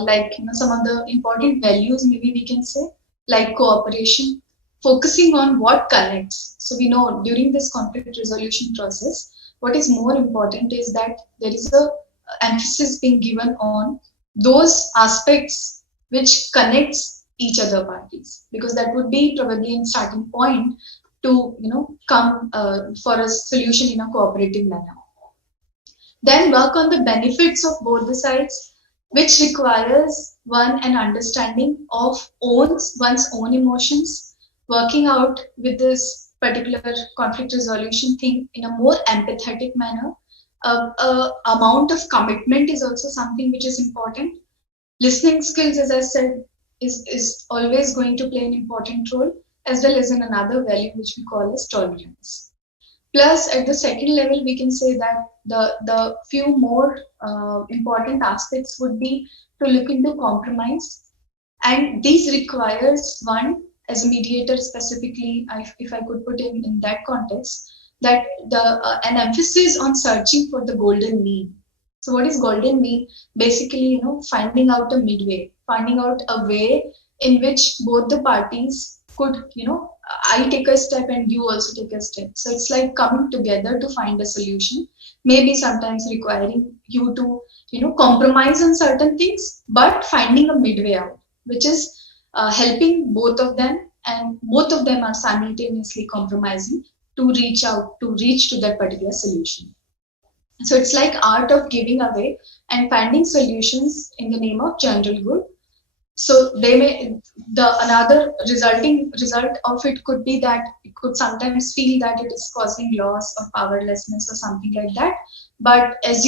like some of the important values, maybe we can say, like cooperation, focusing on what connects. So we know during this conflict resolution process, what is more important is that there is a emphasis being given on those aspects which connects each other parties, because that would be probably a starting point to come for a solution in a cooperative manner. Then work on the benefits of both the sides, which requires an understanding of one's own emotions, working out with this particular conflict resolution thing in a more empathetic manner. Amount of commitment is also something which is important. Listening skills, as I said, is always going to play an important role, as well as in another value which we call as tolerance. Plus, at the second level, we can say that the few more important aspects would be to look into compromise, and this requires one, as a mediator specifically, if I could put in that context, that an emphasis on searching for the golden mean. So what is golden mean? Basically, finding out a midway, finding out a way in which both the parties could, I take a step and you also take a step. So it's like coming together to find a solution, maybe sometimes requiring you to, compromise on certain things, but finding a midway out, which is helping both of them, and both of them are simultaneously compromising to reach to that particular solution. So it's like art of giving away and finding solutions in the name of general good. So they may, the another result of it could be that it could sometimes feel that it is causing loss or powerlessness or something like that. But as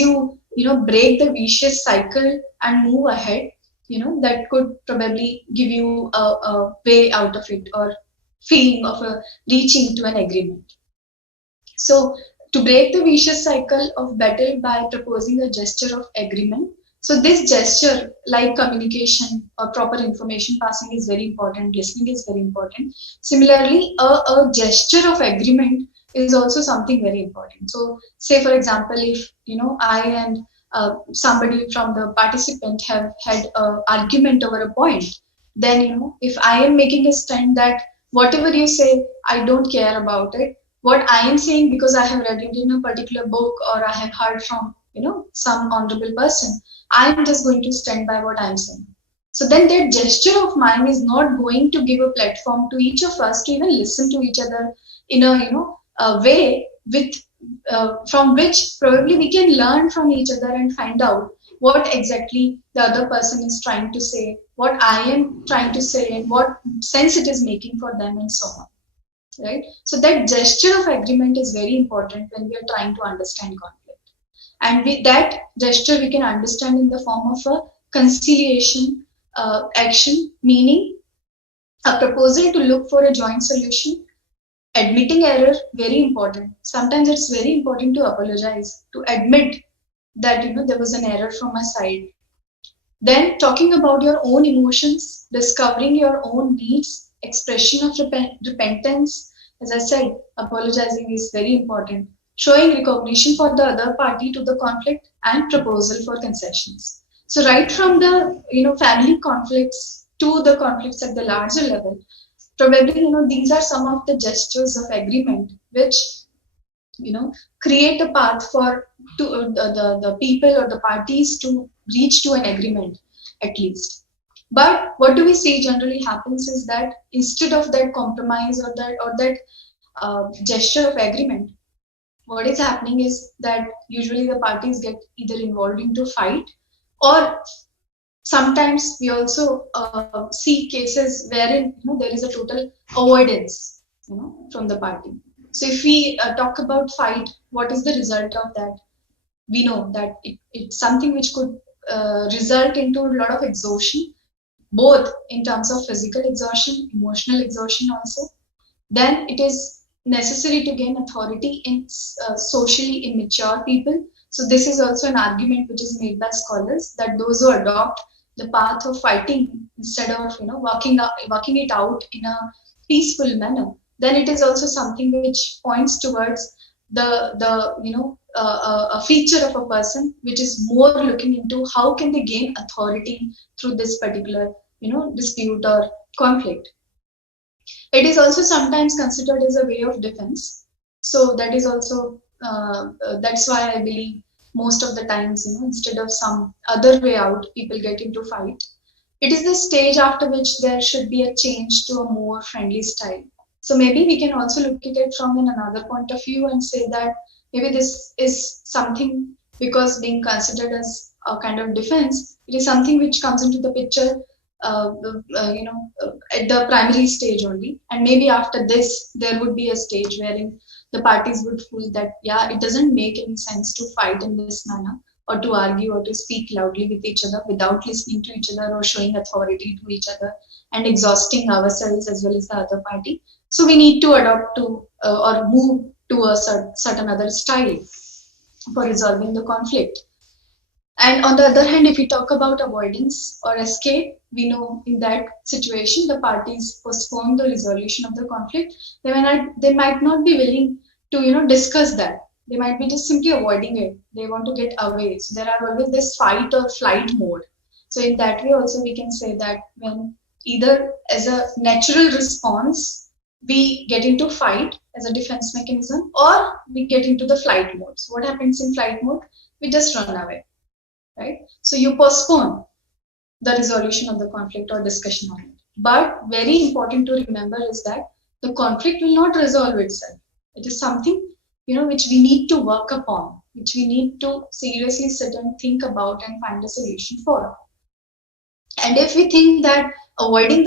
break the vicious cycle and move ahead, that could probably give you a way out of it, or feeling of a reaching to an agreement. So to break the vicious cycle of battle by proposing a gesture of agreement. So this gesture, like communication or proper information passing, is very important. Listening is very important. Similarly, a gesture of agreement is also something very important. So say, for example, if I and somebody from the participant have had an argument over a point, then if I am making a stand that whatever you say, I don't care about it. What I am saying, because I have read it in a particular book or I have heard from some honorable person, I am just going to stand by what I am saying. So then that gesture of mine is not going to give a platform to each of us to even listen to each other in a way with from which probably we can learn from each other and find out what exactly the other person is trying to say, what I am trying to say, and what sense it is making for them, and so on. Right? So that gesture of agreement is very important when we are trying to understand conflict. And with that gesture, we can understand in the form of a conciliation action, meaning a proposal to look for a joint solution. Admitting error, very important. Sometimes it's very important to apologize, to admit that there was an error from my side. Then talking about your own emotions, discovering your own needs, expression of repentance. As I said, apologizing is very important. Showing recognition for the other party to the conflict, and proposal for concessions. So right from the family conflicts to the conflicts at the larger level, probably these are some of the gestures of agreement which create a path for the people or the parties to reach to an agreement at least. But what do we see generally happens is that instead of that compromise or that gesture of agreement, what is happening is that usually the parties get either involved into fight, or sometimes we also see cases wherein there is a total avoidance from the party. So if we talk about fight, what is the result of that? We know that it's something which could result into a lot of exhaustion, both in terms of physical exhaustion, emotional exhaustion also. Then it is necessary to gain authority in socially immature people. So this is also an argument which is made by scholars, that those who adopt the path of fighting instead of working it out in a peaceful manner, then it is also something which points towards a feature of a person which is more looking into how can they gain authority through this particular dispute or conflict. It is also sometimes considered as a way of defense. So that is also that's why I believe most of the times instead of some other way out, people get into fight. It is the stage after which there should be a change to a more friendly style. So maybe we can also look at it from another point of view and say that maybe this is something, because being considered as a kind of defense, it is something which comes into the picture at the primary stage only. And maybe after this, there would be a stage wherein the parties would feel that, yeah, it doesn't make any sense to fight in this manner, or to argue or to speak loudly with each other without listening to each other or showing authority to each other and exhausting ourselves as well as the other party. So we need to adopt to or move to a certain other style for resolving the conflict. And on the other hand, if we talk about avoidance or escape, we know in that situation, the parties postpone the resolution of the conflict. They might not be willing to, discuss that. They might be just simply avoiding it. They want to get away. So there are always this fight or flight mode. So in that way also we can say that when either as a natural response, we get into fight as a defense mechanism, or we get into the flight mode. So what happens in flight mode? We just run away, right? So you postpone the resolution of the conflict or discussion on it. But very important to remember is that the conflict will not resolve itself. It is something, which we need to work upon, which we need to seriously sit and think about and find a solution for. And if we think that avoiding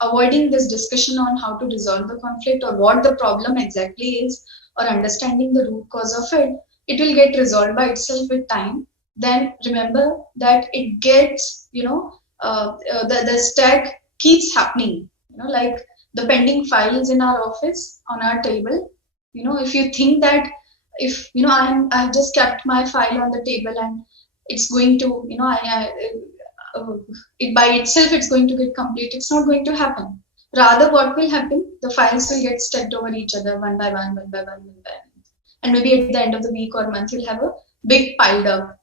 avoiding this discussion on how to resolve the conflict or what the problem exactly is, or understanding the root cause of it, it will get resolved by itself with time. Then remember that it gets, the stack keeps happening, like the pending files in our office on our table. If you think that if, I've just kept my file on the table and it's going to, it by itself, it's going to get complete. It's not going to happen. Rather, what will happen? The files will get stacked over each other one by one, one by one, one by one. And maybe at the end of the week or month, you'll have a big pile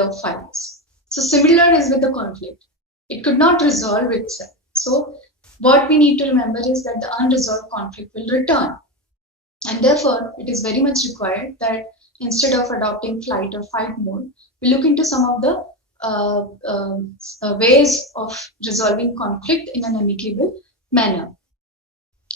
of files. So similar is with the conflict. It could not resolve itself. So what we need to remember is that the unresolved conflict will return. And therefore, it is very much required that instead of adopting flight or fight mode, we look into some of the ways of resolving conflict in an amicable manner.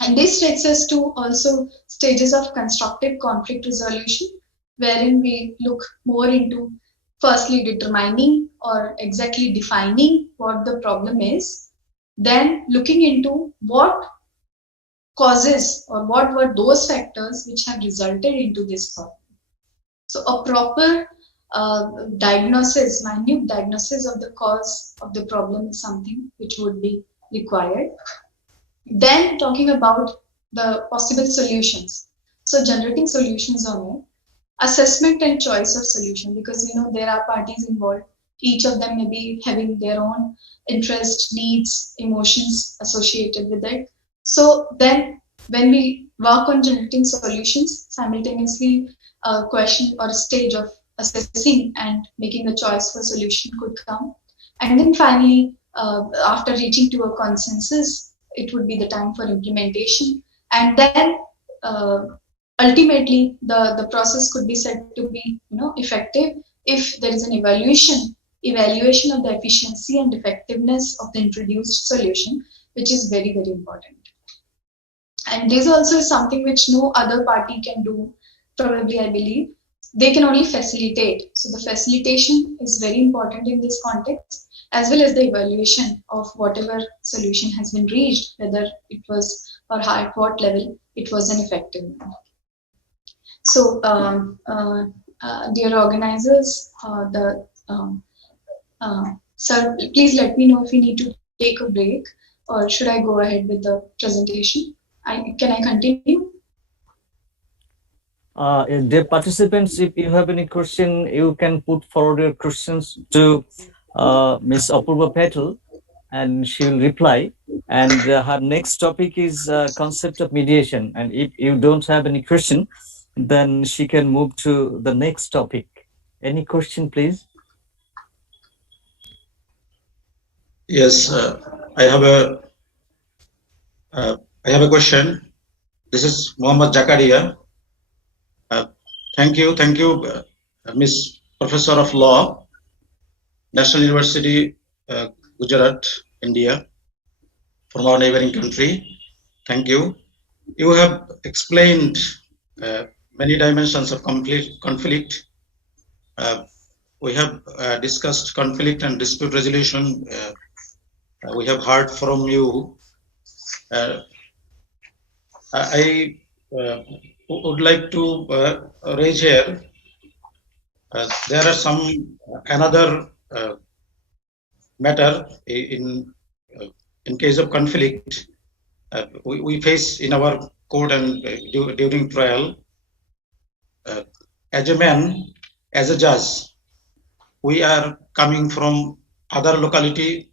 And this takes us to also stages of constructive conflict resolution, wherein we look more into firstly determining or exactly defining what the problem is, then looking into what causes or what were those factors which have resulted into this problem. So a proper diagnosis, minute diagnosis of the cause of the problem is something which would be required. Then talking about the possible solutions. So generating solutions on it, assessment and choice of solution, because there are parties involved. Each of them may be having their own interest, needs, emotions associated with it. So then when we work on generating solutions, simultaneously a question or a stage of assessing and making a choice for solution could come. And then finally, after reaching to a consensus, it would be the time for implementation. And then ultimately, the process could be said to be effective if there is an evaluation of the efficiency and effectiveness of the introduced solution, which is very, very important. And this also is something which no other party can do, probably, I believe. They can only facilitate. So the facilitation is very important in this context, as well as the evaluation of whatever solution has been reached, whether it was or at what level it was an effective one. So, dear organizers, sir, please let me know if we need to take a break, or should I go ahead with the presentation? Can I continue? Dear participants, if you have any question, you can put forward your questions to Ms. Apurva Patel, and she will reply. And her next topic is concept of mediation. And if you don't have any question, then she can move to the next topic. Any question, please? Yes, I have a question. This is Muhammad Jakaria. Thank you, Miss Professor of Law, National University, Gujarat, India, from our neighboring country. Thank you. You have explained many dimensions of conflict. We have discussed conflict and dispute resolution. We have heard from you. I would like to raise here. There are some another matter in case of conflict we face in our court and during trial. As a man, as a judge, we are coming from other locality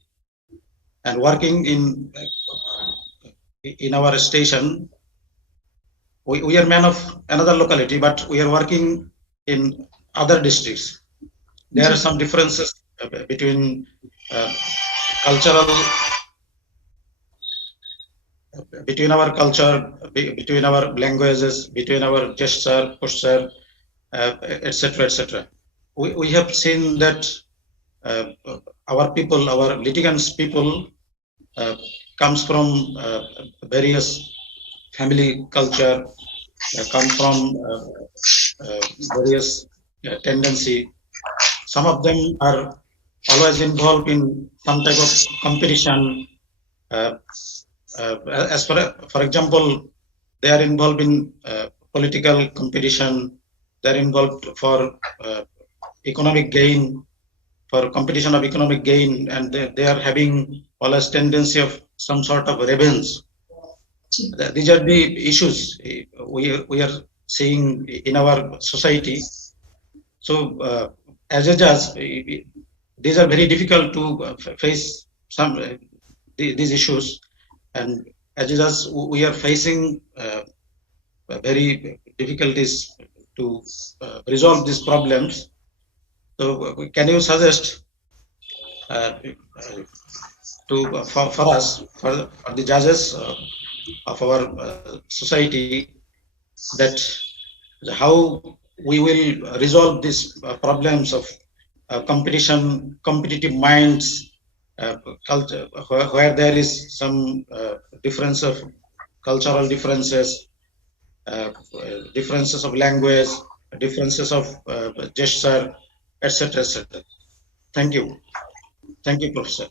and working in our station. We are men of another locality, but we are working in other districts. There are some differences between cultural between our culture, between our languages, between our gesture, posture, etc., etc. We have seen that our people, our litigants people, comes from various family culture, come from various tendency. Some of them are always involved in some type of competition. As for example, they are involved in political competition. They are involved for economic gain, for competition of economic gain, and they are having always tendency of some sort of revenge. These are the issues we are seeing in our society. So as a judge, these are very difficult to face some these issues, and as a judge, we are facing very difficulties to resolve these problems. So can you suggest for us, for the judges of our society, that how we will resolve these problems of competition, competitive minds, culture, where there is some difference of cultural differences, differences of language, differences of gesture, etc., etc. Thank you. Thank you, Professor.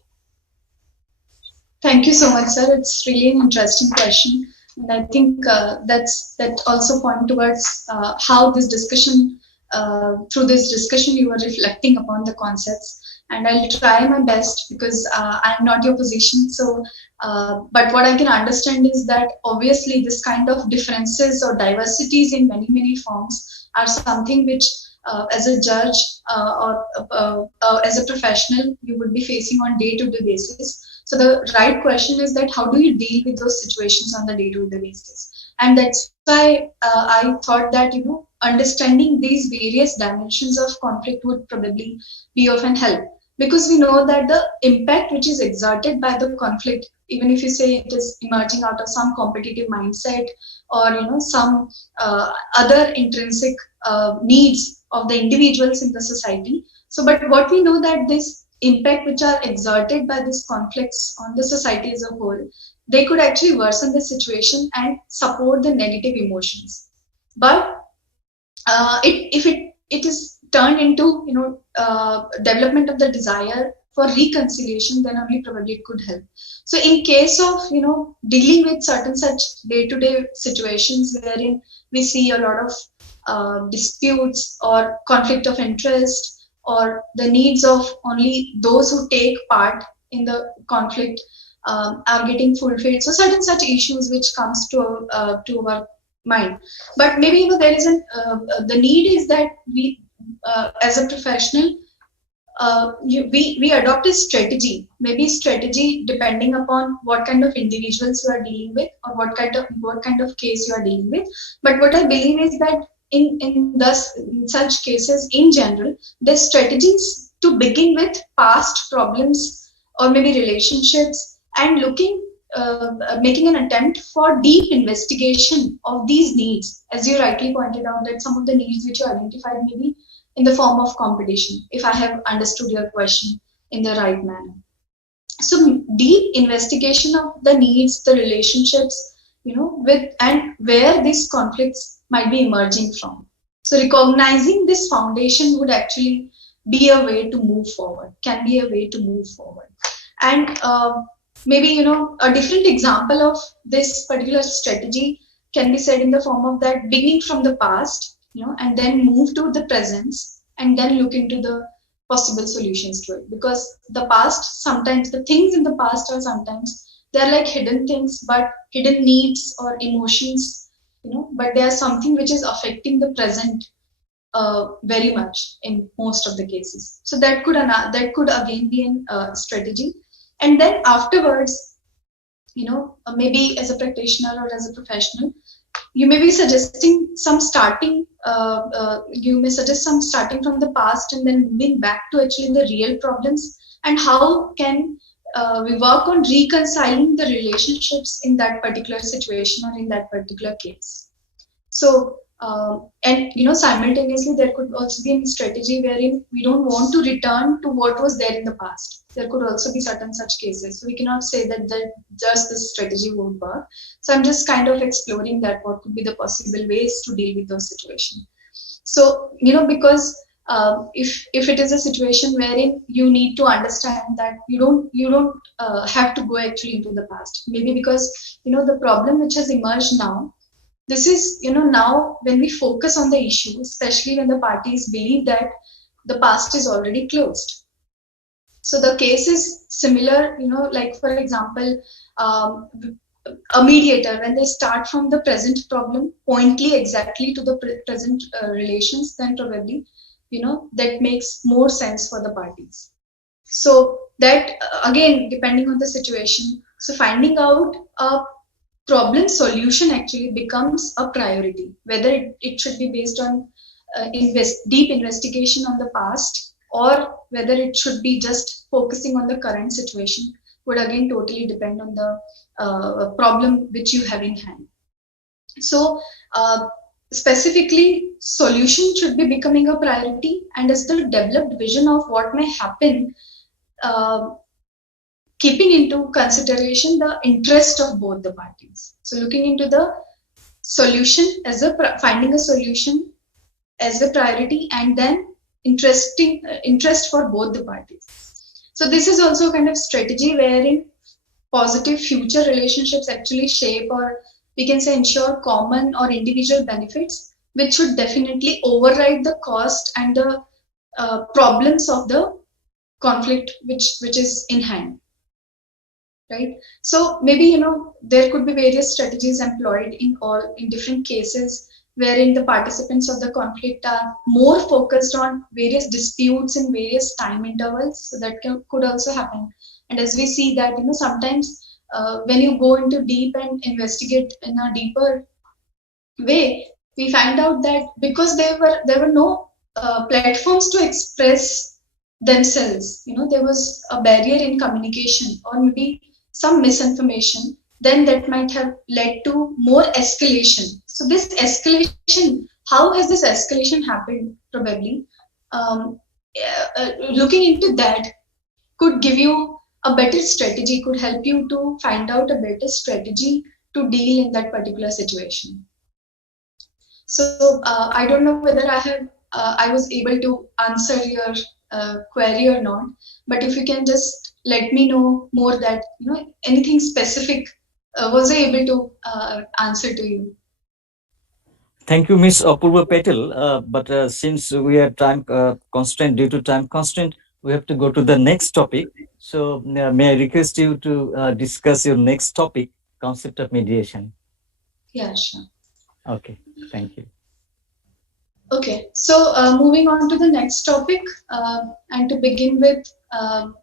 Thank you so much, sir. It's really an interesting question. And I think that also point towards how this discussion, through this discussion, you are reflecting upon the concepts. And I'll try my best because I'm not your position. So, but what I can understand is that obviously this kind of differences or diversities in many, many forms are something which as a judge or as a professional, you would be facing on day-to-day basis. So the right question is that how do you deal with those situations on the day-to-day basis? And that's why I thought that, understanding these various dimensions of conflict would probably be of an help, because we know that the impact which is exerted by the conflict, even if you say it is emerging out of some competitive mindset or some other intrinsic needs of the individuals in the society. So, but what we know that this impact which are exerted by these conflicts on the society as a whole, they could actually worsen the situation and support the negative emotions. But if it is turned into development of the desire for reconciliation, then only probably it could help. So in case of dealing with certain such day-to-day situations wherein we see a lot of disputes or conflict of interest, or the needs of only those who take part in the conflict are getting fulfilled. So certain such issues which comes to our mind. But maybe there is the need is that we as a professional we adopt a strategy, maybe strategy depending upon what kind of individuals you are dealing with or what kind of case you are dealing with. But what I believe is that in such cases in general, the strategies to begin with past problems or maybe relationships and making an attempt for deep investigation of these needs, as you rightly pointed out that some of the needs which you identified maybe in the form of competition, if I have understood your question in the right manner. So deep investigation of the needs, the relationships, with and where these conflicts might be emerging from. So recognizing this foundation would actually be a way to move forward, can be a way to move forward. And maybe, a different example of this particular strategy can be said in the form of that beginning from the past, and then move to the present and then look into the possible solutions to it. Because the past, sometimes the things in the past are sometimes, they're like hidden things, but hidden needs or emotions, but they are something which is affecting the present very much in most of the cases. So that could again be a strategy. And then afterwards, maybe as a practitioner or as a professional, you may be suggesting some starting, you may suggest some starting from the past and then moving back to actually the real problems, and how can we work on reconciling the relationships in that particular situation or in that particular case. So, and simultaneously there could also be a strategy wherein we don't want to return to what was there in the past. There could also be certain such cases. So we cannot say that just this strategy won't work. So I'm just kind of exploring that what could be the possible ways to deal with those situations. So, because if it is a situation wherein you need to understand that you don't have to go actually into the past, maybe because the problem which has emerged now, this is now when we focus on the issue, especially when the parties believe that the past is already closed. So the case is similar, like for example, a mediator, when they start from the present problem, pointly exactly to the present relations, then probably that makes more sense for the parties. So that again, depending on the situation, so finding out a problem solution actually becomes a priority, whether it should be based on deep investigation on the past, or whether it should be just focusing on the current situation, would again totally depend on the problem which you have in hand. So specifically, solution should be becoming a priority, and as the developed vision of what may happen, keeping into consideration the interest of both the parties. So looking into the solution as finding a solution as a priority, and then interest for both the parties. So this is also kind of strategy wherein positive future relationships actually shape, or we can say ensure, common or individual benefits, which should definitely override the cost and the problems of the conflict which is in hand. Right. So maybe there could be various strategies employed in different cases wherein the participants of the conflict are more focused on various disputes in various time intervals. So that could also happen. And as we see that sometimes when you go into deep and investigate in a deeper way, we find out that because there were no platforms to express themselves, there was a barrier in communication, or maybe some misinformation, then that might have led to more escalation. So this escalation, how has this escalation happened? Probably looking into that could give you a better strategy, could help you to find out a better strategy to deal in that particular situation. So I don't know whether I was able to answer your query or not, but if you can just let me know more that anything specific was I able to answer to you. Thank you, Ms. Apurva Patel. But since we are time constraint, due to time constraint, we have to go to the next topic. So may I request you to discuss your next topic, concept of mediation? Yeah, sure. Okay, thank you. Okay, so moving on to the next topic, and to begin with,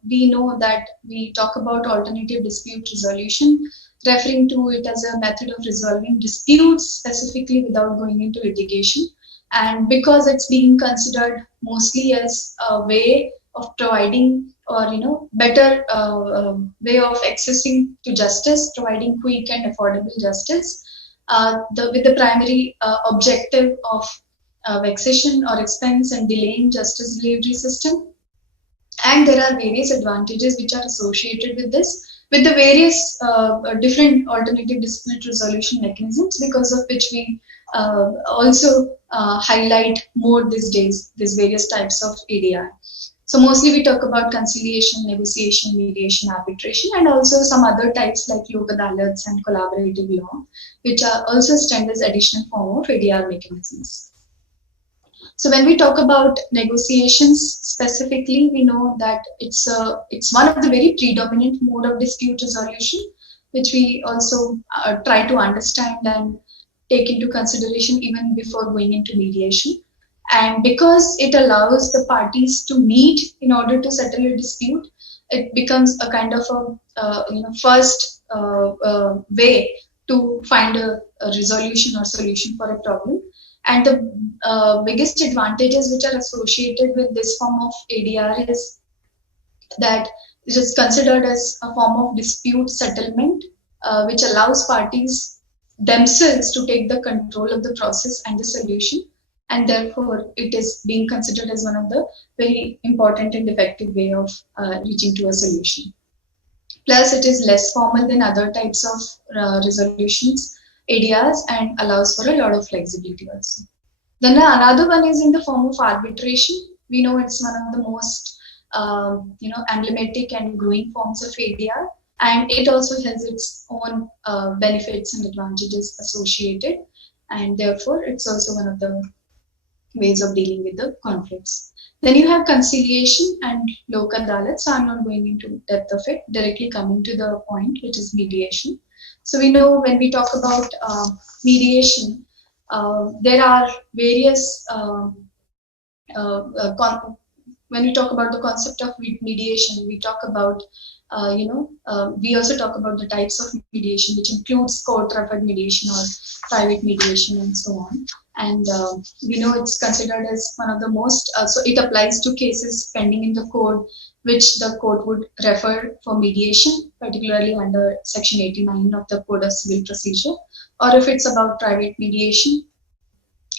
we know that we talk about alternative dispute resolution, referring to it as a method of resolving disputes specifically without going into litigation. And because it's being considered mostly as a way of providing, or better way of accessing to justice, providing quick and affordable justice, with the primary objective of vexation or expense and delaying justice delivery system. And there are various advantages which are associated with this, with the various different alternative dispute resolution mechanisms, because of which we also highlight more these days, these various types of ADR. So mostly we talk about conciliation, negotiation, mediation, arbitration, and also some other types like lok adalats and collaborative law, which are also stand as additional form of ADR mechanisms. So when we talk about negotiations specifically, we know that it's one of the very predominant mode of dispute resolution, which we also try to understand and take into consideration even before going into mediation. And because it allows the parties to meet in order to settle a dispute, it becomes a kind of a first way to find a resolution or solution for a problem. And the biggest advantages which are associated with this form of ADR is that It is considered as a form of dispute settlement, which allows parties themselves to take the control of the process and the solution, and therefore it is being considered as one of the very important and effective way of reaching to a solution. Plus, it is less formal than other types of resolutions, ADRs, and allows for a lot of flexibility also. Then another one is in the form of arbitration. We know it's one of the most emblematic and growing forms of ADR, and it also has its own benefits and advantages associated, and therefore it's also one of the ways of dealing with the conflicts. Then you have conciliation and lok adalat. So I'm not going into depth of it, directly coming to the point, which is mediation. So we know when we talk about mediation, there are various when we talk about the concept of mediation, we talk about we also talk about the types of mediation, which includes court-referred mediation or private mediation and so on. And we know it's considered as one of the most, so it applies to cases pending in the court, which the court would refer for mediation, particularly under Section 89 of the Code of Civil Procedure, or if it's about private mediation.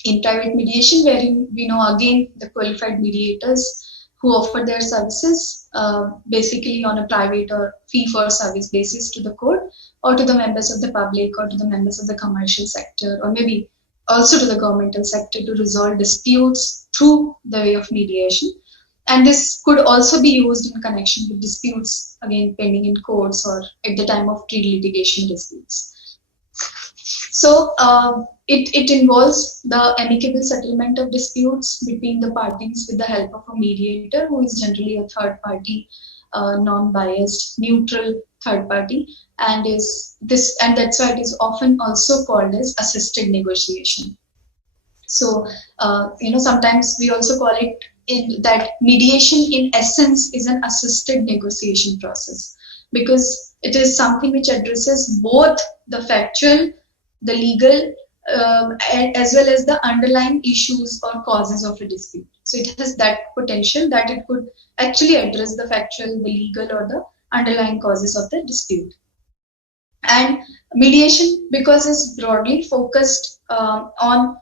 In private mediation, wherein we know again the qualified mediators who offer their services basically on a private or fee-for-service basis to the court, or to the members of the public, or to the members of the commercial sector, or maybe also to the governmental sector, to resolve disputes through the way of mediation. And this could also be used in connection with disputes, again, pending in courts or at the time of pre-litigation disputes. So it involves the amicable settlement of disputes between the parties with the help of a mediator, who is generally a third party, non-biased, neutral third party, and that's why it is often also called as assisted negotiation. So sometimes we also call it that mediation in essence is an assisted negotiation process, because it is something which addresses both the factual, the legal, as well as the underlying issues or causes of a dispute. So it has that potential that it could actually address the factual, the legal, or the underlying causes of the dispute. And mediation, because it's broadly focused on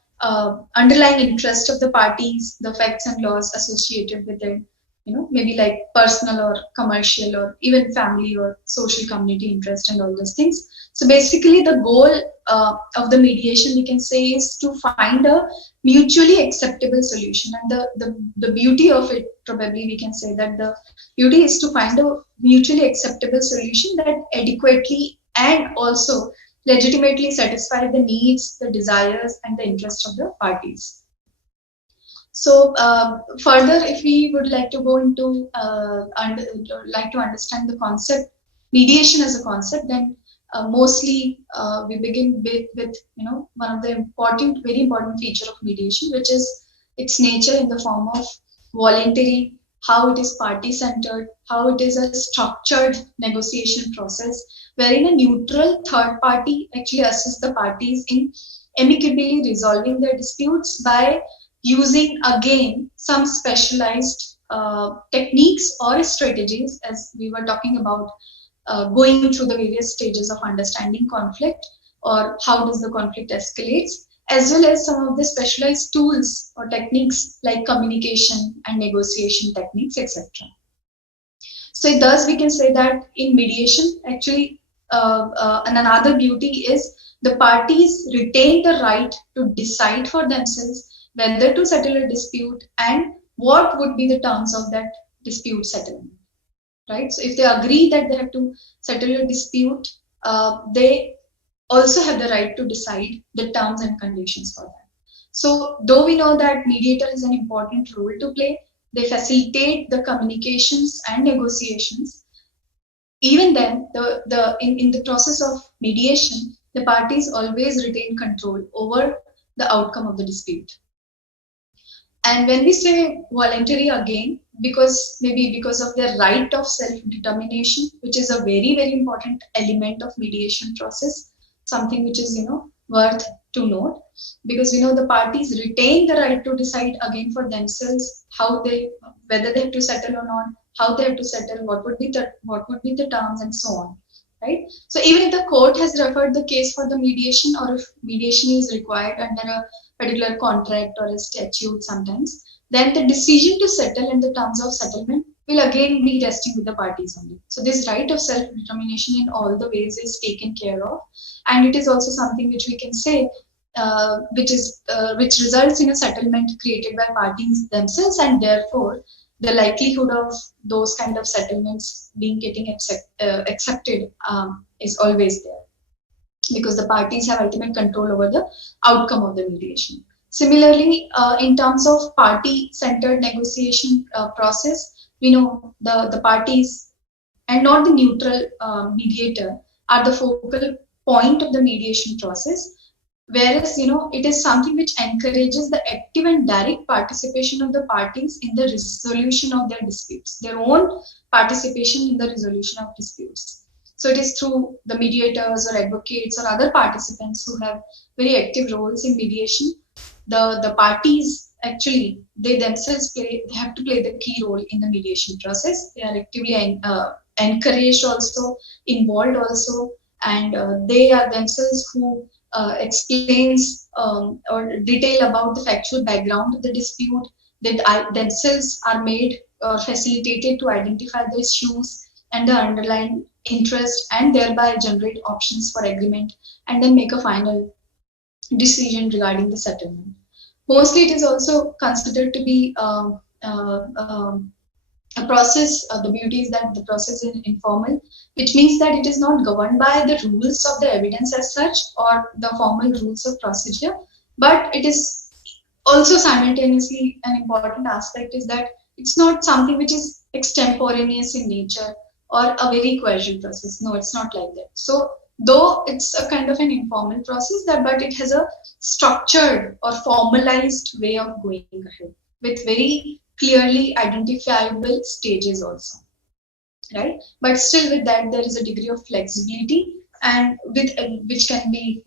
underlying interest of the parties, the facts and laws associated with it, maybe like personal or commercial or even family or social community interest and all those things. So basically the goal of the mediation, we can say, is to find a mutually acceptable solution. And the beauty of it, probably we can say that the beauty is to find a mutually acceptable solution that adequately and also legitimately satisfy the needs, the desires, and the interests of the parties. So further, if we would like to go into like to understand the concept, mediation as a concept, then mostly we begin with one of the very important feature of mediation, which is its nature in the form of voluntary, how it is party-centered, how it is a structured negotiation process, wherein a neutral third party actually assists the parties in amicably resolving their disputes by using, again, some specialized techniques or strategies, as we were talking about going through the various stages of understanding conflict, or how does the conflict escalates, as well as some of the specialized tools or techniques like communication and negotiation techniques, etc. So thus we can say that in mediation, actually, and another beauty is the parties retain the right to decide for themselves whether to settle a dispute and what would be the terms of that dispute settlement, right? So if they agree that they have to settle a dispute, they also have the right to decide the terms and conditions for that. So though we know that mediator has an important role to play, they facilitate the communications and negotiations. Even then, in the process of mediation, the parties always retain control over the outcome of the dispute. And when we say voluntary, again, because of their right of self-determination, which is a very, very important element of mediation process, something which is, worth to note, because, the parties retain the right to decide again for themselves whether they have to settle or not, how they have to settle, what would be the terms, and so on, right? So even if the court has referred the case for the mediation, or if mediation is required under a particular contract or a statute sometimes, then the decision to settle and the terms of settlement will again be resting with the parties only. So this right of self-determination in all the ways is taken care of, and it is also something which we can say which results in a settlement created by parties themselves, and therefore the likelihood of those kind of settlements getting accepted is always there, because the parties have ultimate control over the outcome of the mediation. Similarly, in terms of party-centered negotiation process, we know the parties and not the neutral mediator are the focal point of the mediation process. Whereas, it is something which encourages the active and direct participation of the parties in the resolution of their disputes, their own participation in the resolution of disputes. So it is through the mediators or advocates or other participants who have very active roles in mediation. The parties actually, they themselves they have to play the key role in the mediation process. They are actively encouraged also, involved also, and they are themselves who explains or detail about the factual background of the dispute. They themselves are made or facilitated to identify the issues and the underlying interest, and thereby generate options for agreement, and then make a final decision regarding the settlement. Mostly it is also considered to be a process. The beauty is that the process is informal, which means that it is not governed by the rules of the evidence as such or the formal rules of procedure, but it is also simultaneously an important aspect is that it's not something which is extemporaneous in nature or a very casual process. No, it's not like that. So though it's a kind of an informal process, but it has a structured or formalized way of going ahead with very clearly identifiable stages also, right? But still with that, there is a degree of flexibility, and which can be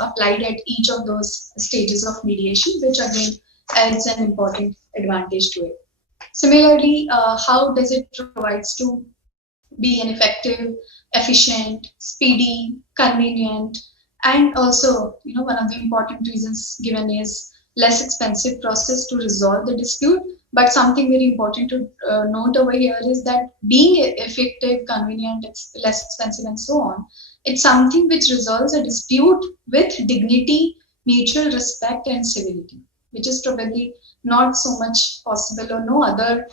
applied at each of those stages of mediation, which again adds an important advantage to it. Similarly, how does it provides to be an effective, efficient, speedy, convenient, and also one of the important reasons given is less expensive process to resolve the dispute. But something very important to note over here is that being effective, convenient, less expensive, and so on, it's something which resolves a dispute with dignity, mutual respect, and civility, which is probably not so much possible, or no other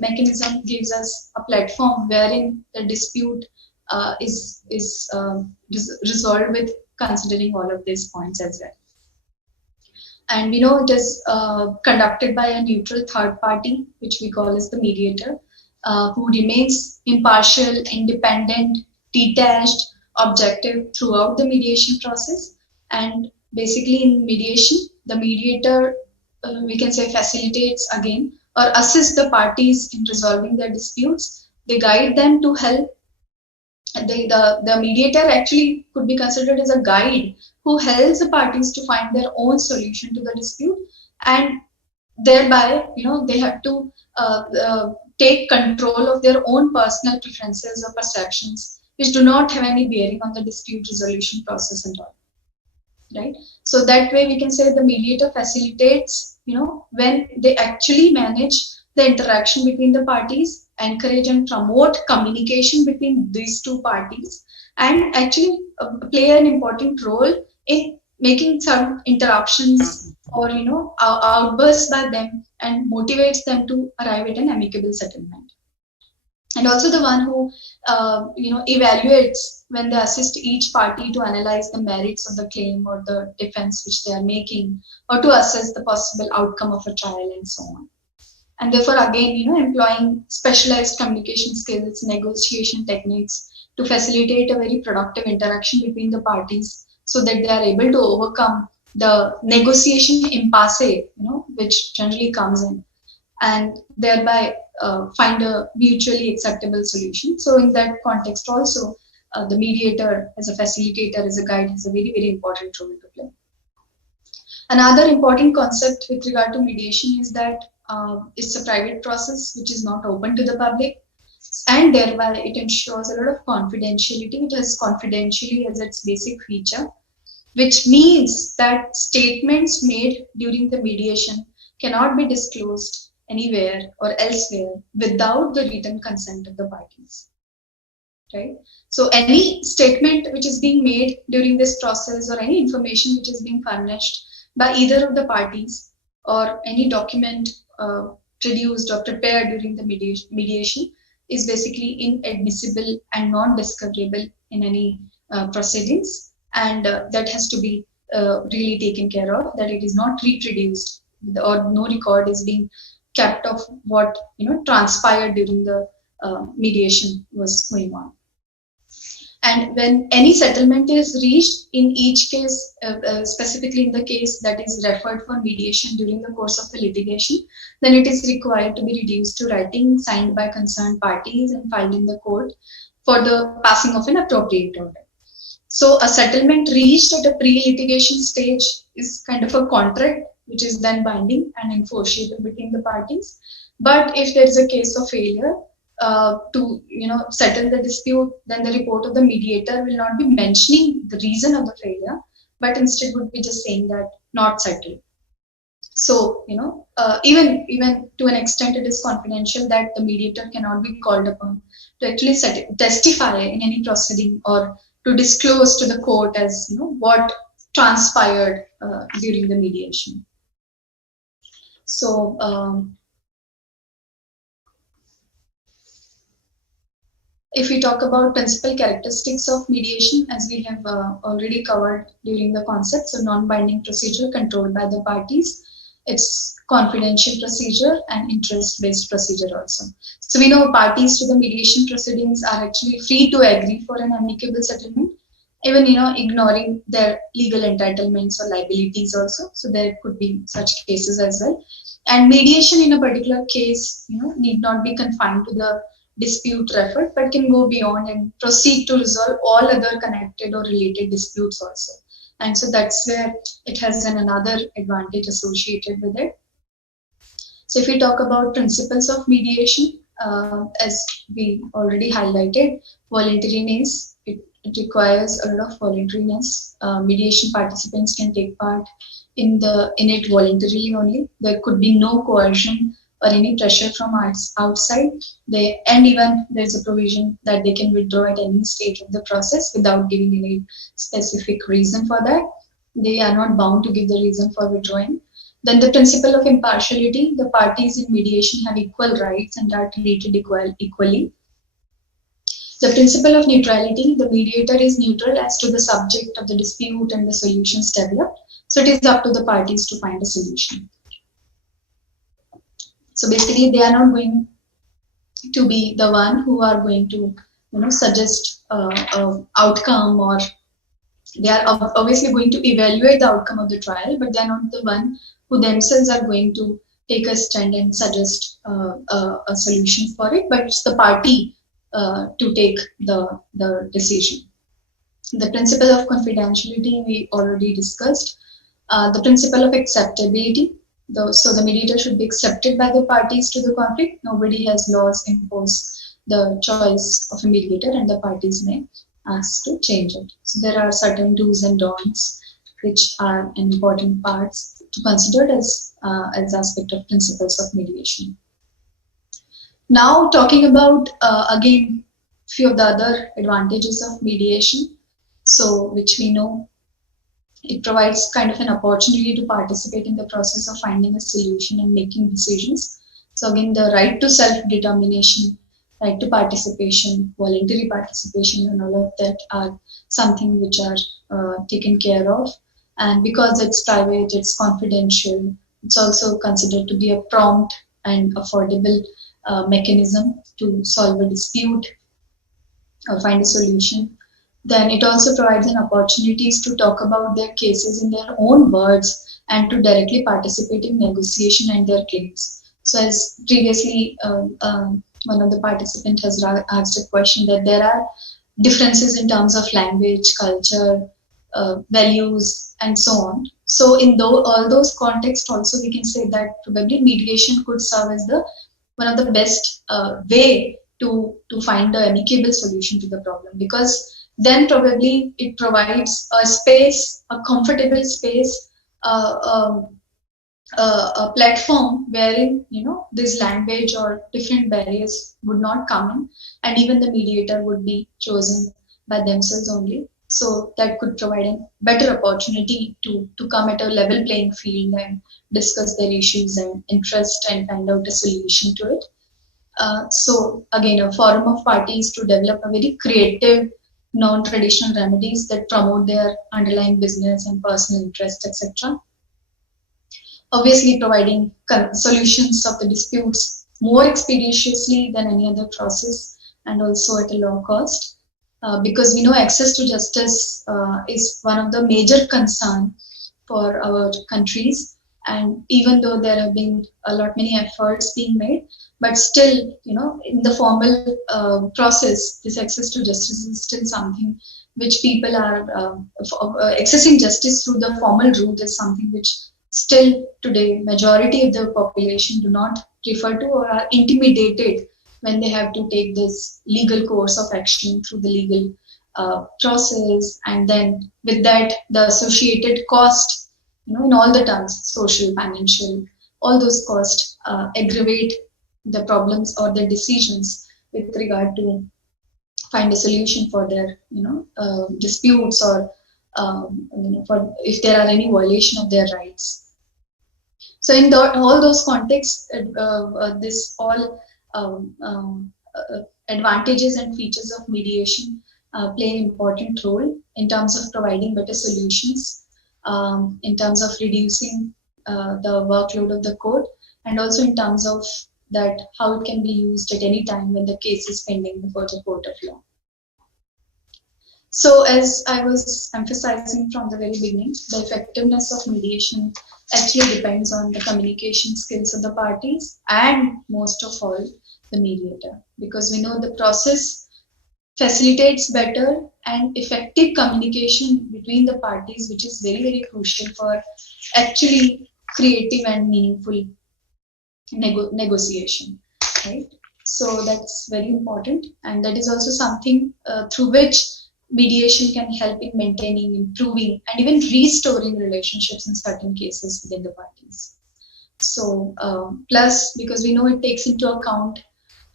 mechanism gives us a platform wherein the dispute is resolved with considering all of these points as well. And we know it is conducted by a neutral third party, which we call as the mediator, who remains impartial, independent, detached, objective throughout the mediation process. And basically in mediation, the mediator, we can say, facilitates again or assists the parties in resolving their disputes. They guide them to help. The mediator actually could be considered as a guide who helps the parties to find their own solution to the dispute, and thereby they have to take control of their own personal preferences or perceptions, which do not have any bearing on the dispute resolution process at all, right? So that way we can say the mediator facilitates when they actually manage the interaction between the parties, encourage and promote communication between these two parties, and actually play an important role in making some interruptions or outbursts by them, and motivates them to arrive at an amicable settlement. And also the one who evaluates when they assist each party to analyze the merits of the claim or the defense which they are making, or to assess the possible outcome of a trial and so on. And therefore again employing specialized communication skills, negotiation techniques to facilitate a very productive interaction between the parties, so that they are able to overcome the negotiation impasse which generally comes in, and thereby find a mutually acceptable solution. So in that context also, the mediator as a facilitator, as a guide, has a very, very important role to play. Another important concept with regard to mediation is that it's a private process which is not open to the public, and thereby it ensures a lot of confidentiality. It has confidentiality as its basic feature, which means that statements made during the mediation cannot be disclosed anywhere or elsewhere without the written consent of the parties. Right? So any statement which is being made during this process, or any information which is being furnished by either of the parties, or any document produced or prepared during the mediation is basically inadmissible and non-discoverable in any proceedings, and that has to be really taken care of, that it is not reproduced, or no record is being kept of what transpired during the mediation was going on. And when any settlement is reached, in each case, specifically in the case that is referred for mediation during the course of the litigation, then it is required to be reduced to writing, signed by concerned parties and filed in the court for the passing of an appropriate order. So a settlement reached at a pre-litigation stage is kind of a contract which is then binding and enforceable between the parties. But if there is a case of failure to settle the dispute, then the report of the mediator will not be mentioning the reason of the failure, but instead would be just saying that not settled. So even to an extent it is confidential, that the mediator cannot be called upon to actually testify in any proceeding or to disclose to the court as what transpired during the mediation. So if we talk about principal characteristics of mediation, as we have already covered during the concept, so non-binding procedure controlled by the parties, it's confidential procedure and interest-based procedure also. So we know parties to the mediation proceedings are actually free to agree for an amicable settlement, even ignoring their legal entitlements or liabilities also. So there could be such cases as well. And mediation in a particular case, need not be confined to the dispute referred, but can go beyond and proceed to resolve all other connected or related disputes also. And so that's where it has another advantage associated with it. So if we talk about principles of mediation, as we already highlighted, voluntariness, it requires a lot of voluntariness. Mediation participants can take part in it voluntarily only. There could be no coercion or any pressure from outside. And even there's a provision that they can withdraw at any stage of the process without giving any specific reason for that. They are not bound to give the reason for withdrawing. Then the principle of impartiality, the parties in mediation have equal rights and are treated equally. The principle of neutrality, the mediator is neutral as to the subject of the dispute and the solutions developed. So it is up to the parties to find a solution. So basically, they are not going to be the one who are going to, suggest outcome, or they are obviously going to evaluate the outcome of the trial, but they are not the one who themselves are going to take a stand and suggest a solution for it, but it's the party to take the decision. The principle of confidentiality we already discussed. The principle of acceptability. So the mediator should be accepted by the parties to the conflict. Nobody has laws impose the choice of a mediator, and the parties may ask to change it. So there are certain do's and don'ts which are important parts to consider as aspect of principles of mediation. Now talking about again few of the other advantages of mediation. So which we know, it provides kind of an opportunity to participate in the process of finding a solution and making decisions. So again, the right to self-determination, right to participation, voluntary participation, and all of that are something which are taken care of. And because it's private, it's confidential, it's also considered to be a prompt and affordable mechanism to solve a dispute or find a solution. Then it also provides an opportunities to talk about their cases in their own words and to directly participate in negotiation and their claims. So as previously one of the participants has asked a question, that there are differences in terms of language, culture, values, and so on. So in all those contexts also we can say that probably mediation could serve as the one of the best way to find an amicable solution to the problem, because then probably it provides a space, a comfortable space, a platform wherein this language or different barriers would not come in, and even the mediator would be chosen by themselves only. So that could provide a better opportunity to come at a level playing field and discuss their issues and interest and find out a solution to it. So again, a forum of parties to develop a very creative, non-traditional remedies that promote their underlying business and personal interest, etc. Obviously, providing solutions of the disputes more expeditiously than any other process, and also at a low cost. Because we know access to justice is one of the major concern for our countries, and even though there have been many efforts being made, but still, in the formal process, this access to justice is still something which people are accessing justice through the formal route is something which still today majority of the population do not prefer to, or are intimidated when they have to take this legal course of action through the legal process, and then with that the associated cost, in all the terms, social, financial, all those costs aggravate the problems or the decisions with regard to find a solution for their disputes, or for if there are any violation of their rights. So in all those contexts, this all advantages and features of mediation play an important role in terms of providing better solutions, in terms of reducing the workload of the court, and also in terms of that how it can be used at any time when the case is pending before the court of law. So as I was emphasizing from the very beginning, the effectiveness of mediation actually depends on the communication skills of the parties, and most of all the mediator, because we know the process facilitates better and effective communication between the parties, which is very, very crucial for actually creative and meaningful negotiation, right? So that's very important, and that is also something through which mediation can help in maintaining, improving, and even restoring relationships in certain cases within the parties. So plus, because we know it takes into account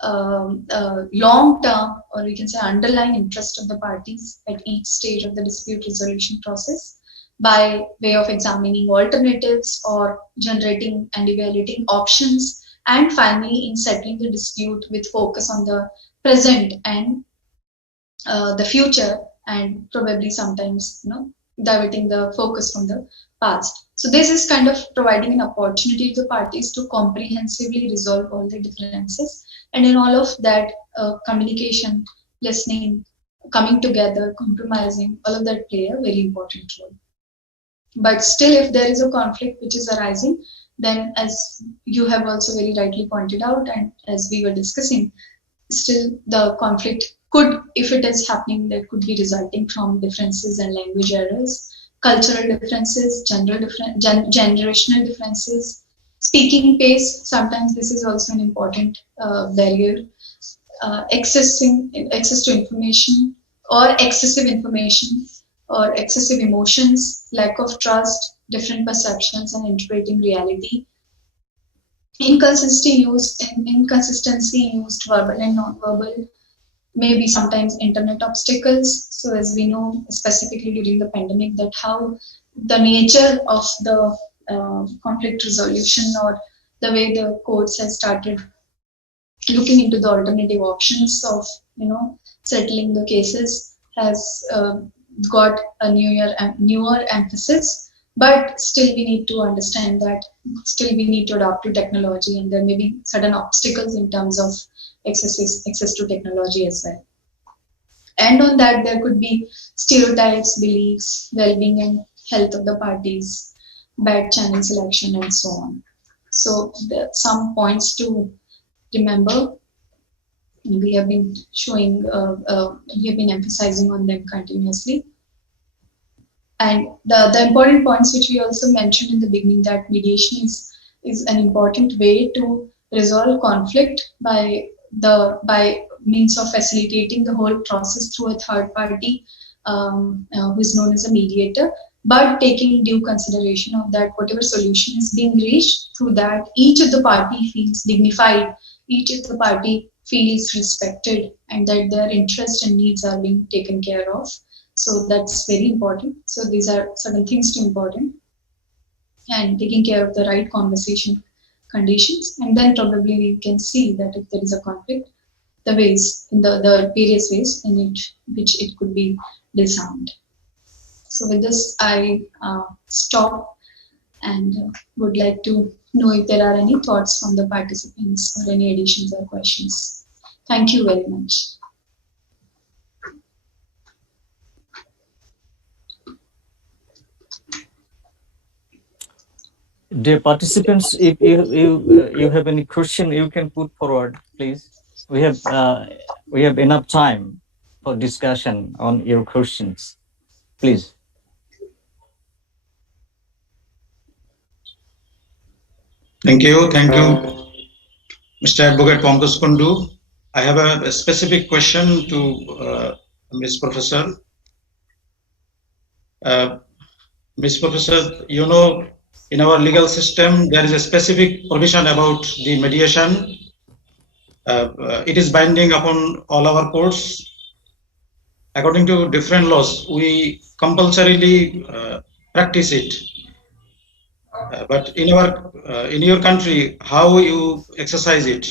long-term, or we can say underlying interest of the parties at each stage of the dispute resolution process, by way of examining alternatives or generating and evaluating options, and finally in settling the dispute with focus on the present and the future, and probably sometimes diverting the focus from the past. So this is kind of providing an opportunity to the parties to comprehensively resolve all the differences, and in all of that communication, listening, coming together, compromising, all of that play a very important role. But still, if there is a conflict which is arising, then as you have also very rightly pointed out, and as we were discussing, still the conflict could, if it is happening, that could be resulting from differences and language errors, cultural differences, generational differences, speaking pace. Sometimes this is also an important barrier. Access to information, or excessive information, or excessive emotions, lack of trust, different perceptions and interpreting reality, inconsistency used verbal and non-verbal, maybe sometimes internet obstacles. So as we know, specifically during the pandemic, that how the nature of the conflict resolution, or the way the courts have started looking into the alternative options of settling the cases, has got a newer emphasis. But still we need to understand that still we need to adapt to technology, and there may be certain obstacles in terms of access to technology as well. And on that, there could be stereotypes, beliefs, well-being and health of the parties, bad channel selection, and so on. So there are some points to remember. We have been showing, we have been emphasizing on them continuously. And the important points which we also mentioned in the beginning, that mediation is an important way to resolve conflict by means of facilitating the whole process through a third party who is known as a mediator, but taking due consideration of that whatever solution is being reached, through that each of the party feels dignified, each of the party feels respected, and that their interests and needs are being taken care of. So that's very important. So these are certain things to important, and taking care of the right conversation conditions. And then probably we can see that if there is a conflict, the ways, in the various ways in which it could be disarmed. So with this, I stop and would like to know if there are any thoughts from the participants or any additions or questions. Thank you very much. Dear participants, if you have any question, you can put forward, please. We have enough time for discussion on your questions. Please. Thank you, Mr. Advocate Pankaj Kundu. I have a specific question to Ms. Professor. Ms. Professor, you know, in our legal system, there is a specific provision about the mediation. It is binding upon all our courts. According to different laws, we compulsorily practice it. But in your country, how you exercise it?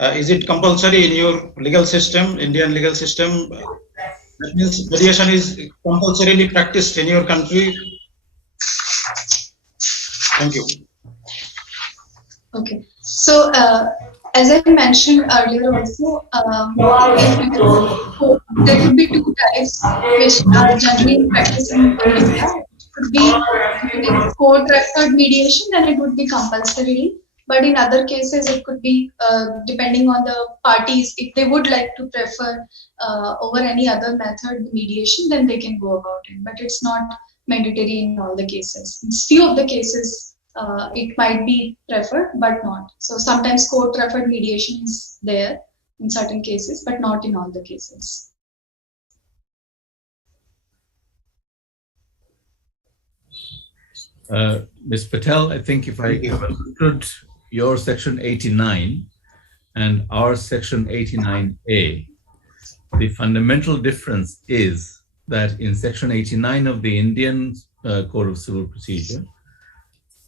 Is it compulsory in your legal system, Indian legal system? That means mediation is compulsorily practiced in your country. Thank you. Okay. So as I mentioned earlier also, there could be two types which are generally practiced in India. It could be court-referred mediation, then it would be compulsorily. But in other cases, it could be depending on the parties. If they would like to prefer over any other method mediation, then they can go about it. But it's not mandatory in all the cases. In few of the cases, it might be preferred, but not. So sometimes court-referred mediation is there in certain cases, but not in all the cases. Ms. Patel, I think if I understood your section 89 and our section 89A, the fundamental difference is that in section 89 of the Indian Code of Civil Procedure,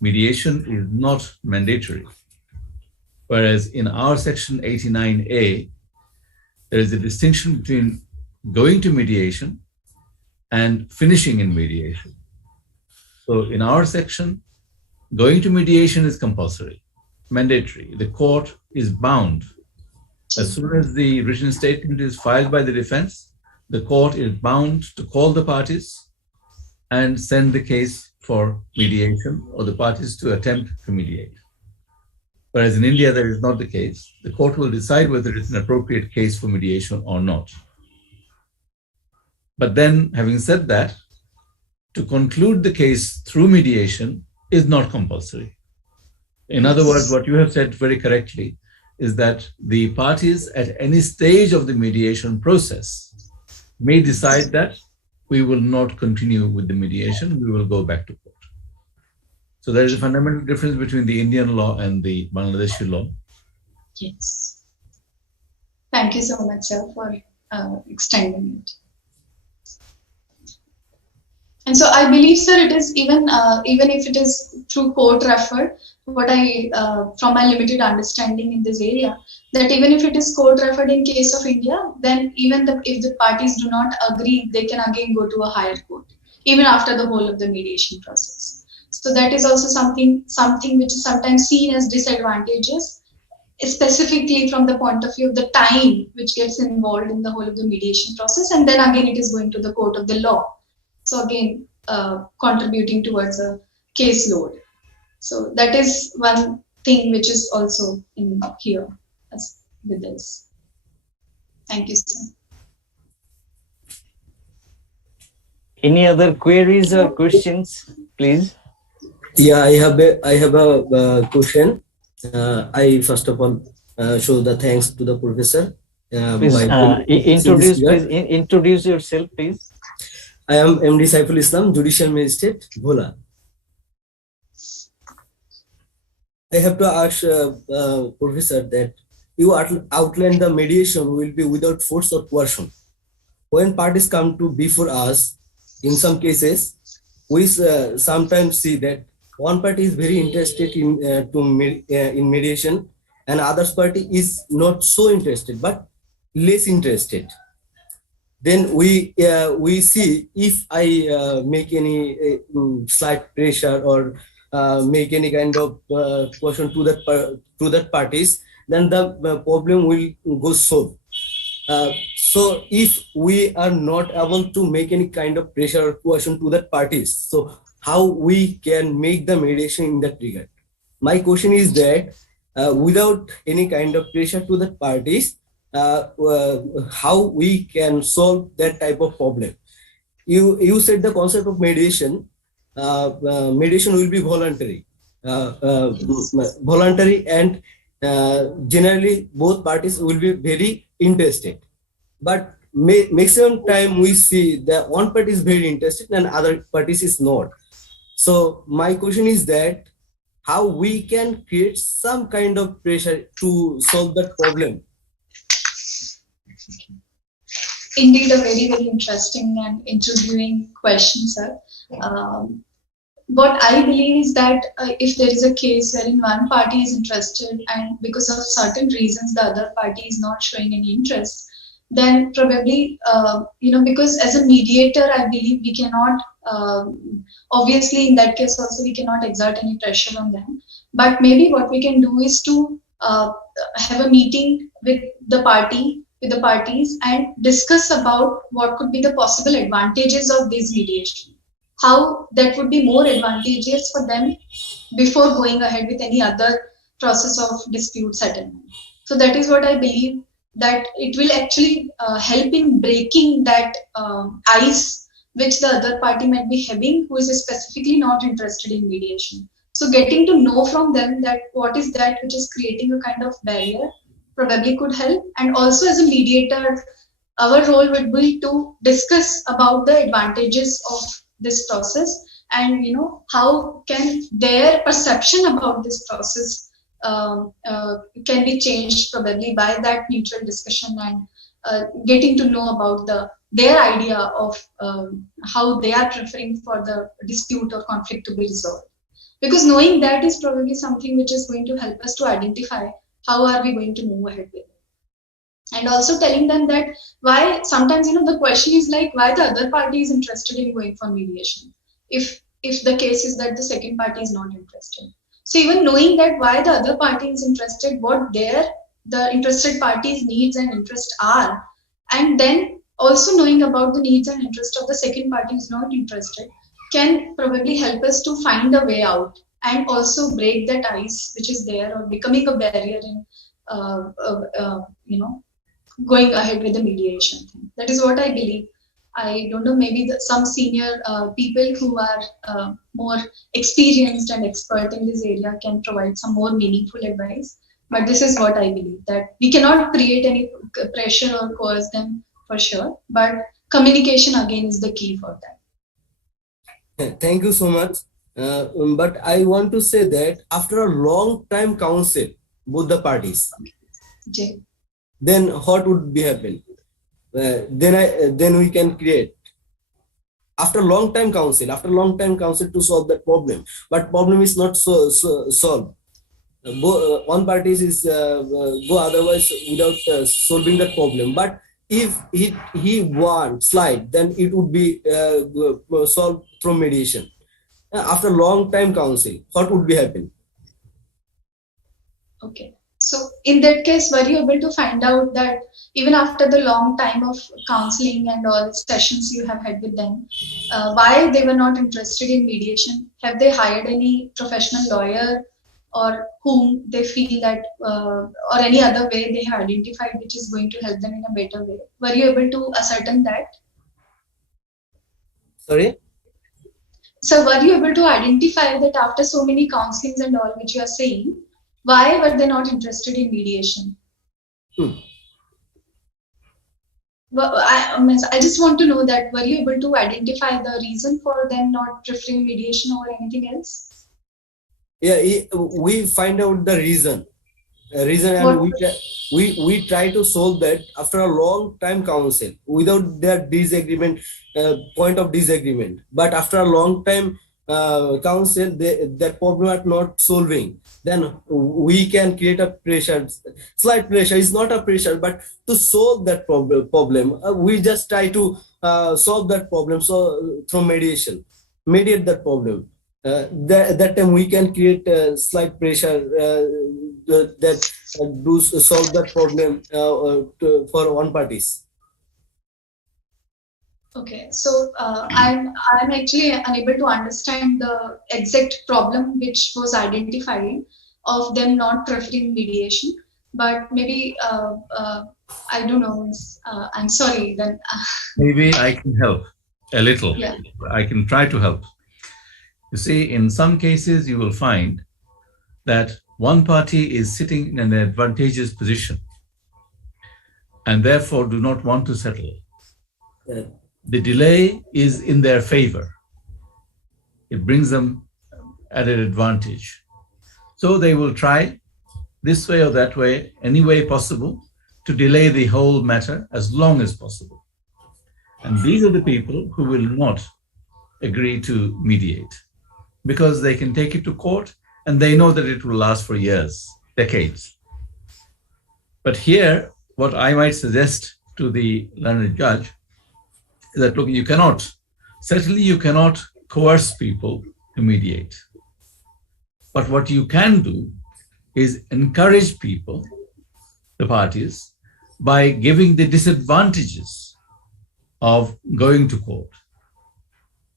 mediation is not mandatory. Whereas in our section 89A, there is a distinction between going to mediation and finishing in mediation. So in our section, going to mediation is compulsory, mandatory. The court is bound. As soon as the written statement is filed by the defense, the court is bound to call the parties and send the case for mediation, or the parties to attempt to mediate. Whereas in India, that is not the case. The court will decide whether it's an appropriate case for mediation or not. But then, having said that, to conclude the case through mediation is not compulsory. In other words, what you have said very correctly is that the parties at any stage of the mediation process may decide that we will not continue with the mediation, we will go back to court. So there is a fundamental difference between the Indian law and the Bangladeshi law. Yes. Thank you so much, sir, for extending it. And so I believe, sir, it is even if it is through court referred, what I from my limited understanding in this area, that even if it is court referred in case of India, then even if the parties do not agree, they can again go to a higher court, even after the whole of the mediation process. So that is also something which is sometimes seen as disadvantageous, specifically from the point of view of the time which gets involved in the whole of the mediation process, and then again it is going to the court of the law. So again, contributing towards a caseload. So that is one thing which is also in here with this. Thank you, sir. Any other queries or questions, please? Yeah, I have a question. I first of all show the thanks to the professor. Please Fixing this figure. introduce yourself, please. I am MD Saiful Islam, Judicial Magistrate, Bhola. I have to ask professor that you outlined the mediation will be without force or coercion. When parties come to before us, in some cases, we sometimes see that one party is very interested in mediation, and other party is not so interested, but less interested. Then we see if I make any slight pressure or make any kind of question to that parties, then the problem will go solved. So if we are not able to make any kind of pressure or question to that parties, so how we can make the mediation in that regard? My question is that without any kind of pressure to the parties, how we can solve that type of problem? You said the concept of mediation. Mediation will be voluntary, voluntary, and generally both parties will be very interested. But maximum time we see that one party is very interested and other parties is not. So my question is that how we can create some kind of pressure to solve that problem. Indeed, a very, very interesting and intriguing question, sir. What I believe is that if there is a case wherein one party is interested and because of certain reasons the other party is not showing any interest, then probably, because as a mediator, I believe we cannot, obviously in that case also we cannot exert any pressure on them. But maybe what we can do is to have a meeting with the parties and discuss about what could be the possible advantages of this mediation. How that would be more advantageous for them before going ahead with any other process of dispute settlement. So that is what I believe, that it will actually help in breaking that ice which the other party might be having, who is specifically not interested in mediation. So getting to know from them that what is that which is creating a kind of barrier probably could help. And also as a mediator, our role would be to discuss about the advantages of this process and how can their perception about this process can be changed probably by that mutual discussion and getting to know about their idea of how they are preferring for the dispute or conflict to be resolved. Because knowing that is probably something which is going to help us to identify how are we going to move ahead with it. And also telling them that why sometimes the question is like why the other party is interested in going for mediation if the case is that the second party is not interested. So even knowing that why the other party is interested, what the interested party's needs and interests are, and then also knowing about the needs and interest of the second party who is not interested, can probably help us to find a way out and also break that ice which is there or becoming a barrier in going ahead with the mediation thing. That is what I believe. I don't know, maybe some senior people who are more experienced and expert in this area can provide some more meaningful advice. But this is what I believe, that we cannot create any pressure or coerce them for sure. But communication again is the key for that. Thank you so much. But I want to say that after a long time counsel, both the parties, Jay. Then what would be happen? Then we can create after long time counsel to solve that problem. But problem is not solved. One party is go otherwise without solving that problem. But if he wants slide, then it would be solved from mediation. After long time counsel, what would be happen? Okay. So in that case, were you able to find out that even after the long time of counseling and all sessions you have had with them, why they were not interested in mediation? Have they hired any professional lawyer or whom they feel that or any other way they have identified which is going to help them in a better way? Were you able to ascertain that? Sorry. So were you able to identify that after so many counselings and all which you are saying, why were they not interested in mediation? Well, I just want to know that were you able to identify the reason for them not preferring mediation over anything else? Yeah, we find out the reason. And we try to solve that after a long time counsel without their disagreement, point of disagreement. But after a long time counsel, that problem are not solving. Then we can create a pressure, slight pressure. It's not a pressure, but to solve that problem, we just try to solve that problem. So through mediation, mediate that problem. That time we can create slight pressure that do solve that problem for one parties. Okay, so I'm actually unable to understand the exact problem which was identified of them not preferring mediation. But maybe I don't know. I'm sorry. Then Maybe I can help a little. Yeah. I can try to help. You see, in some cases, you will find that one party is sitting in an advantageous position and therefore do not want to settle. The delay is in their favor. It brings them at an advantage. So they will try this way or that way, any way possible, to delay the whole matter as long as possible. And these are the people who will not agree to mediate because they can take it to court and they know that it will last for years, decades. But here, what I might suggest to the learned judge is that, look, certainly you cannot coerce people to mediate. But what you can do is encourage people, the parties, by giving the disadvantages of going to court.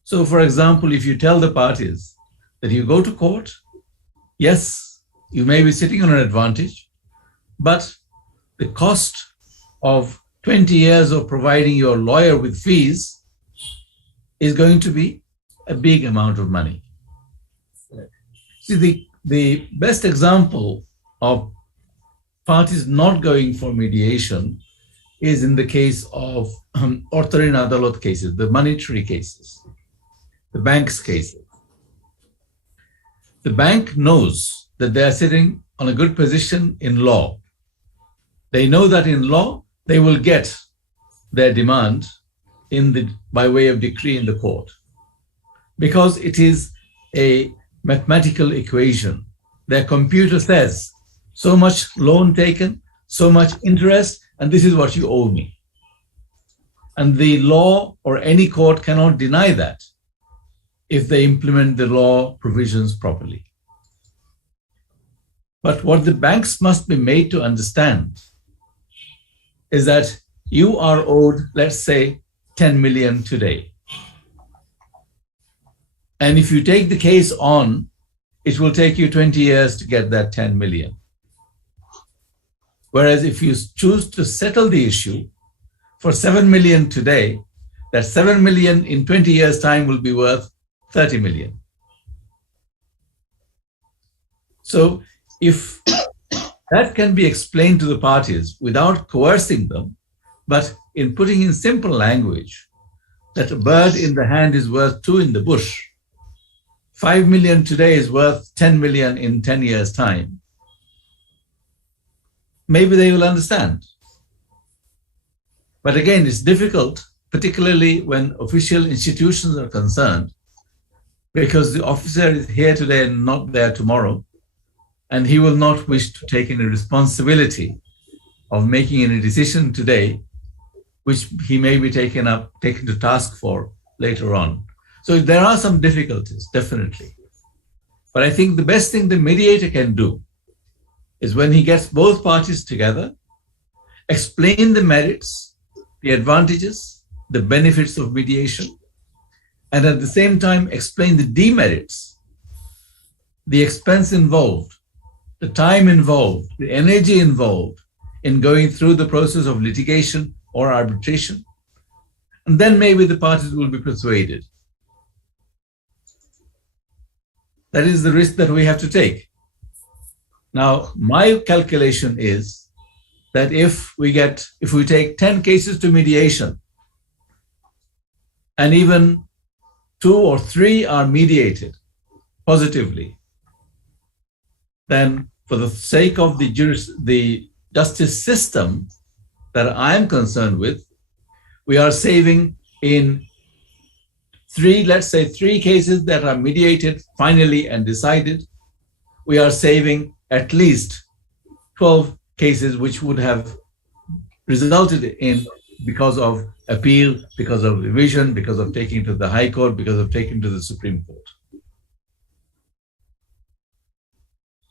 So, for example, if you tell the parties that you go to court, yes, you may be sitting on an advantage, but the cost of 20 years of providing your lawyer with fees is going to be a big amount of money. See, the best example of parties not going for mediation is in the case of Ortarin Adalot cases, the monetary cases, the bank's cases. The bank knows that they are sitting on a good position in law. They know that in law, they will get their demand by way of decree in the court because it is a mathematical equation. Their computer says so much loan taken, so much interest, and this is what you owe me. And the law or any court cannot deny that if they implement the law provisions properly. But what the banks must be made to understand is that you are owed, let's say, 10 million today. And if you take the case on, it will take you 20 years to get that 10 million. Whereas if you choose to settle the issue for 7 million today, that 7 million in 20 years' time will be worth 30 million. So if that can be explained to the parties without coercing them, but in putting in simple language that a bird in the hand is worth 2 in the bush, 5 million today is worth 10 million in 10 years' time, maybe they will understand. But again, it's difficult, particularly when official institutions are concerned, because the officer is here today and not there tomorrow, and he will not wish to take any responsibility of making any decision today, which he may be taken to task for later on. So there are some difficulties, definitely. But I think the best thing the mediator can do is when he gets both parties together, explain the merits, the advantages, the benefits of mediation, and at the same time explain the demerits, the expense involved, the time involved, the energy involved in going through the process of litigation or arbitration. And then maybe the parties will be persuaded That is the risk that we have to take. Now, my calculation is that if we take 10 cases to mediation, and even 2 or 3 are mediated positively, then for the sake of the justice system that I am concerned with, we are saving in let's say 3 cases that are mediated finally and decided, we are saving at least 12 cases which would have resulted in, because of appeal, because of revision, because of taking to the High Court, because of taking to the Supreme Court.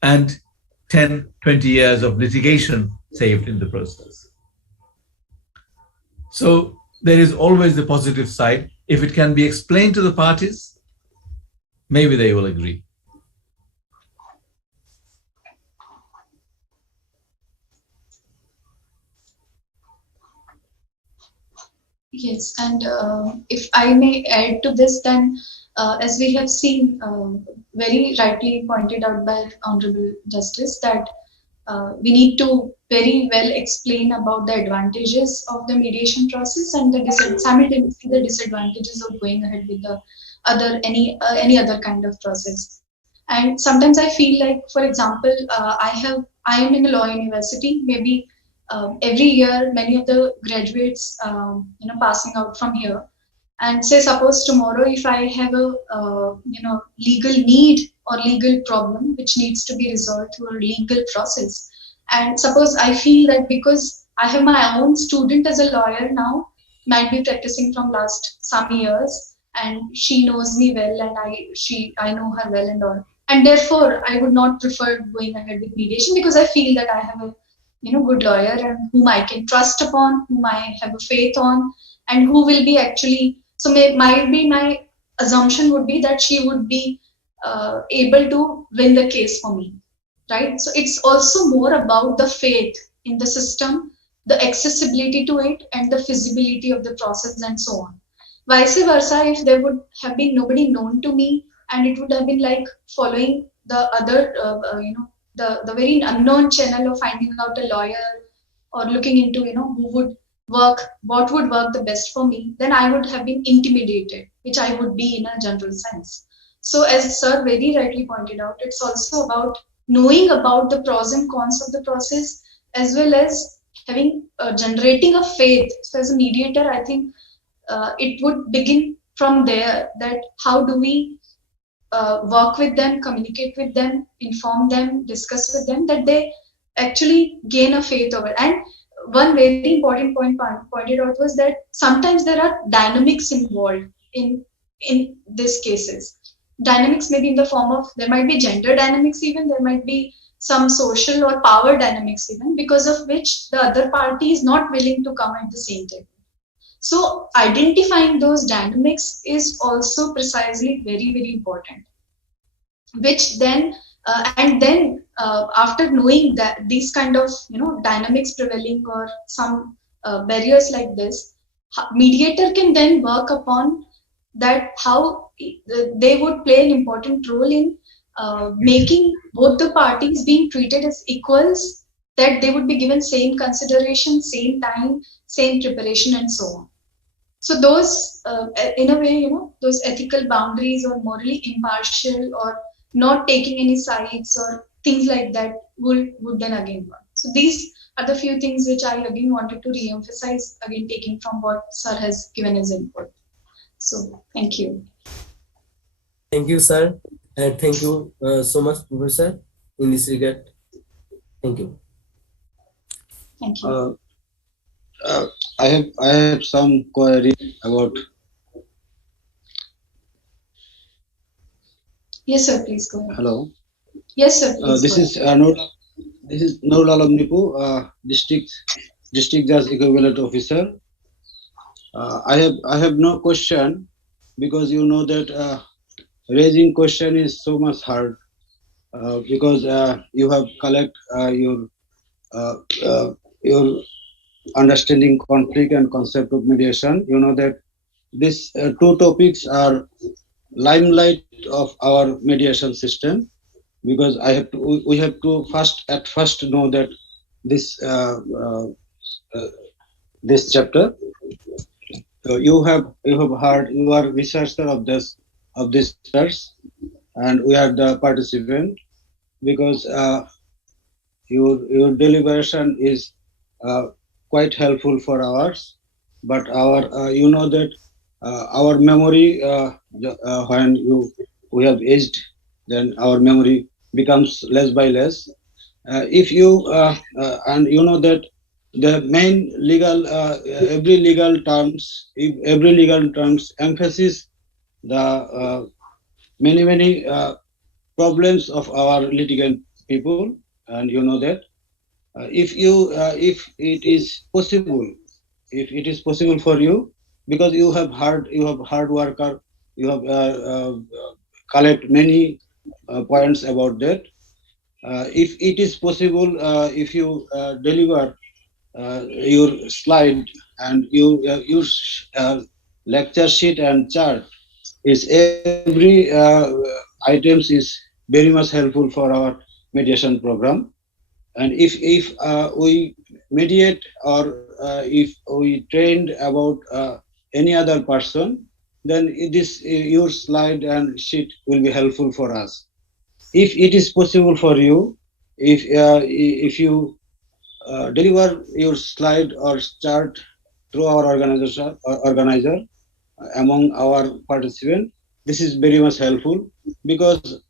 And 10, 20 years of litigation saved in the process. So there is always the positive side. If it can be explained to the parties, maybe they will agree. Yes, and if I may add to this, then as we have seen, very rightly pointed out by Honorable Justice, that we need to very well explain about the advantages of the mediation process and simultaneously the disadvantages of going ahead with the any other kind of process. And sometimes I feel like, for example, I am in a law university. Maybe every year, many of the graduates, passing out from here. And say, suppose tomorrow, if I have a legal need or legal problem which needs to be resolved through a legal process, and suppose I feel that because I have my own student as a lawyer now, might be practicing from last some years, and she knows me well, and I know her well and all, and therefore I would not prefer going ahead with mediation, because I feel that I have a good lawyer and whom I can trust upon, whom I have a faith on, and who will be actually. So might be my assumption would be that she would be able to win the case for me, right? So it's also more about the faith in the system, the accessibility to it, and the feasibility of the process, and so on. Vice versa, if there would have been nobody known to me, and it would have been like following the other, the very unknown channel of finding out a lawyer or looking into, who would work, what would work the best for me, then I would have been intimidated, which I would be in a general sense. So as Sir very rightly pointed out, it's also about knowing about the pros and cons of the process, as well as having generating a faith. So as a mediator, I think it would begin from there, that how do we work with them, communicate with them, inform them, discuss with them, that they actually gain a faith over. And one very important point pointed out was that sometimes there are dynamics involved in these cases. Dynamics may be in the form of, there might be gender dynamics even, there might be some social or power dynamics even, because of which the other party is not willing to come at the same time. So identifying those dynamics is also precisely very, very important, which then after knowing that these kind of dynamics prevailing or some barriers like this, mediator can then work upon that, how they would play an important role in making both the parties being treated as equals, that they would be given same consideration, same time, same preparation, and so on. So those, in a way, those ethical boundaries or morally impartial or not taking any sides or things like that would then again work. So these are the few things which I again wanted to re-emphasize, again taking from what Sir has given as input. So thank you. Thank you, sir, and thank you so much, Professor, in this regard. Thank you. Thank you. I have some query about. Yes, sir. Please go ahead. Hello. Yes, sir. Please This is Noor Alam Nipu, district judge equivalent officer. I have no question, because you know that raising question is so much hard, because you have collect your understanding conflict and concept of mediation. You know that these two topics are limelight of our mediation system, because we have to first know that this this chapter. So you have heard, you are researcher of this course, and we are the participant, because your deliberation is quite helpful for ours, but our you know that our memory when we have aged, then our memory becomes less by less. If you and you know that the main legal every legal terms, if every legal terms emphasis the many problems of our litigant people, and you know that if it is possible, if it is possible for you, because you have hard worker, you have collect many points about that. If it is possible, if you deliver your slide and your lecture sheet and chart, is every items is very much helpful for our mediation program. And if we mediate, or if we trained about any other person, then this your slide and sheet will be helpful for us. If it is possible for you, if you deliver your slide or chart through our organizer among our participants, this is very much helpful, because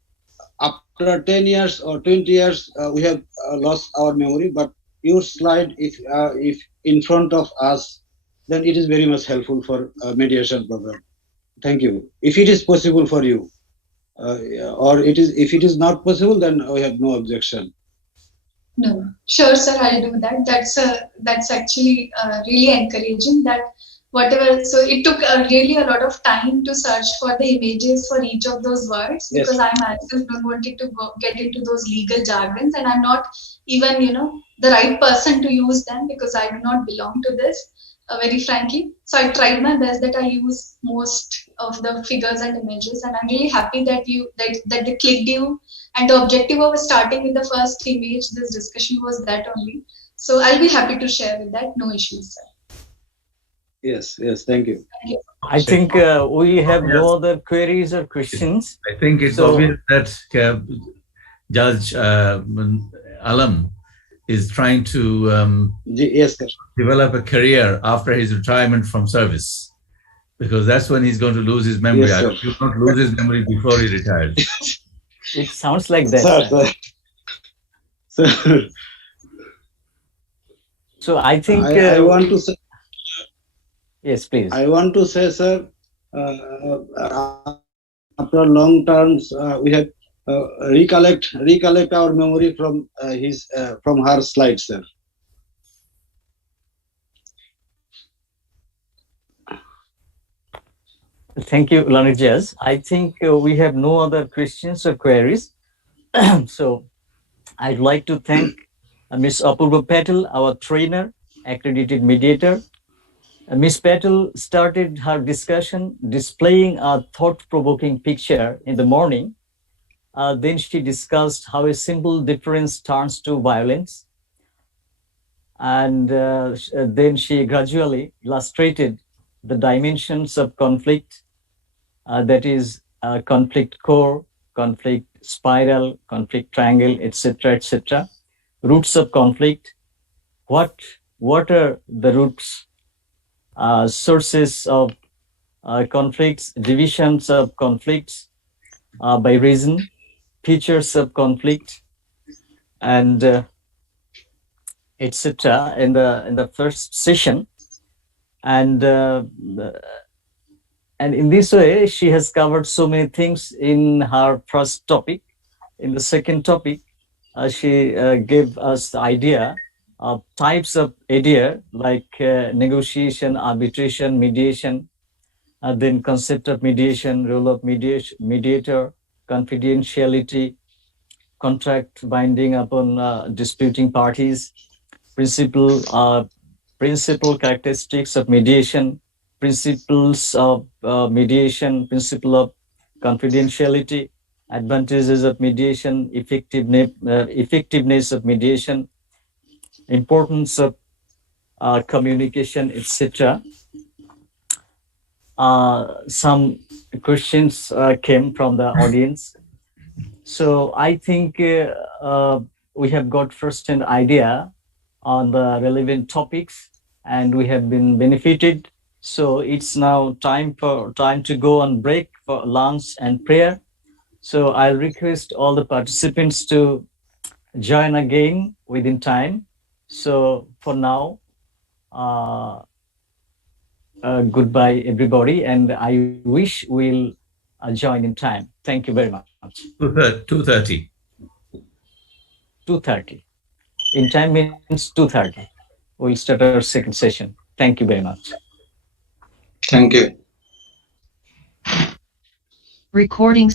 after 10 years or 20 years, we have lost our memory, but your slide, if in front of us, then it is very much helpful for mediation program. Thank you. If it is possible for you, or if it is not possible, then we have no objection. No, sure, sir. I'll do that. That's actually really encouraging. That whatever. So it took really a lot of time to search for the images for each of those words, Yes. because I myself don't want it to get into those legal jargons, and I'm not even the right person to use them, because I do not belong to this. Very frankly, so I tried my best that I use most of the figures and images, and I'm really happy that that they clicked you. And the objective of starting with the first image, this discussion, was that only. So I'll be happy to share with that. No issues, sir. Yes, thank you. Thank you. I think we have no other queries or questions. I think it's So- obvious that Judge Alam is trying to Yes, sir. develop a career after his retirement from service, because that's when he's going to lose his memory. Yes, I sir. hope he will not lose his memory before he retires. It sounds like that. Sir, sir. So I think I want to say, yes, please. I want to say, sir, after long terms, we have recollect our memory from from her slides, sir. Thank you, Learned Jazz. I think we have no other questions or queries. So I'd like to thank Ms. Apurva Patel, our trainer, accredited mediator. Ms. Patel started her discussion displaying a thought-provoking picture in the morning. Then she discussed how a simple difference turns to violence. And then she gradually illustrated the dimensions of conflict, that is conflict core, conflict spiral, conflict triangle, etc., roots of conflict. What are the roots, sources of conflicts, divisions of conflicts by reason, features of conflict, and etc. in the first session, and in this way she has covered so many things in her first topic. In the second topic, she gave us the idea of types of idea like negotiation, arbitration, mediation, then concept of mediation, role of mediator, confidentiality, contract binding upon disputing parties, principle characteristics of mediation, principles of mediation, principle of confidentiality, advantages of mediation, effectiveness of mediation, importance of communication, etc. Some questions came from the audience. So I think we have got first-hand idea on the relevant topics, and we have been benefited. So it's now time to go on break for lunch and prayer. So I'll request all the participants to join again within time. So for now, goodbye everybody, and I wish we'll join in time. Thank you very much. 2:30. 2:30. In time means 2:30. We'll start our second session. Thank you very much. Thank you. Recording